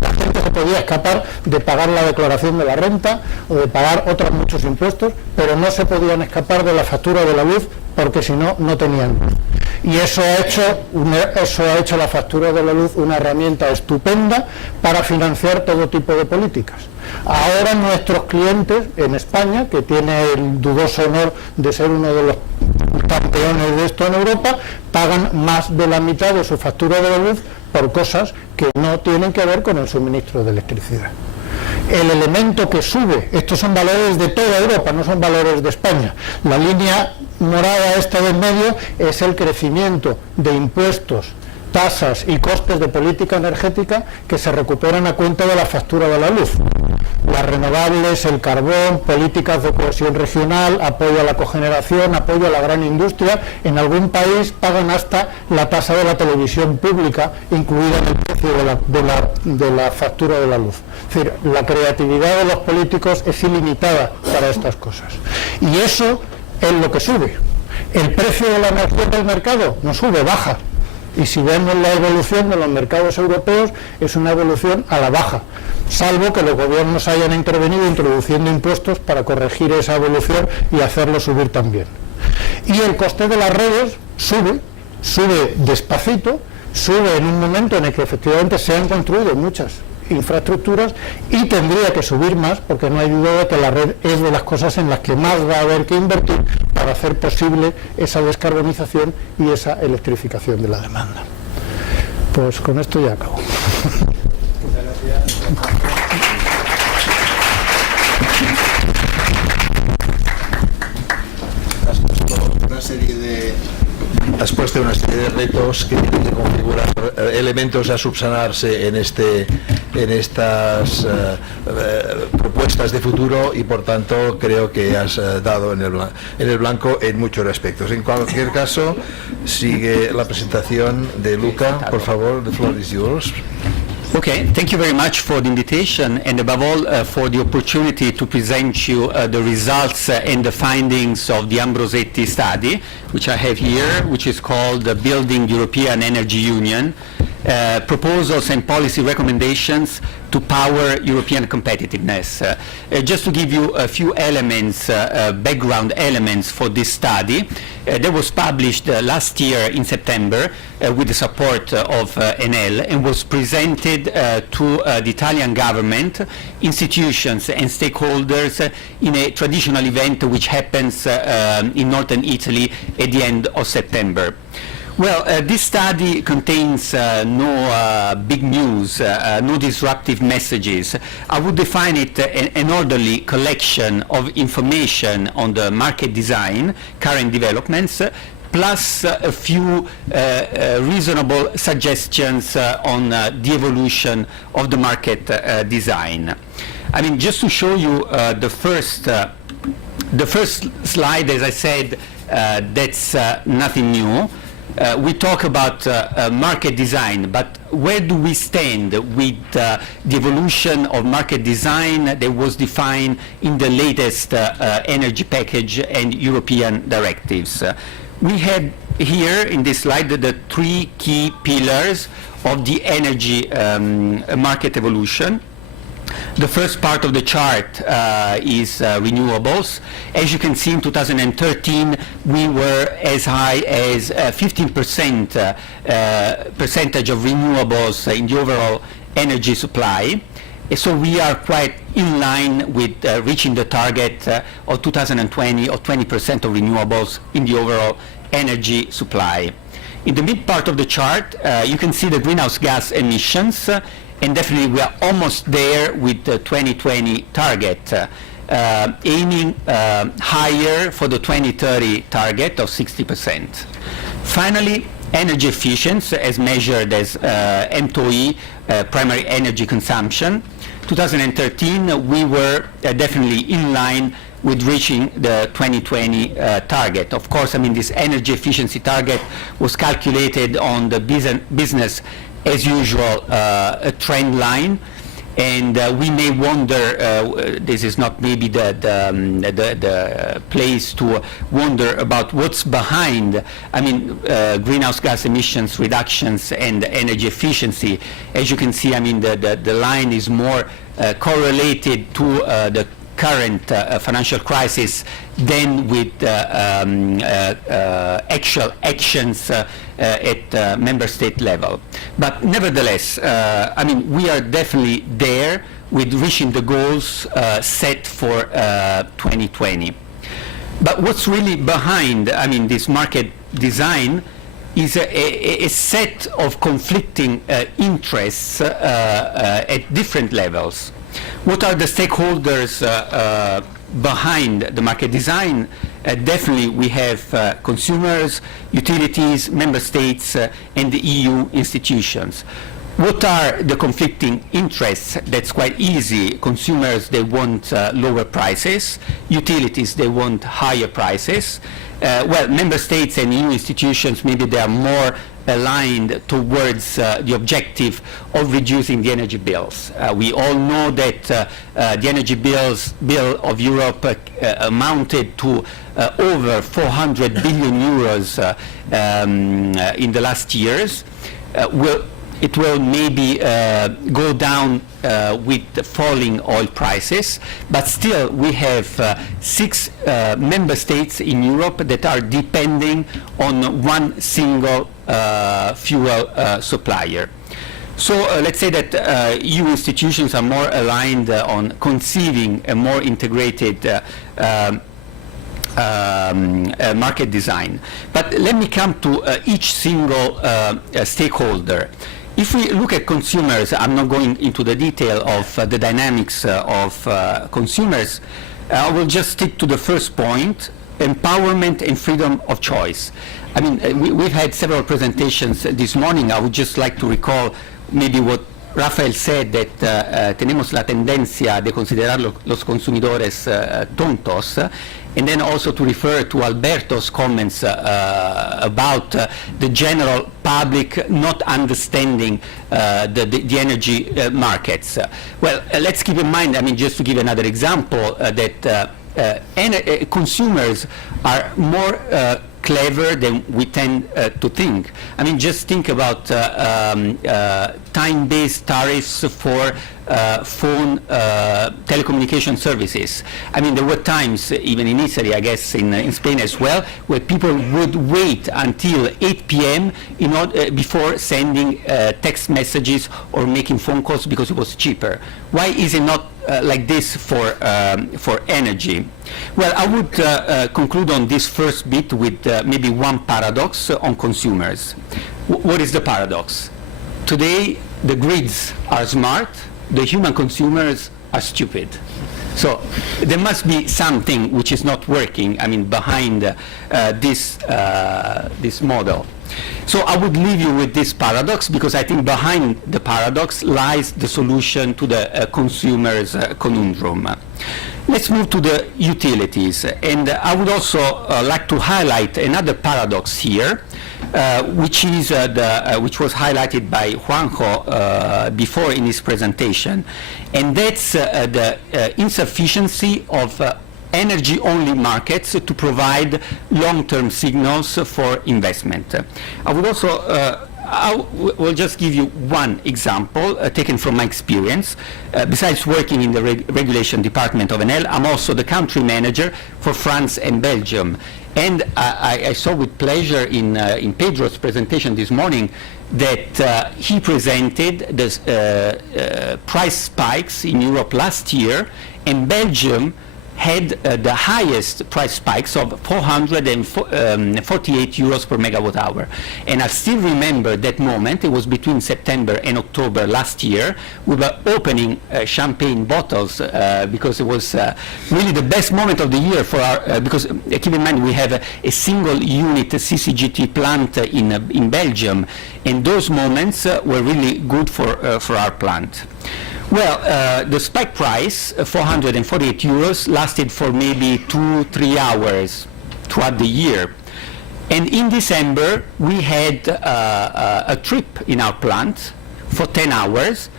La gente se podía escapar de pagar la declaración de la renta o de pagar otros muchos impuestos, pero no se podían escapar de la factura de la luz porque si no, no tenían luz. Y eso ha hecho la factura de la luz una herramienta estupenda para financiar todo tipo de políticas. Ahora nuestros clientes en España, que tiene el dudoso honor de ser uno de los campeones de esto en Europa, pagan más de la mitad de su factura de la luz por cosas que no tienen que ver con el suministro de electricidad. El elemento que sube, estos son valores de toda Europa, no son valores de España. La línea morada esta del medio es el crecimiento de impuestos, tasas y costes de política energética que se recuperan a cuenta de la factura de la luz. Las renovables, el carbón, políticas de cohesión regional, apoyo a la cogeneración, apoyo a la gran industria. En algún país pagan hasta la tasa de la televisión pública incluida en el precio de la factura de la luz. Es decir, la creatividad de los políticos es ilimitada para estas cosas. Y eso es lo que sube. El precio de la energía del mercado no sube, baja. Y si vemos la evolución de los mercados europeos, es una evolución a la baja, salvo que los gobiernos hayan intervenido introduciendo impuestos para corregir esa evolución y hacerlo subir también. Y el coste de las redes sube despacito, sube en un momento en el que efectivamente se han construido muchas infraestructuras y tendría que subir más, porque no hay duda de que la red es de las cosas en las que más va a haber que invertir para hacer posible esa descarbonización y esa electrificación de la demanda. Pues con esto ya acabo. Has puesto una serie de retos que tienen que configurar elementos a subsanarse en estas propuestas de futuro y por tanto creo que has dado en el blanco en muchos aspectos. En cualquier caso, sigue la presentación de Luca. Por favor, the floor is yours. Okay, thank you very much for the invitation and above all for the opportunity to present you the results and the findings of the Ambrosetti study, which I have here, which is called Building European Energy Union, Proposals and Policy Recommendations to Power European Competitiveness. Just to give you a few elements, background elements for this study, that was published last year in September with the support of Enel and was presented to the Italian government, institutions and stakeholders in a traditional event which happens in northern Italy at the end of September. Well, this study contains no big news, no disruptive messages. I would define it an orderly collection of information on the market design, current developments, plus a few reasonable suggestions on the evolution of the market design. I mean, just to show you the first slide, as I said, that's nothing new. we talk about market design, but where do we stand with the evolution of market design that was defined in the latest energy package and European directives? We have here in this slide the three key pillars of the energy market evolution. The first part of the chart is renewables. As you can see, in 2013, we were as high as 15% percentage of renewables in the overall energy supply. So we are quite in line with reaching the target of 2020 of 20% of renewables in the overall energy supply. In the mid part of the chart, you can see the greenhouse gas emissions. And definitely we are almost there with the 2020 target, aiming higher for the 2030 target of 60%. Finally, energy efficiency as measured as ENTSO-E, primary energy consumption. 2013 we were definitely in line with reaching the 2020 target. Of course, I mean, this energy efficiency target was calculated on the business as usual a trend line, and we may wonder, this is not maybe the place to wonder about what's behind, I mean, greenhouse gas emissions reductions and energy efficiency. As you can see, I mean, the line is more correlated to the current financial crisis than with actual actions at member state level. But nevertheless, I mean, we are definitely there with reaching the goals set for 2020. But what's really behind, I mean, this market design is a set of conflicting interests at different levels. What are the stakeholders behind the market design? Definitely we have consumers, utilities, member states, and the EU institutions. What are the conflicting interests? That's quite easy. Consumers, they want lower prices. Utilities, they want higher prices. Well, member states and EU institutions, maybe they are more aligned towards the objective of reducing the energy bills. We all know that the energy bill of Europe amounted to over 400 billion euros in the last years. It will maybe go down with the falling oil prices, but still we have 6 member states in Europe that are depending on one single fuel supplier. So let's say that EU institutions are more aligned on conceiving a more integrated market design. But let me come to each single stakeholder. If we look at consumers, I'm not going into the detail of the dynamics of consumers. I will just stick to the first point, empowerment and freedom of choice. I mean, we've had several presentations this morning. I would just like to recall maybe what Rafael said, that tenemos la tendencia de considerar los consumidores tontos, and then also to refer to Alberto's comments about the general public not understanding the energy markets. Well, let's keep in mind, I mean, just to give another example, that consumers are more clever than we tend to think. I mean, just think about time-based tariffs for phone telecommunication services. I mean, there were times, even in Italy, I guess in Spain as well, where people would wait until 8 p.m. in order, before sending text messages or making phone calls because it was cheaper. Why is it not like this for energy? Well, I would conclude on this first bit with maybe one paradox on consumers. What is the paradox? Today, the grids are smart, the human consumers are stupid. So there must be something which is not working, I mean, behind this model. So I would leave you with this paradox, because I think behind the paradox lies the solution to the consumer's conundrum. Let's move to the utilities, and I would also like to highlight another paradox here, which is which was highlighted by Juanjo before in his presentation, and that's the insufficiency of energy-only markets to provide long-term signals for investment. I would also I will just give you one example taken from my experience. Besides working in the regulation department of Enel, I'm also the country manager for France and Belgium. And I saw with pleasure in Pedro's presentation this morning that he presented the price spikes in Europe last year, and Belgium had the highest price spikes of 448 euros per megawatt hour. And I still remember that moment. It was between September and October last year. We were opening champagne bottles because it was really the best moment of the year for our, because keep in mind we have a single unit CCGT plant in Belgium, and those moments were really good for our plant. Well, the spike price, 448 euros, lasted for maybe 2-3 hours throughout the year. And in December, we had a trip in our plant for 10 hours,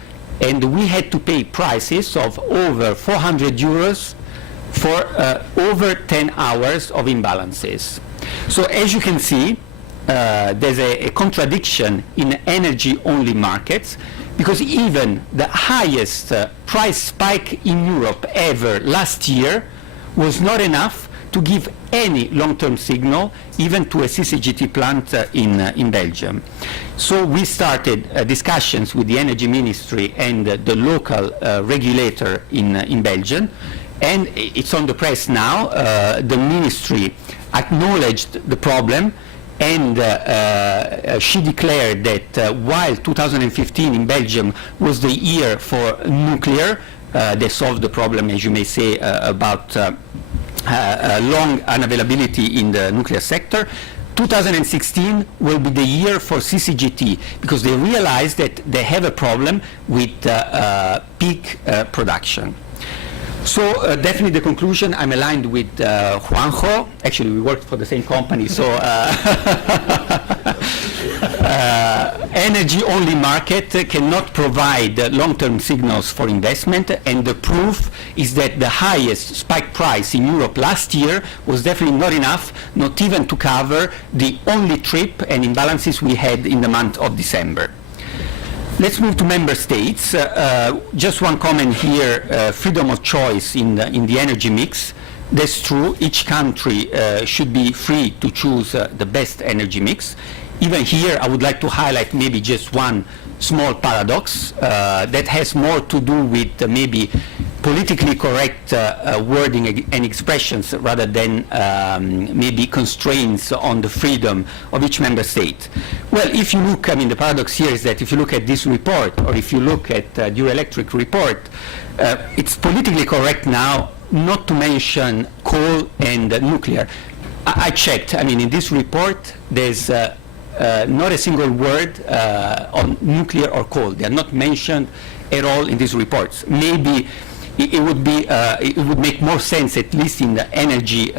and we had to pay prices of over 400 euros for over 10 hours of imbalances. So as you can see, there's a contradiction in energy-only markets, because even the highest price spike in Europe ever last year was not enough to give any long-term signal even to a CCGT plant in Belgium. So we started discussions with the Energy Ministry and the local regulator in Belgium, and it's on the press now. The ministry acknowledged the problem, and she declared that while 2015 in Belgium was the year for nuclear, they solved the problem, as you may say, about long unavailability in the nuclear sector. 2016 will be the year for CCGT, because they realized that they have a problem with peak production. So definitely the conclusion, I'm aligned with Juanjo. Actually, we worked for the same company, so energy-only market cannot provide long-term signals for investment, and the proof is that the highest spike price in Europe last year was definitely not enough, not even to cover the only trip and imbalances we had in the month of December. Let's move to member states. Just one comment here, freedom of choice in the energy mix. That's true. Each country should be free to choose the best energy mix. Even here, I would like to highlight maybe just one small paradox that has more to do with maybe politically correct wording and expressions rather than maybe constraints on the freedom of each member state. Well, if you look, I mean, the paradox here is that if you look at this report, or if you look at the Euroelectric report, it's politically correct now not to mention coal and nuclear. I checked, I mean, in this report, there's not a single word on nuclear or coal. They are not mentioned at all in these reports. Maybe it would be, it would make more sense, at least in the energy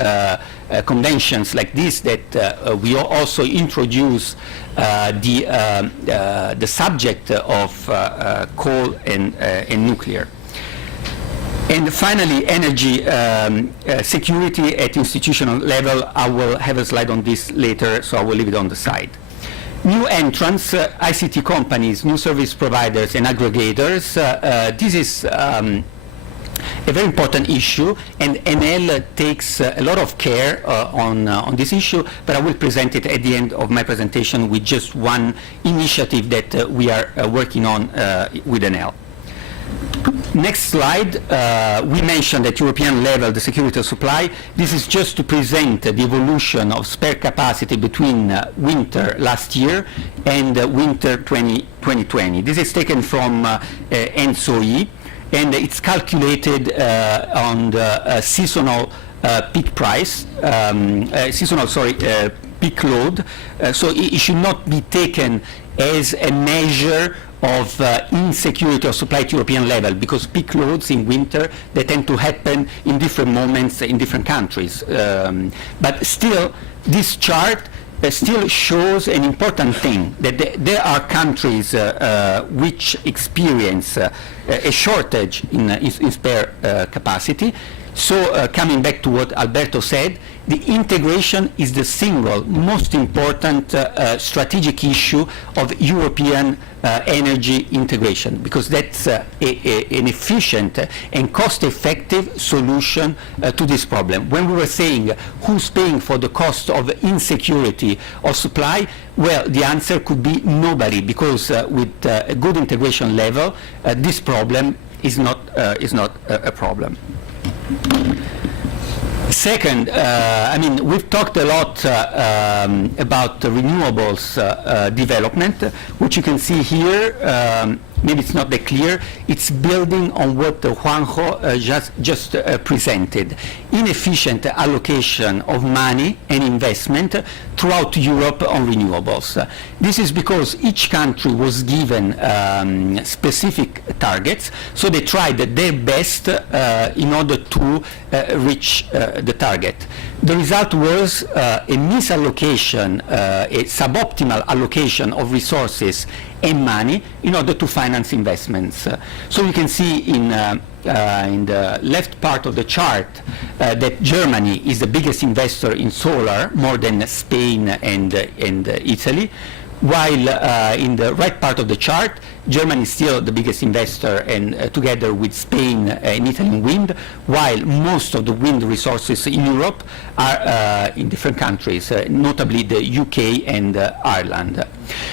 conventions like this, that we also introduce the subject of coal and nuclear. And finally, energy security at institutional level. I will have a slide on this later, so I will leave it on the side. New entrants, ICT companies, new service providers, and aggregators. This is a very important issue, and Enel takes a lot of care on this issue, but I will present it at the end of my presentation with just one initiative that we are working on with Enel. Next slide, we mentioned at European level the security of supply. This is just to present the evolution of spare capacity between winter last year and winter 2020. This is taken from ENTSO-E, and it's calculated on the seasonal peak price, peak load. So it should not be taken as a measure of insecurity of supply at European level, because peak loads in winter, they tend to happen in different moments in different countries. But still, this chart still shows an important thing, that there are countries which experience a shortage in spare capacity. So coming back to what Alberto said, the integration is the single most important strategic issue of European energy integration, because that's an efficient and cost-effective solution to this problem. When we were saying who's paying for the cost of insecurity of supply, well, the answer could be nobody, because with a good integration level, this problem is not a problem. Second, I mean, we've talked a lot about renewables development, which you can see here. Maybe it's not that clear. It's building on what Juanjo just presented. Inefficient allocation of money and investment throughout Europe on renewables. This is because each country was given specific targets, so they tried their best in order to reach the target. The result was a misallocation, a suboptimal allocation of resources and money in order to finance investments. So you can see in the left part of the chart that Germany is the biggest investor in solar, more than Spain and Italy, while in the right part of the chart, Germany is still the biggest investor, and together with Spain and Italy in wind, while most of the wind resources in Europe are in different countries, notably the UK and Ireland.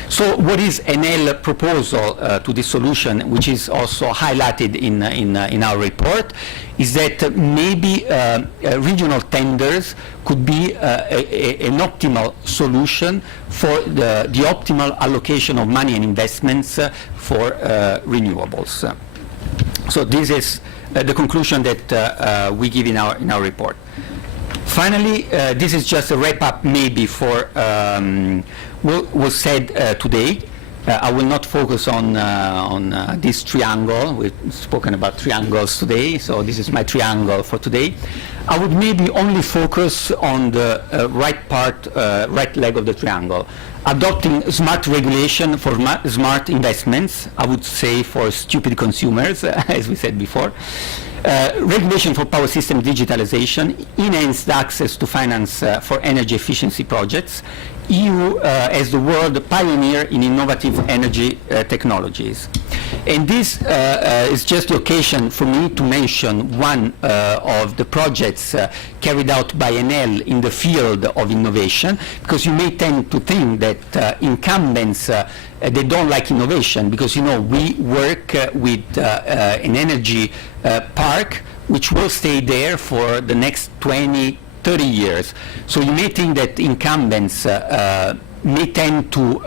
So what is Enel proposal to this solution, which is also highlighted in our report, is that maybe regional tenders could be an optimal solution for the optimal allocation of money and investments for renewables. So this is the conclusion that we give in our report. Finally, this is just a wrap-up maybe for what was said today. I will not focus on this triangle. We've spoken about triangles today, so this is my triangle for today. I would maybe only focus on the right leg of the triangle. Adopting smart regulation for smart investments, I would say for stupid consumers, as we said before. Regulation for power system digitalization, enhanced access to finance for energy efficiency projects, EU as the world pioneer in innovative energy technologies. And this is just the occasion for me to mention one of the projects carried out by Enel in the field of innovation, because you may tend to think that incumbents they don't like innovation, because we work with an energy park which will stay there for the next 20, 30 years. So you may think that incumbents may tend to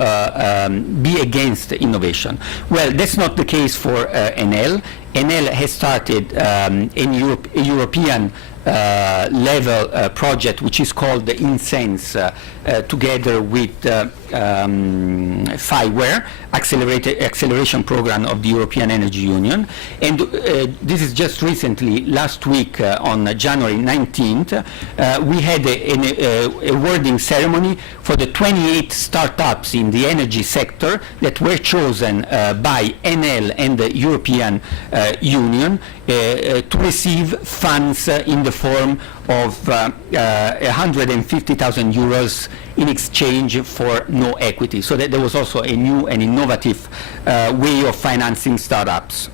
be against innovation. Well, that's not the case for Enel. Enel has started a European level project which is called the INSENSE, together with FIWARE, acceleration program of the European Energy Union. And this is just recently, last week on January 19th, we had a awarding ceremony for the 28 startups in the energy sector that were chosen by Enel and the European Union to receive funds in the form of 150,000 euros in exchange for no equity. So that there was also a new and innovative way of financing startups.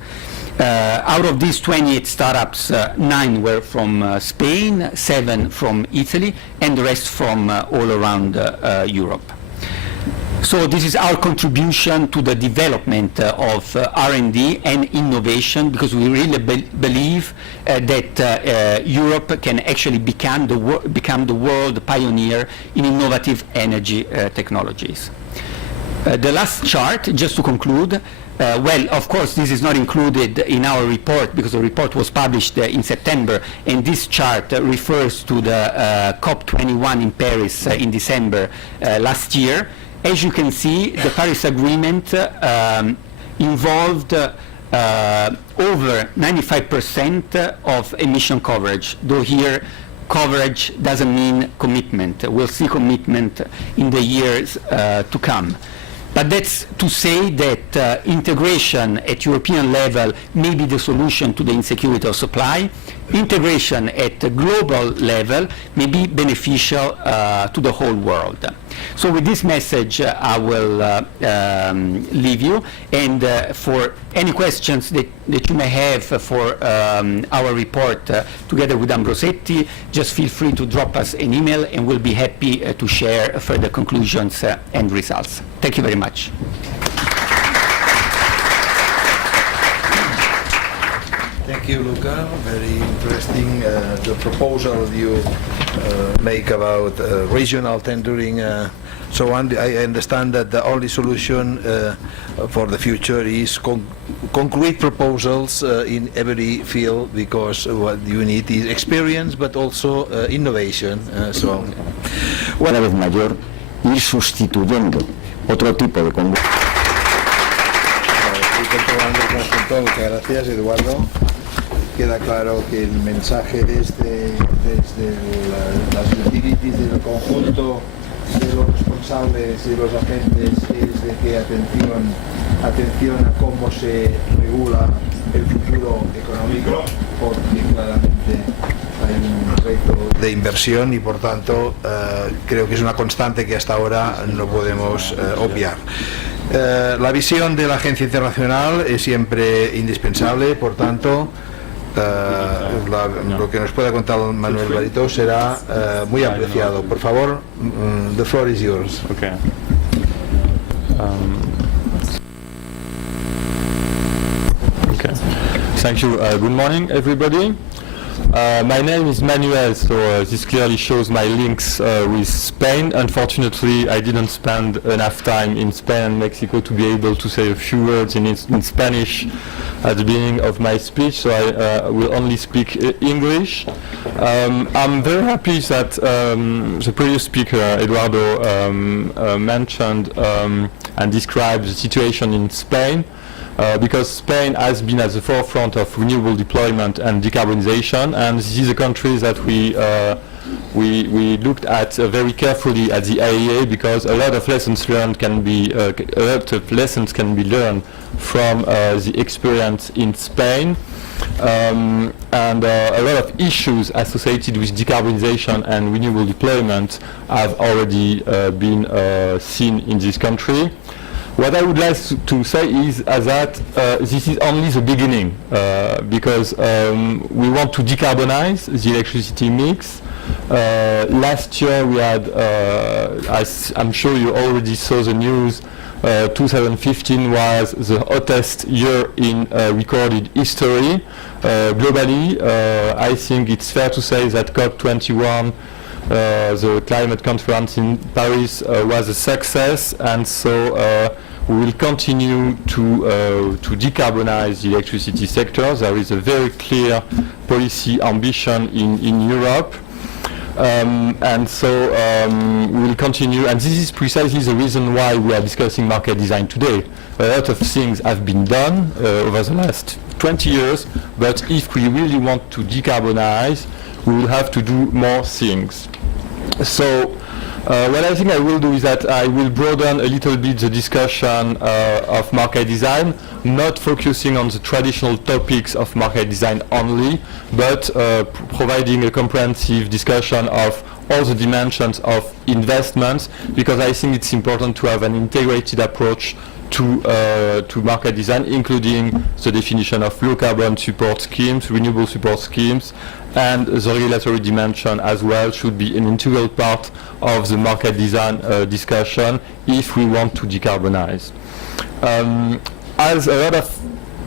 Out of these 28 startups, 9 were from Spain, 7 from Italy, and the rest from all around Europe. So this is our contribution to the development of R&D and innovation, because we really believe that Europe can actually become the world pioneer in innovative energy technologies. The last chart, just to conclude, well, of course, this is not included in our report because the report was published in September, and this chart refers to the COP21 in Paris in December last year. As you can see, the Paris Agreement involved over 95% of emission coverage, though here coverage doesn't mean commitment. We'll see commitment in the years to come. But that's to say that integration at European level may be the solution to the insecurity of supply. Integration at the global level may be beneficial to the whole world. So with this message, I will leave you. And for any questions that you may have for our report together with Ambrosetti, just feel free to drop us an email, and we'll be happy to share further conclusions and results. Thank you very much. Thank you, Luca. Very interesting the proposal you make about regional tendering. So on. I understand that the only solution for the future is concrete proposals in every field, because what you need is experience, but also innovation. Una vez mayor, ir sustituyendo otro tipo de combustible. Muchas gracias, Eduardo. Queda claro que el mensaje desde las utilities del conjunto de los responsables y los agentes es de que atención a cómo se regula el futuro económico, porque claramente hay un reto de inversión y por tanto creo que es una constante que hasta ahora no podemos obviar. La visión de la Agencia Internacional es siempre indispensable, por tanto lo que nos pueda contar Manuel Barito será muy apreciado. Por favor, the floor is yours. Okay. Okay. Thank you. Good morning, everybody. My name is Manuel, so this clearly shows my links with Spain. Unfortunately, I didn't spend enough time in Spain and Mexico to be able to say a few words in Spanish at the beginning of my speech, so I will only speak English. I'm very happy that the previous speaker, Eduardo, mentioned and described the situation in Spain. Because Spain has been at the forefront of renewable deployment and decarbonization, and this is a country that we looked at very carefully at the IEA, because a lot of lessons learned can be learned from the experience in Spain, and a lot of issues associated with decarbonization and renewable deployment have already been seen in this country. What I would like to say is that this is only the beginning, because we want to decarbonize the electricity mix. Last year we had, as I'm sure you already saw the news, 2015 was the hottest year in recorded history. Globally, I think it's fair to say that COP21, the climate conference in Paris, was a success, and so we will continue to decarbonize the electricity sector. There is a very clear policy ambition in Europe, and so we will continue, and this is precisely the reason why we are discussing market design today. A lot of things have been done over the last 20 years, but if we really want to decarbonize, we will have to do more things. So what I think I will do is that I will broaden a little bit the discussion of market design, not focusing on the traditional topics of market design only, but providing a comprehensive discussion of all the dimensions of investments, because I think it's important to have an integrated approach to market design, including the definition of low carbon support schemes, renewable support schemes, and the regulatory dimension as well should be an integral part of the market design discussion if we want to decarbonize. As a lot of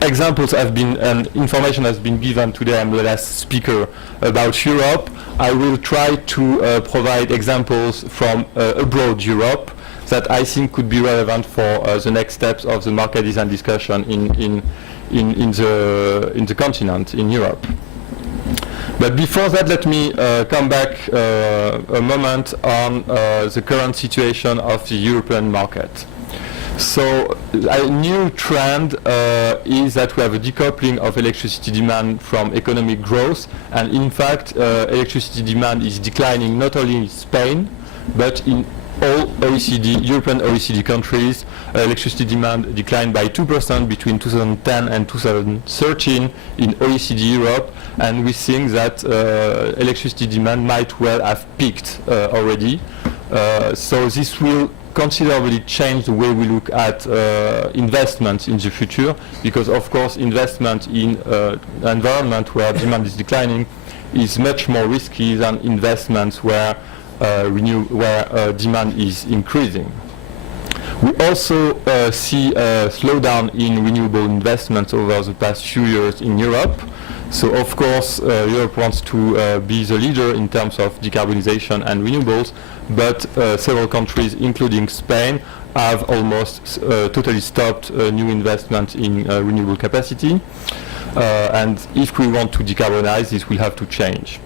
examples have been and information has been given today, I'm the last speaker about Europe, I will try to provide examples from abroad Europe that I think could be relevant for the next steps of the market design discussion in the continent, in Europe. But before that, let me come back a moment on the current situation of the European market. So a new trend is that we have a decoupling of electricity demand from economic growth, and in fact electricity demand is declining not only in Spain but in all European OECD countries. Electricity demand declined by 2% between 2010 and 2013 in OECD Europe, and we think that electricity demand might well have peaked already. So this will considerably change the way we look at investment in the future, because of course investment in an environment where demand is declining is much more risky than investments where demand is increasing. We also see a slowdown in renewable investments over the past few years in Europe. So of course Europe wants to be the leader in terms of decarbonization and renewables, but several countries, including Spain, have almost totally stopped new investment in renewable capacity. And if we want to decarbonize, this will have to change.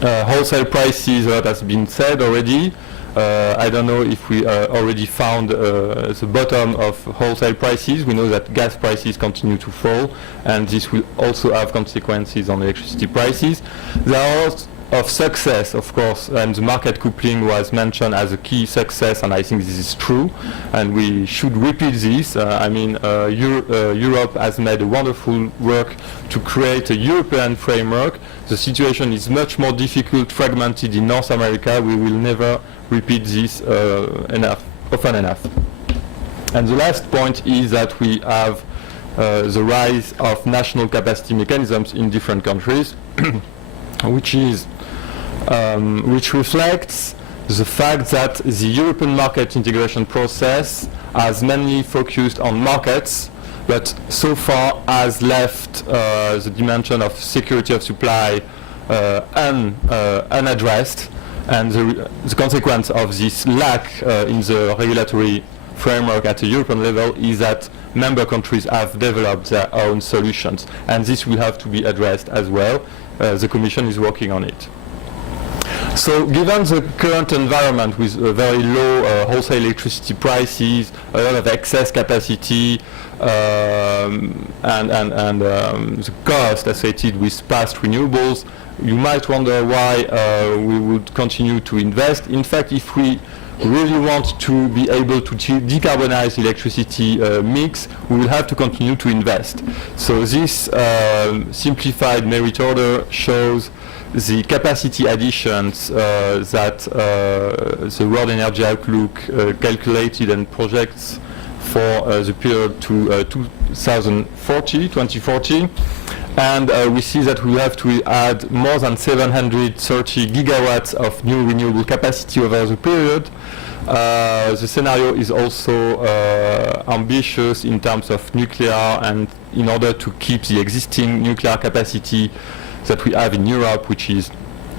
Wholesale prices, that has been said already. I don't know if we already found the bottom of wholesale prices. We know that gas prices continue to fall, and this will also have consequences on electricity prices. There are lots of success, of course, and the market coupling was mentioned as a key success, and I think this is true, and we should repeat this. Europe has made a wonderful work to create a European framework. The situation is much more difficult, fragmented in North America. We will never repeat this often enough. And the last point is that we have the rise of national capacity mechanisms in different countries, which reflects the fact that the European market integration process has mainly focused on markets, but so far has left the dimension of security of supply unaddressed, and the consequence of this lack in the regulatory framework at the European level is that member countries have developed their own solutions, and this will have to be addressed as well. The Commission is working on it. So given the current environment with very low wholesale electricity prices, a lot of excess capacity, and the cost associated with past renewables, you might wonder why we would continue to invest. In fact, if we really want to be able to decarbonize the electricity mix, we will have to continue to invest. So this simplified merit order shows the capacity additions that the World Energy Outlook calculated and projects for the period to 2040. And we see that we have to add more than 730 gigawatts of new renewable capacity over the period. The scenario is also ambitious in terms of nuclear, and in order to keep the existing nuclear capacity that we have in Europe, which is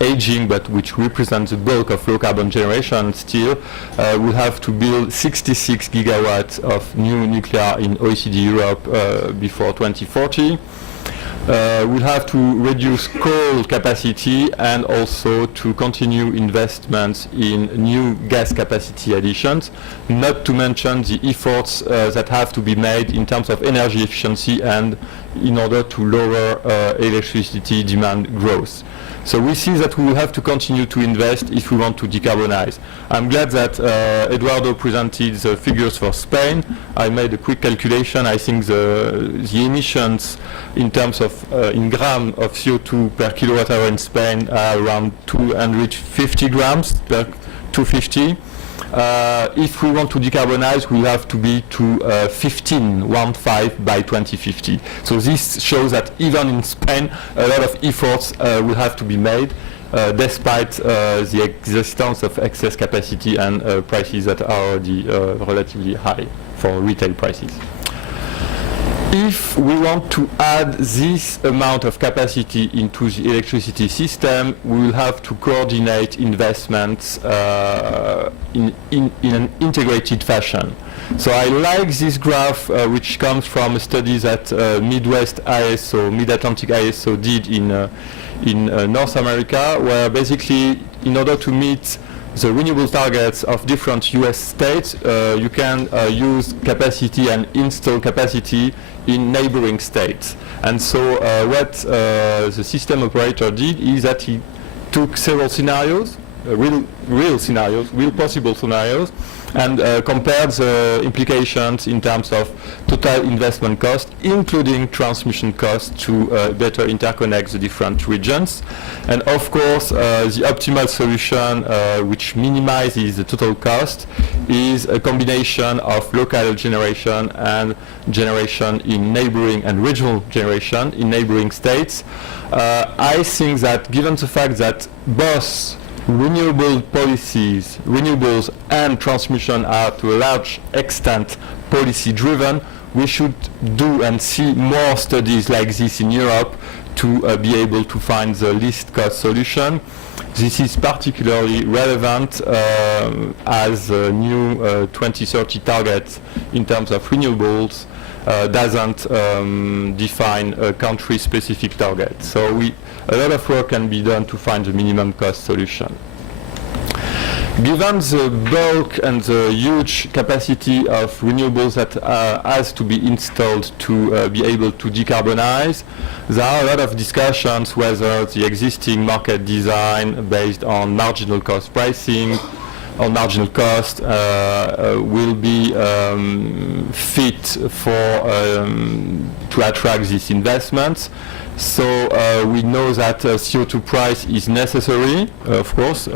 aging but which represents the bulk of low carbon generation still, we'll have to build 66 gigawatts of new nuclear in OECD Europe before 2040. We'll have to reduce coal capacity and also to continue investments in new gas capacity additions, not to mention the efforts that have to be made in terms of energy efficiency and in order to lower electricity demand growth. So we see that we will have to continue to invest if we want to decarbonize. I'm glad that Eduardo presented the figures for Spain. I made a quick calculation. I think the emissions in terms of in gram of CO2 per kilowatt hour in Spain are around 250 grams per 250. If we want to decarbonize, we have to be to 15 by 2050. So this shows that even in Spain, a lot of efforts will have to be made, despite the existence of excess capacity and prices that are already relatively high for retail prices. If we want to add this amount of capacity into the electricity system, we will have to coordinate investments in an integrated fashion. So I like this graph, which comes from a study that Midwest ISO, Mid-Atlantic ISO did in North America, where basically in order to meet the renewable targets of different US states, you can use capacity and install capacity in neighboring states. And so what the system operator did is that he took several scenarios, real possible scenarios, and compared the implications in terms of total investment cost, including transmission costs, to better interconnect the different regions. And of course, the optimal solution, which minimizes the total cost, is a combination of local generation and generation in neighboring and regional generation in neighboring states. I think that given the fact that both renewable policies, renewables and transmission are to a large extent policy driven, we should do and see more studies like this in Europe to be able to find the least cost solution. This is particularly relevant as a new 2030 target in terms of renewables doesn't define a country-specific target. So a lot of work can be done to find the minimum cost solution. Given the bulk and the huge capacity of renewables that has to be installed to be able to decarbonize, there are a lot of discussions whether the existing market design based on marginal cost pricing or marginal cost will be fit for to attract these investments. So we know that CO2 price is necessary, of course.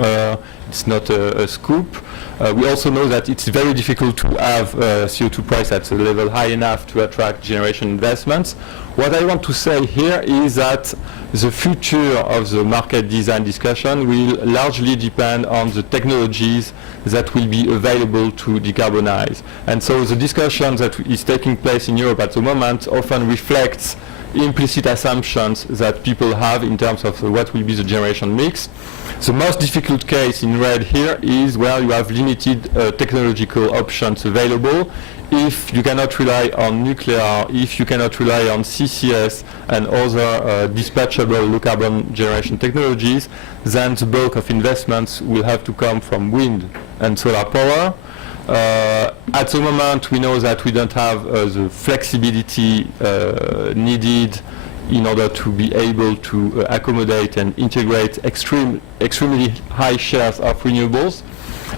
It's not a scoop. We also know that it's very difficult to have CO2 price at a level high enough to attract generation investments. What I want to say here is that the future of the market design discussion will largely depend on the technologies that will be available to decarbonize. And so the discussion that is taking place in Europe at the moment often reflects implicit assumptions that people have in terms of what will be the generation mix. The most difficult case in red here is where you have limited technological options available. If you cannot rely on nuclear, if you cannot rely on CCS and other dispatchable low-carbon generation technologies, then the bulk of investments will have to come from wind and solar power. At the moment, we know that we don't have the flexibility needed in order to be able to accommodate and integrate extremely high shares of renewables.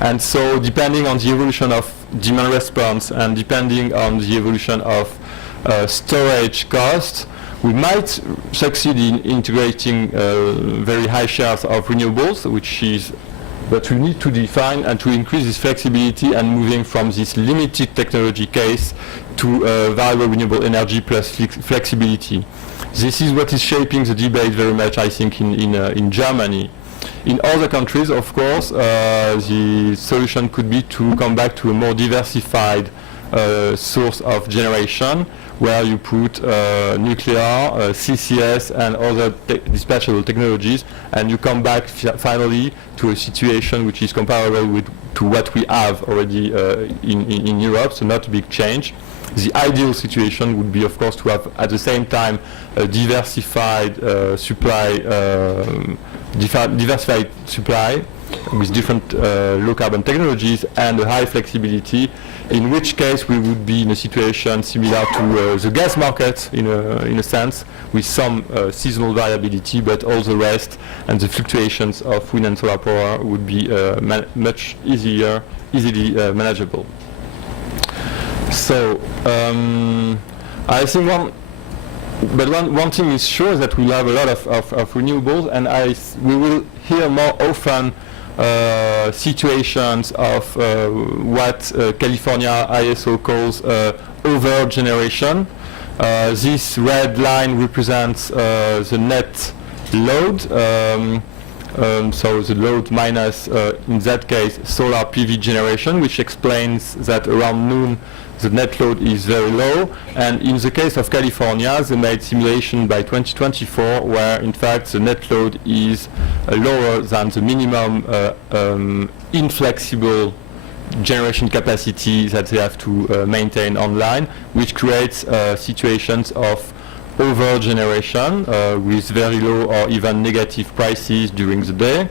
And so depending on the evolution of demand response and depending on the evolution of storage costs, we might succeed in integrating very high shares of renewables, which is but we need to define and to increase this flexibility and moving from this limited technology case to variable renewable energy plus flexibility. This is what is shaping the debate very much, I think, in Germany. In other countries, of course, the solution could be to come back to a more diversified source of generation, where you put nuclear, CCS and other dispatchable technologies, and you come back finally to a situation which is comparable to what we have already in Europe, so not a big change. The ideal situation would be, of course, to have at the same time a diversified supply with different low-carbon technologies and a high flexibility, in which case we would be in a situation similar to the gas market in a sense, with some seasonal variability, but all the rest and the fluctuations of wind and solar power would be much easily manageable. So I think one thing is sure, that we'll have a lot of renewables, and we will hear more often situations of what California ISO calls over generation. This red line represents the net load, so the load minus, in that case, solar PV generation, which explains that around noon the net load is very low. And in the case of California, they made simulation by 2024 where in fact the net load is lower than the minimum inflexible generation capacity that they have to maintain online, which creates situations of over generation with very low or even negative prices during the day.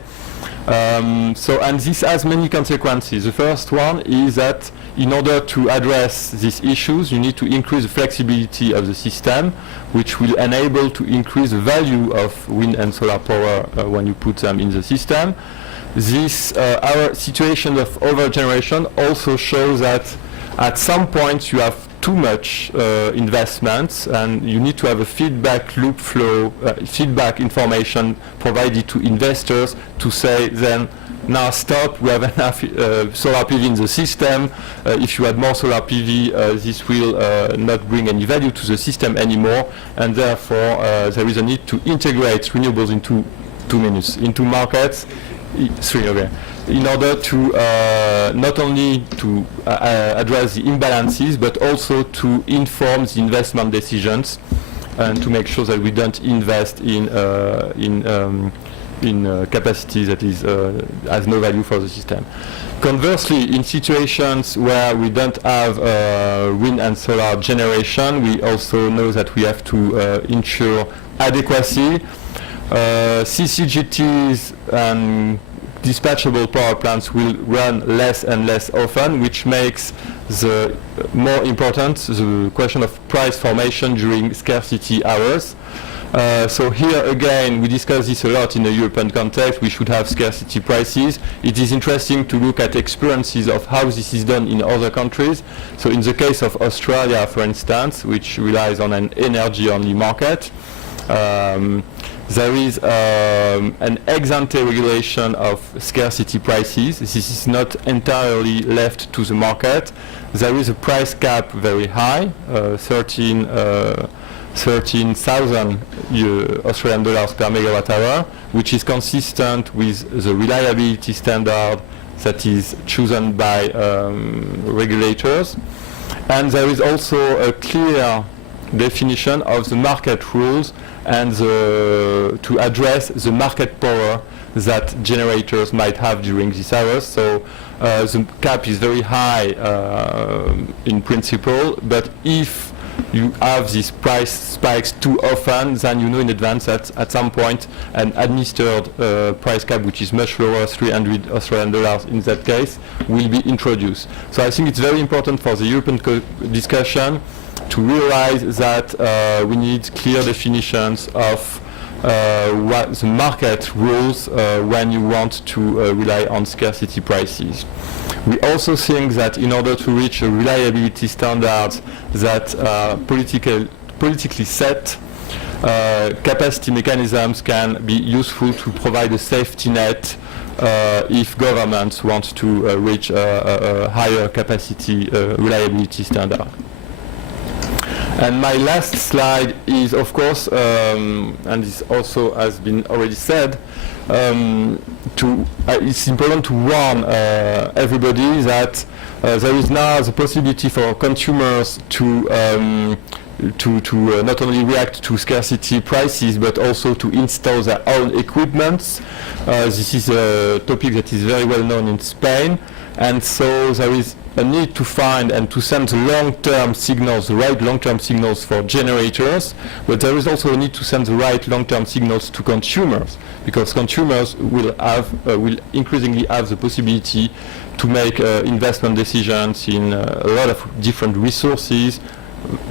And this has many consequences. The first one is that in order to address these issues, you need to increase the flexibility of the system, which will enable to increase the value of wind and solar power when you put them in the system. This, our situation of over-generation also shows that at some point you have too much investments, and you need to have a feedback loop flow, feedback information provided to investors to say then, now stop, we have enough solar PV in the system. If you add more solar PV, this will not bring any value to the system anymore, and therefore there is a need to integrate renewables into markets. In order to not only to address the imbalances, but also to inform the investment decisions and to make sure that we don't invest in capacity that is has no value for the system. Conversely, in situations where we don't have wind and solar generation, we also know that we have to ensure adequacy. CCGTs and dispatchable power plants will run less and less often, which makes the more important the question of price formation during scarcity hours. So here again, we discuss this a lot in the European context. We should have scarcity prices. It is interesting to look at experiences of how this is done in other countries. So in the case of Australia, for instance, which relies on an energy-only market, there is an ex-ante regulation of scarcity prices. This is not entirely left to the market. There is a price cap very high, 13,000 Australian dollars per megawatt hour, which is consistent with the reliability standard that is chosen by regulators. And there is also a clear definition of the market rules and to address the market power that generators might have during these hours. So the cap is very high in principle, but if you have these price spikes too often, then you know in advance that at some point an administered price cap, which is much lower, 300 Australian dollars in that case, will be introduced. So I think it's very important for the European discussion to realize that we need clear definitions of what the market rules when you want to rely on scarcity prices. We also think that in order to reach a reliability standards that politically set, capacity mechanisms can be useful to provide a safety net if governments want to reach a higher capacity reliability standard. And my last slide is, of course, and this also has been already said, it's important to warn everybody that there is now the possibility for consumers to not only react to scarcity prices, but also to install their own equipment. This is a topic that is very well known in Spain, and so there is a need to find and to send the long-term signals, the right long-term signals for generators, but there is also a need to send the right long-term signals to consumers, because consumers will increasingly have the possibility to make investment decisions in a lot of different resources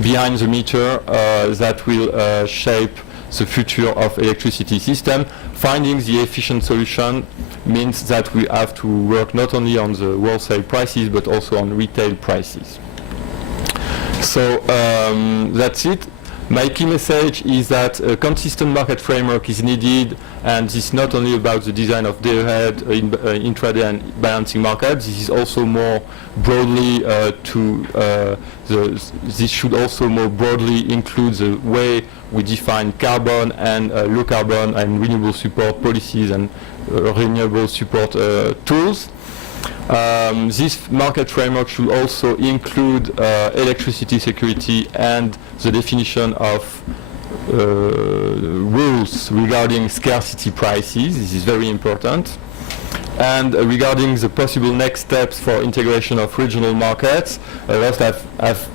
behind the meter that will shape the future of electricity system. Finding the efficient solution means that we have to work not only on the wholesale prices but also on retail prices. So that's it. My key message is that a consistent market framework is needed, and this is not only about the design of day-ahead, intraday and balancing markets. This is also more broadly this should also more broadly include the way we define carbon and low carbon and renewable support policies and renewable support tools. This market framework should also include electricity security and the definition of rules regarding scarcity prices. This is very important. And regarding the possible next steps for integration of regional markets, a lot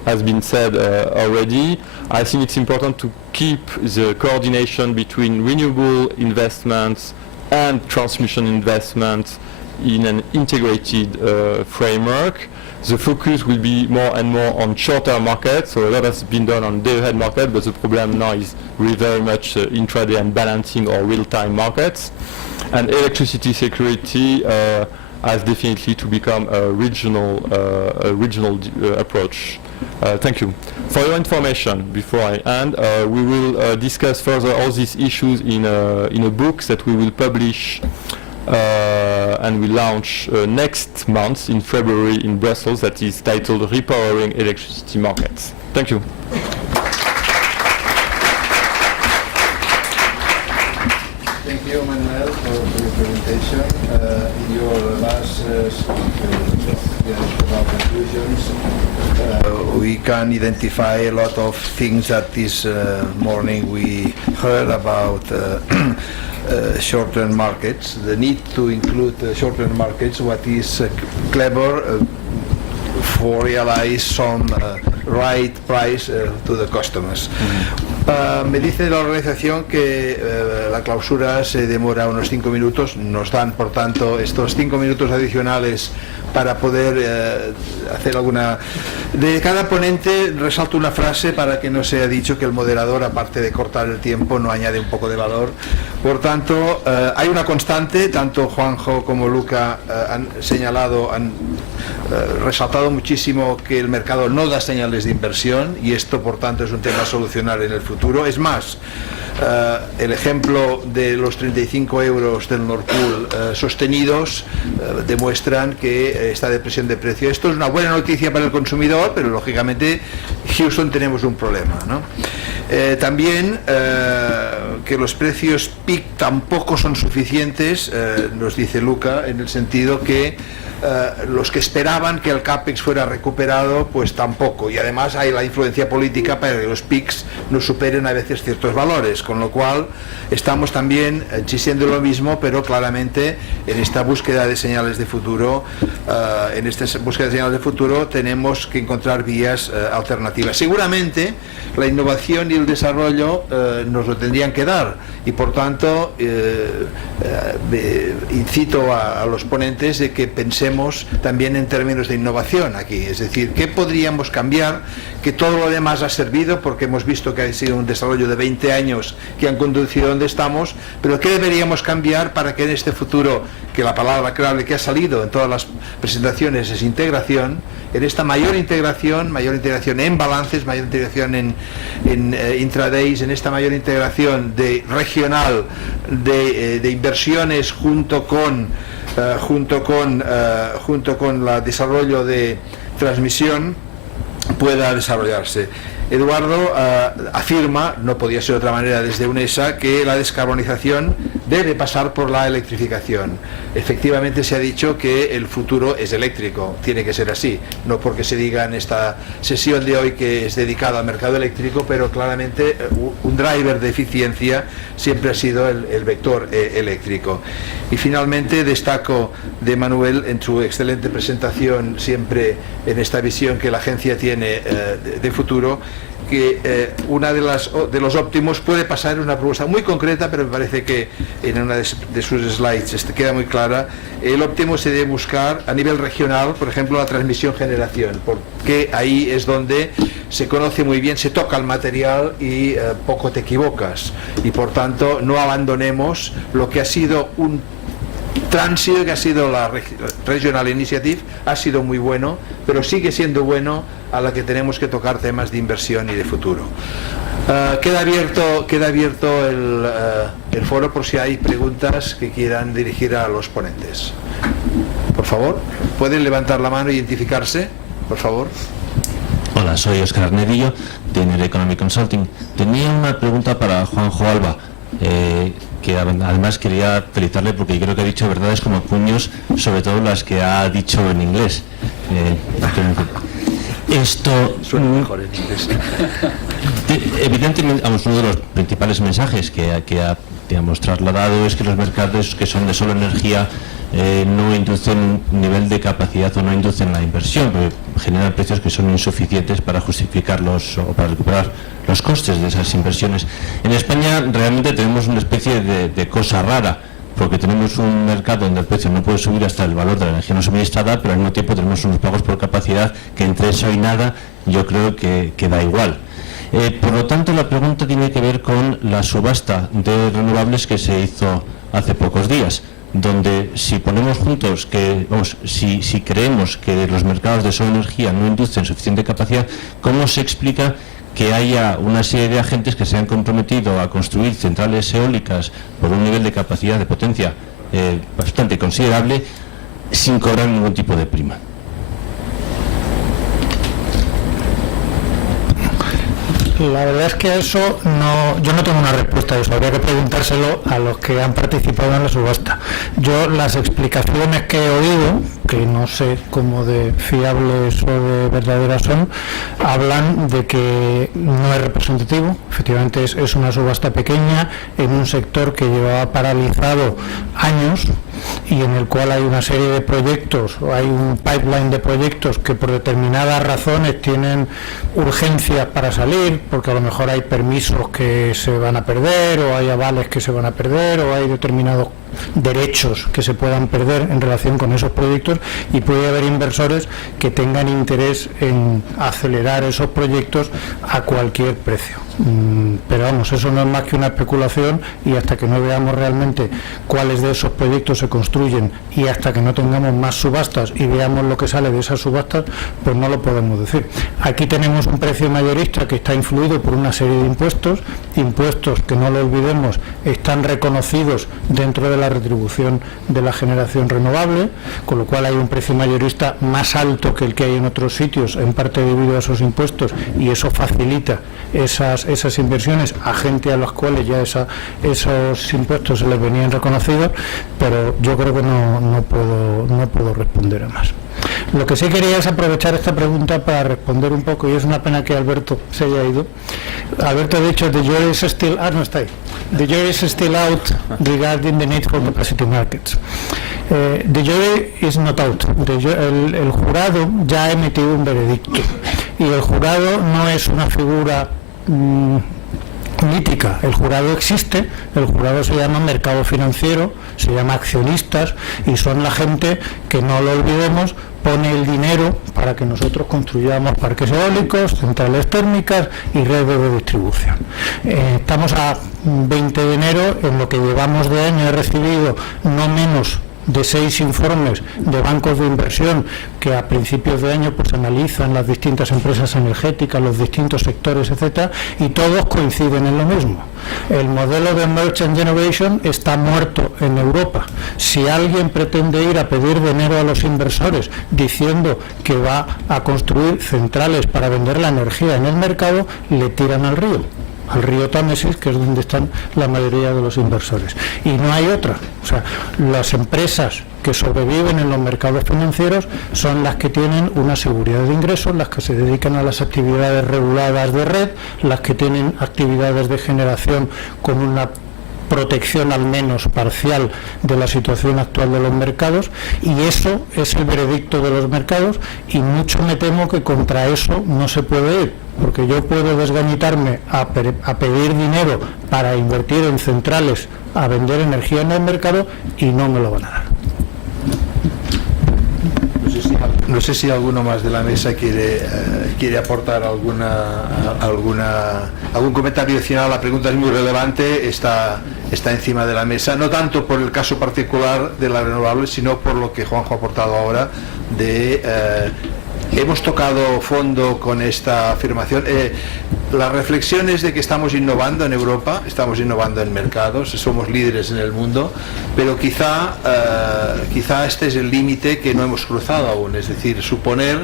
has been said already. I think it's important to keep the coordination between renewable investments and transmission investment in an integrated framework. The focus will be more and more on short-term markets, so a lot has been done on day-ahead market, but the problem now is really very much intraday and balancing or real-time markets. And electricity security has definitely to become a regional approach. Thank you. For your information, before I end, we will discuss further all these issues in a book that we will publish and we launch next month in February in Brussels, that is titled Repowering Electricity Markets. Thank you. Thank you, Manuel, for your presentation. In your last conclusions, we can identify a lot of things that this morning we heard about short-term markets, the need to include short-term markets, what is clever for realize some right price to the customers. Me dice la organización que la clausura se demora unos 5 minutos, nos dan por tanto estos 5 minutos adicionales para poder hacer alguna... De cada ponente resalto una frase para que no sea dicho que el moderador, aparte de cortar el tiempo, no añade un poco de valor. Por tanto, hay una constante, tanto Juanjo como Luca han señalado, han resaltado muchísimo que el mercado no da señales de inversión y esto, por tanto, es un tema a solucionar en el futuro. Es más, el ejemplo de los 35 euros del Nord Pool sostenidos demuestran que esta depresión de precio. Esto es una buena noticia para el consumidor, pero lógicamente Houston tenemos un problema, ¿no? También que los precios PIC tampoco son suficientes, nos dice Luca, en el sentido que los que esperaban que el CAPEX fuera recuperado, pues tampoco, y además hay la influencia política para que los PICs no superen a veces ciertos valores, con lo cual estamos también insistiendo en lo mismo, pero claramente en esta búsqueda de señales de futuro, tenemos que encontrar vías alternativas. Seguramente la innovación y el desarrollo nos lo tendrían que dar y por tanto incito a los ponentes de que pensemos también en términos de innovación aquí, es decir, ¿qué podríamos cambiar? Que todo lo demás ha servido porque hemos visto que ha sido un desarrollo de 20 años que han conducido a donde estamos, pero ¿qué deberíamos cambiar para que en este futuro, que la palabra clave que ha salido en todas las presentaciones es integración, en esta mayor integración en balances, mayor integración en intradays, en esta mayor integración de regional, de inversiones junto con el desarrollo de transmisión pueda desarrollarse. Eduardo afirma, no podía ser de otra manera desde UNESA, que la descarbonización debe pasar por la electrificación. Efectivamente se ha dicho que el futuro es eléctrico, tiene que ser así, no porque se diga en esta sesión de hoy que es dedicada al mercado eléctrico, pero claramente un driver de eficiencia siempre ha sido el vector eléctrico. Y finalmente destaco de Manuel en su excelente presentación, siempre en esta visión que la agencia tiene de futuro, que una de los óptimos puede pasar en una propuesta muy concreta, pero me parece que en una de sus slides queda muy clara. El óptimo se debe buscar a nivel regional, por ejemplo, la transmisión-generación, porque ahí es donde se conoce muy bien, se toca el material y poco te equivocas. Y por tanto, no abandonemos lo que ha sido un tránsito, que ha sido la Regional Initiative, ha sido muy bueno, pero sigue siendo bueno a la que tenemos que tocar temas de inversión y de futuro. Queda abierto el foro por si hay preguntas que quieran dirigir a los ponentes. Por favor, ¿pueden levantar la mano e identificarse? Por favor. Hola, soy Óscar Arnedillo, de Enero Economic Consulting. Tenía una pregunta para Juanjo Alba, que además quería felicitarle porque creo que ha dicho verdades como puños, sobre todo las que ha dicho en inglés. Esto suena mejor en inglés. Evidentemente, uno de los principales mensajes que hemos trasladado es que los mercados que son de solo energía no inducen un nivel de capacidad o no inducen la inversión, porque generan precios que son insuficientes para justificarlos o para recuperar los costes de esas inversiones. En España realmente tenemos una especie de cosa rara, porque tenemos un mercado donde el precio no puede subir hasta el valor de la energía no suministrada, pero al mismo tiempo tenemos unos pagos por capacidad que entre eso y nada yo creo que da igual. Por lo tanto, la pregunta tiene que ver con la subasta de renovables que se hizo hace pocos días, donde si ponemos juntos que, si creemos que los mercados de sola energía no inducen suficiente capacidad, ¿cómo se explica que haya una serie de agentes que se han comprometido a construir centrales eólicas por un nivel de capacidad de potencia bastante considerable sin cobrar ningún tipo de prima? La verdad es que eso yo no tengo una respuesta a eso, habría que preguntárselo a los que han participado en la subasta. Yo las explicaciones que he oído, que no sé cómo de fiables o de verdaderas son, hablan de que no es representativo, efectivamente es una subasta pequeña en un sector que llevaba paralizado años y en el cual hay una serie de proyectos, hay un pipeline de proyectos que por determinadas razones tienen urgencias para salir, porque a lo mejor hay permisos que se van a perder, o hay avales que se van a perder, o hay determinados derechos que se puedan perder en relación con esos proyectos, y puede haber inversores que tengan interés en acelerar esos proyectos a cualquier precio. Pero vamos, eso no es más que una especulación, y hasta que no veamos realmente cuáles de esos proyectos se construyen y hasta que no tengamos más subastas y veamos lo que sale de esas subastas, pues no lo podemos decir. Aquí tenemos un precio mayorista que está influido por una serie de impuestos que, no lo olvidemos, están reconocidos dentro de la retribución de la generación renovable, con lo cual hay un precio mayorista más alto que el que hay en otros sitios, en parte debido a esos impuestos, y eso facilita esas inversiones a gente a las cuales ya esos impuestos se les venían reconocidos, pero yo creo que no puedo responder a más. Lo que sí quería es aprovechar esta pregunta para responder un poco, y es una pena que Alberto se haya ido. Alberto ha dicho the jury is still no está ahí. The jury is still out regarding the need for capacity markets. The jury is not out. El jurado ya ha emitido un veredicto, y el jurado no es una figura mítica. El jurado existe, el jurado se llama mercado financiero, se llama accionistas, y son la gente que, no lo olvidemos, pone el dinero para que nosotros construyamos parques eólicos, centrales térmicas y redes de distribución. Estamos a 20 de enero, en lo que llevamos de año he recibido no menos de 6 informes de bancos de inversión que a principios de año pues analizan las distintas empresas energéticas, los distintos sectores, etcétera, y todos coinciden en lo mismo. El modelo de Merchant Generation está muerto en Europa. Si alguien pretende ir a pedir dinero a los inversores diciendo que va a construir centrales para vender la energía en el mercado, le tiran al río Támesis, que es donde están la mayoría de los inversores, y no hay otra. O sea, las empresas que sobreviven en los mercados financieros son las que tienen una seguridad de ingresos, las que se dedican a las actividades reguladas de red, las que tienen actividades de generación con una protección al menos parcial de la situación actual de los mercados, y eso es el veredicto de los mercados, y mucho me temo que contra eso no se puede ir, porque yo puedo desgañitarme a pedir dinero para invertir en centrales, a vender energía en el mercado, y no me lo van a dar. No sé si alguno más de la mesa quiere aportar algún comentario adicional. La pregunta es muy relevante, está encima de la mesa, no tanto por el caso particular de las renovables, sino por lo que Juanjo ha aportado ahora hemos tocado fondo con esta afirmación. La reflexión es de que estamos innovando en Europa, estamos innovando en mercados, somos líderes en el mundo, pero quizá este es el límite que no hemos cruzado aún, es decir, suponer,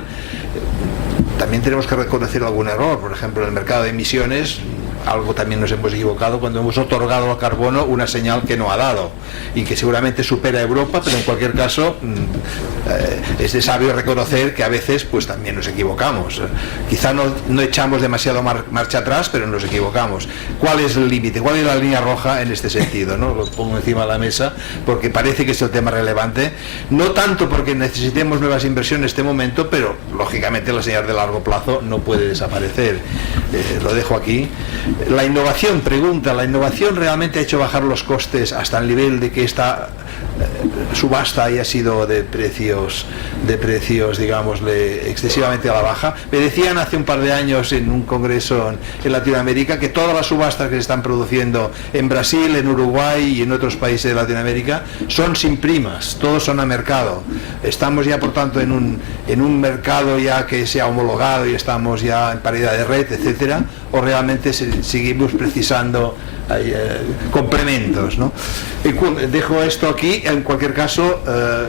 también tenemos que reconocer algún error. Por ejemplo, en el mercado de emisiones algo también nos hemos equivocado cuando hemos otorgado al carbono una señal que no ha dado y que seguramente supera a Europa, pero en cualquier caso es de sabio reconocer que a veces pues también nos equivocamos. Quizá no echamos demasiado marcha atrás, pero nos equivocamos. ¿Cuál es el límite? ¿Cuál es la línea roja en este sentido? ¿No? Lo pongo encima de la mesa porque parece que es el tema relevante, no tanto porque necesitemos nuevas inversiones en este momento, pero lógicamente la señal de largo plazo no puede desaparecer. Lo dejo aquí. La innovación, pregunta, ¿la innovación realmente ha hecho bajar los costes hasta el nivel de que esta subasta haya sido de precios, digámosle, excesivamente a la baja? Me decían hace un par de años en un congreso en Latinoamérica que todas las subastas que se están produciendo en Brasil, en Uruguay y en otros países de Latinoamérica son sin primas, todos son a mercado. Estamos ya, por tanto, en un mercado ya que se ha homologado y estamos ya en paridad de red, etcétera, o realmente seguimos precisando complementos, ¿no? Dejo esto aquí. En cualquier caso,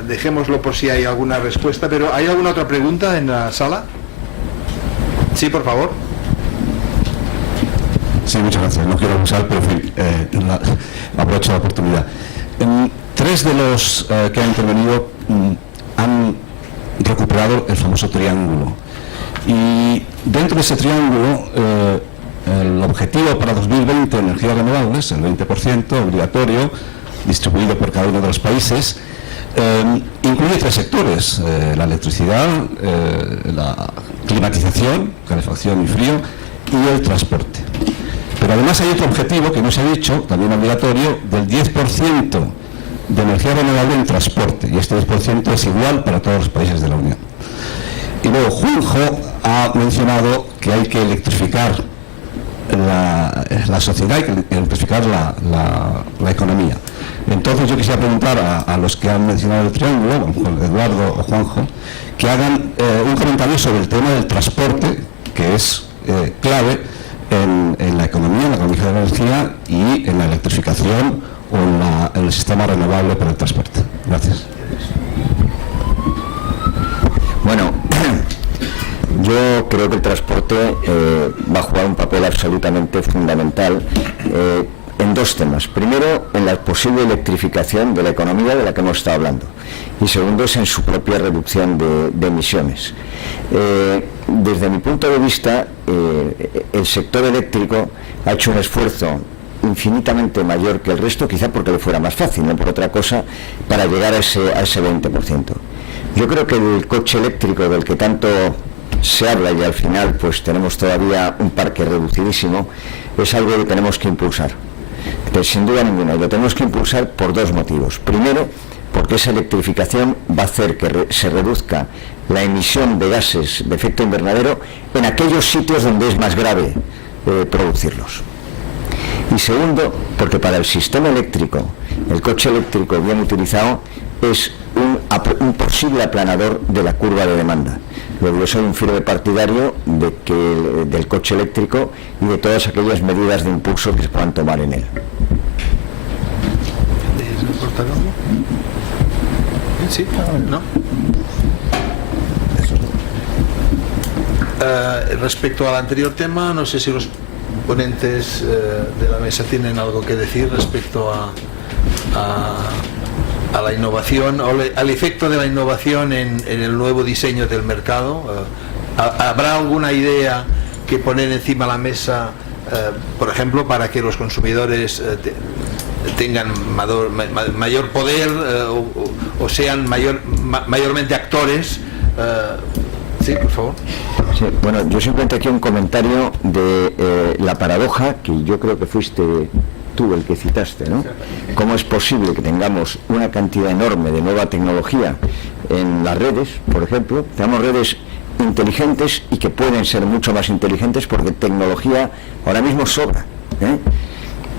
dejémoslo por si hay alguna respuesta, pero ¿hay alguna otra pregunta en la sala? Sí, por favor. Sí, muchas gracias. No quiero abusar, pero aprovecho la oportunidad. Tres de los que han intervenido han recuperado el famoso triángulo. Y dentro de ese triángulo, el objetivo para 2020 de energías renovables, el 20% obligatorio, distribuido por cada uno de los países, incluye tres sectores: la electricidad, la climatización, calefacción y frío, y el transporte. Pero además hay otro objetivo que no se ha dicho, también obligatorio, del 10% de energía renovable en transporte, y este 10% es igual para todos los países de la Unión. Y luego Juanjo ha mencionado que hay que electrificar la sociedad, hay que electrificar la economía. Entonces yo quisiera preguntar a los que han mencionado el triángulo, Eduardo o Juanjo, que hagan un comentario sobre el tema del transporte, que es clave en la economía de la energía y en la electrificación o en el sistema renovable para el transporte. Gracias. Bueno, yo creo que el transporte va a jugar un papel absolutamente fundamental en dos temas. Primero, en la posible electrificación de la economía de la que hemos estado hablando. Y segundo, es en su propia reducción de emisiones. Desde mi punto de vista, el sector eléctrico ha hecho un esfuerzo infinitamente mayor que el resto, quizá porque le fuera más fácil, no por otra cosa, para llegar a ese 20%. Yo creo que el coche eléctrico del que tanto se habla y al final pues tenemos todavía un parque reducidísimo, es algo que tenemos que impulsar, pero sin duda ninguna, y lo tenemos que impulsar por dos motivos. Primero, porque esa electrificación va a hacer que se reduzca la emisión de gases de efecto invernadero en aquellos sitios donde es más grave producirlos. Y segundo, porque para el sistema eléctrico, el coche eléctrico bien utilizado es un posible aplanador de la curva de demanda. Luego yo soy un firme partidario del coche eléctrico y de todas aquellas medidas de impulso que se puedan tomar en él. ¿Sí? ¿No? Respecto al anterior tema, no sé si los ponentes de la mesa tienen algo que decir respecto a la innovación, o al efecto de la innovación en el nuevo diseño del mercado. ¿Habrá alguna idea que poner encima de la mesa, por ejemplo, para que los consumidores tengan mayor poder o sean mayormente actores? Sí, por favor. Sí, bueno, yo simplemente aquí un comentario de la paradoja, que yo creo que fuiste tú el que citaste, ¿no? ¿Cómo es posible que tengamos una cantidad enorme de nueva tecnología en las redes, por ejemplo? Tenemos redes inteligentes y que pueden ser mucho más inteligentes porque tecnología ahora mismo sobra, ¿eh?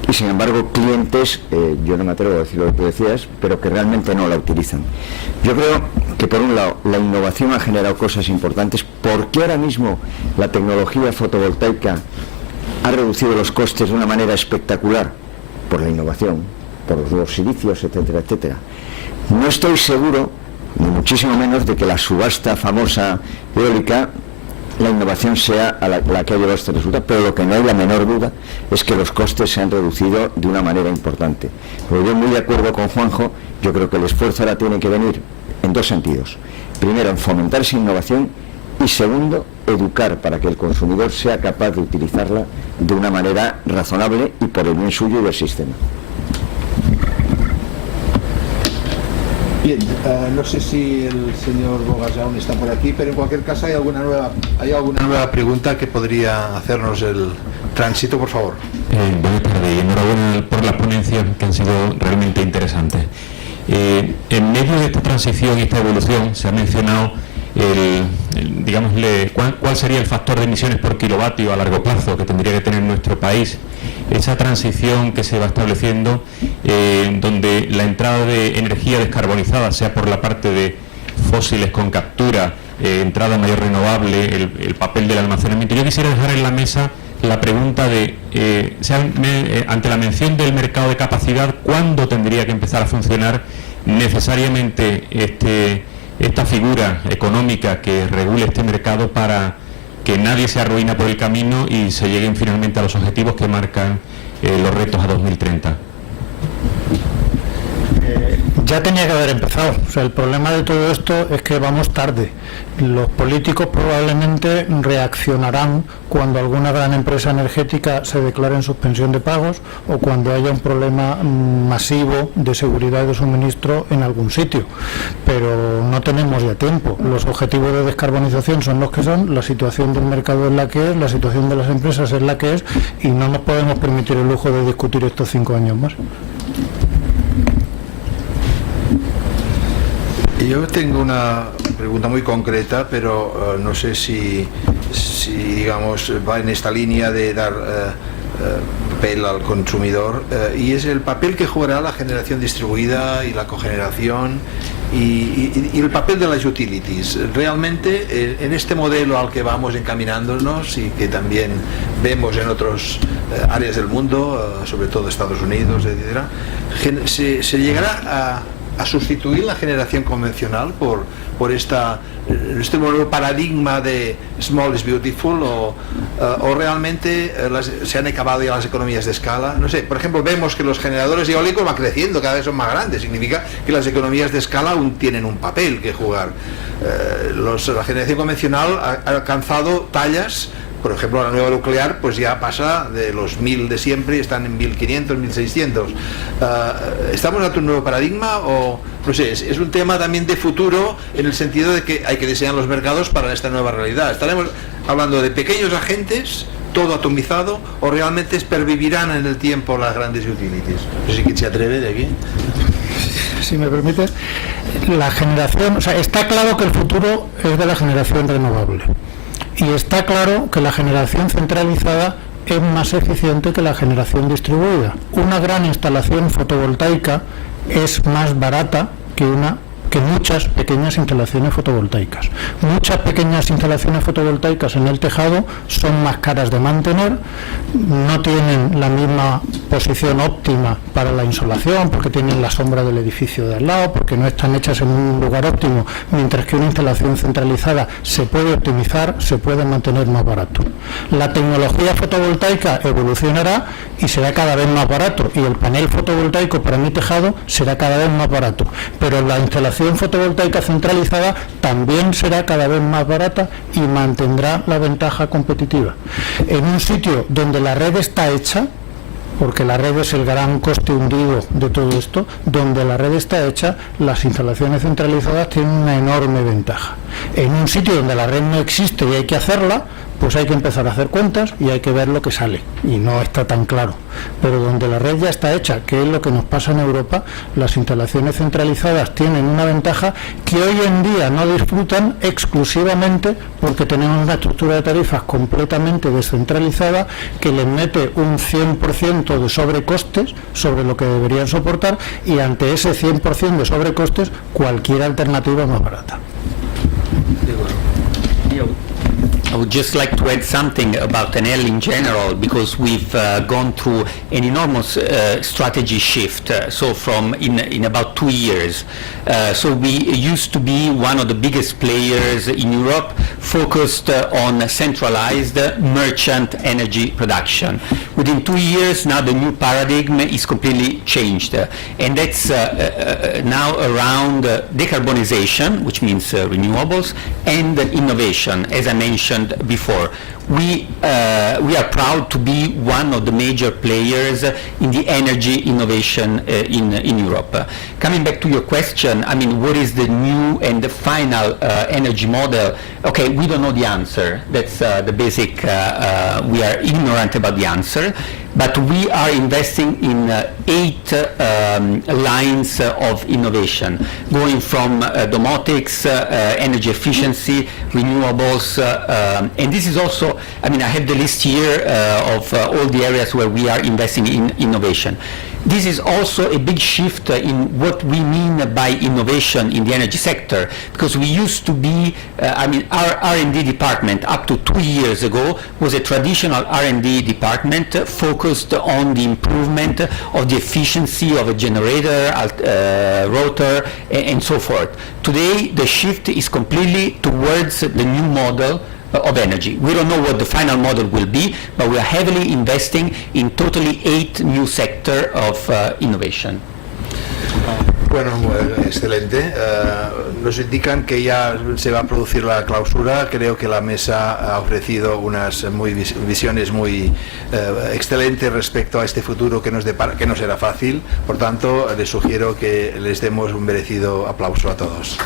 Y sin embargo clientes, yo no me atrevo a decir lo que tú decías, pero que realmente no la utilizan. Yo creo que por un lado la innovación ha generado cosas importantes, porque ahora mismo la tecnología fotovoltaica ha reducido los costes de una manera espectacular por la innovación, por los nuevos silicios, etcétera, etcétera. No estoy seguro, ni muchísimo menos, de que la subasta famosa eólica, la innovación sea la que ha llevado a este resultado, pero lo que no hay la menor duda es que los costes se han reducido de una manera importante. Pero yo muy de acuerdo con Juanjo, yo creo que el esfuerzo ahora tiene que venir en dos sentidos. Primero, en fomentar esa innovación, y segundo, educar para que el consumidor sea capaz de utilizarla de una manera razonable y por el bien suyo y del sistema. Bien, no sé si el señor Bogajaun está por aquí, pero en cualquier caso hay alguna nueva pregunta que podría hacernos el tránsito, por favor. Buenas tardes y enhorabuena por las ponencias que han sido realmente interesantes. En medio de esta transición y esta evolución se ha mencionado cuál sería el factor de emisiones por kilovatio a largo plazo que tendría que tener nuestro país. Esa transición que se va estableciendo, donde la entrada de energía descarbonizada, sea por la parte de fósiles con captura, entrada mayor renovable, el papel del almacenamiento. Yo quisiera dejar en la mesa la pregunta de, ante la mención del mercado de capacidad, ¿cuándo tendría que empezar a funcionar necesariamente esta figura económica que regule este mercado para que nadie se arruine por el camino y se lleguen finalmente a los objetivos que marcan los retos a 2030? Ya tenía que haber empezado. O sea, el problema de todo esto es que vamos tarde. Los políticos probablemente reaccionarán cuando alguna gran empresa energética se declare en suspensión de pagos o cuando haya un problema masivo de seguridad de suministro en algún sitio. Pero no tenemos ya tiempo. Los objetivos de descarbonización son los que son, la situación del mercado es la que es, la situación de las empresas es la que es y no nos podemos permitir el lujo de discutir estos 5 años más. Yo tengo una pregunta muy concreta, pero no sé si digamos va en esta línea de dar papel al consumidor, y es el papel que jugará la generación distribuida y la cogeneración y el papel de las utilities. Realmente en este modelo al que vamos encaminándonos y que también vemos en otras áreas del mundo, sobre todo Estados Unidos, etcétera, se llegará a sustituir la generación convencional por este nuevo paradigma de small is beautiful, o realmente se han acabado ya las economías de escala. No sé, por ejemplo, vemos que los generadores eólicos van creciendo, cada vez son más grandes, significa que las economías de escala aún tienen un papel que jugar. La generación convencional ha alcanzado tallas. Por ejemplo, la nueva nuclear pues ya pasa de los 1000 de siempre y están en 1500, 1600. ¿Estamos ante un nuevo paradigma o no sé? Es un tema también de futuro, en el sentido de que hay que diseñar los mercados para esta nueva realidad. ¿Estaremos hablando de pequeños agentes, todo atomizado, o realmente pervivirán en el tiempo las grandes utilities? No sé si quién se atreve de aquí. Si me permites, la generación, o sea, está claro que el futuro es de la generación renovable. Y está claro que la generación centralizada es más eficiente que la generación distribuida. Una gran instalación fotovoltaica es más barata que muchas pequeñas instalaciones fotovoltaicas. Muchas pequeñas instalaciones fotovoltaicas en el tejado son más caras de mantener, no tienen la misma posición óptima para la insolación, porque tienen la sombra del edificio de al lado, porque no están hechas en un lugar óptimo, mientras que una instalación centralizada se puede optimizar, se puede mantener más barato. La tecnología fotovoltaica evolucionará y será cada vez más barato, y el panel fotovoltaico para mi tejado será cada vez más barato, pero la instalación fotovoltaica centralizada también será cada vez más barata y mantendrá la ventaja competitiva. En un sitio donde la red está hecha, porque la red es el gran coste hundido de todo esto, donde la red está hecha, las instalaciones centralizadas tienen una enorme ventaja. En un sitio donde la red no existe y hay que hacerla, pues hay que empezar a hacer cuentas y hay que ver lo que sale, y no está tan claro. Pero donde la red ya está hecha, que es lo que nos pasa en Europa, las instalaciones centralizadas tienen una ventaja que hoy en día no disfrutan exclusivamente porque tenemos una estructura de tarifas completamente descentralizada que les mete un 100% de sobrecostes sobre lo que deberían soportar, y ante ese 100% de sobrecostes cualquier alternativa es más barata. I would just like to add something about Enel in general, because we've gone through an enormous strategy shift. So from in about 2 years, so we used to be one of the biggest players in Europe, focused on centralized merchant energy production. Within 2 years, now the new paradigm is completely changed, and that's now around decarbonization, which means renewables, and innovation, as I mentioned mentioned before. We are proud to be one of the major players in the energy innovation in Europe. Coming back to your question, I mean, what is the new and the final energy model? Okay, we don't know the answer. That's the basic, we are ignorant about the answer. But we are investing in 8 lines of innovation, going from domotics, energy efficiency, renewables, and this is also, I mean, I have the list here of all the areas where we are investing in innovation. This is also a big shift in what we mean by innovation in the energy sector, because we used to be, I mean, our R&D department up to 2 years ago was a traditional R&D department focused on the improvement of the efficiency of a generator, rotor, and so forth. Today, the shift is completely towards the new model of energy. We don't know what the final model will be, but we are heavily investing in totally 8 new sectors of innovation. Bueno, excelente. Nos indican que ya se va a producir la clausura. Creo que la mesa ha ofrecido unas visiones muy excelentes respecto a este futuro que nos depara, que no será fácil. Por tanto, les sugiero que les demos un merecido aplauso a todos.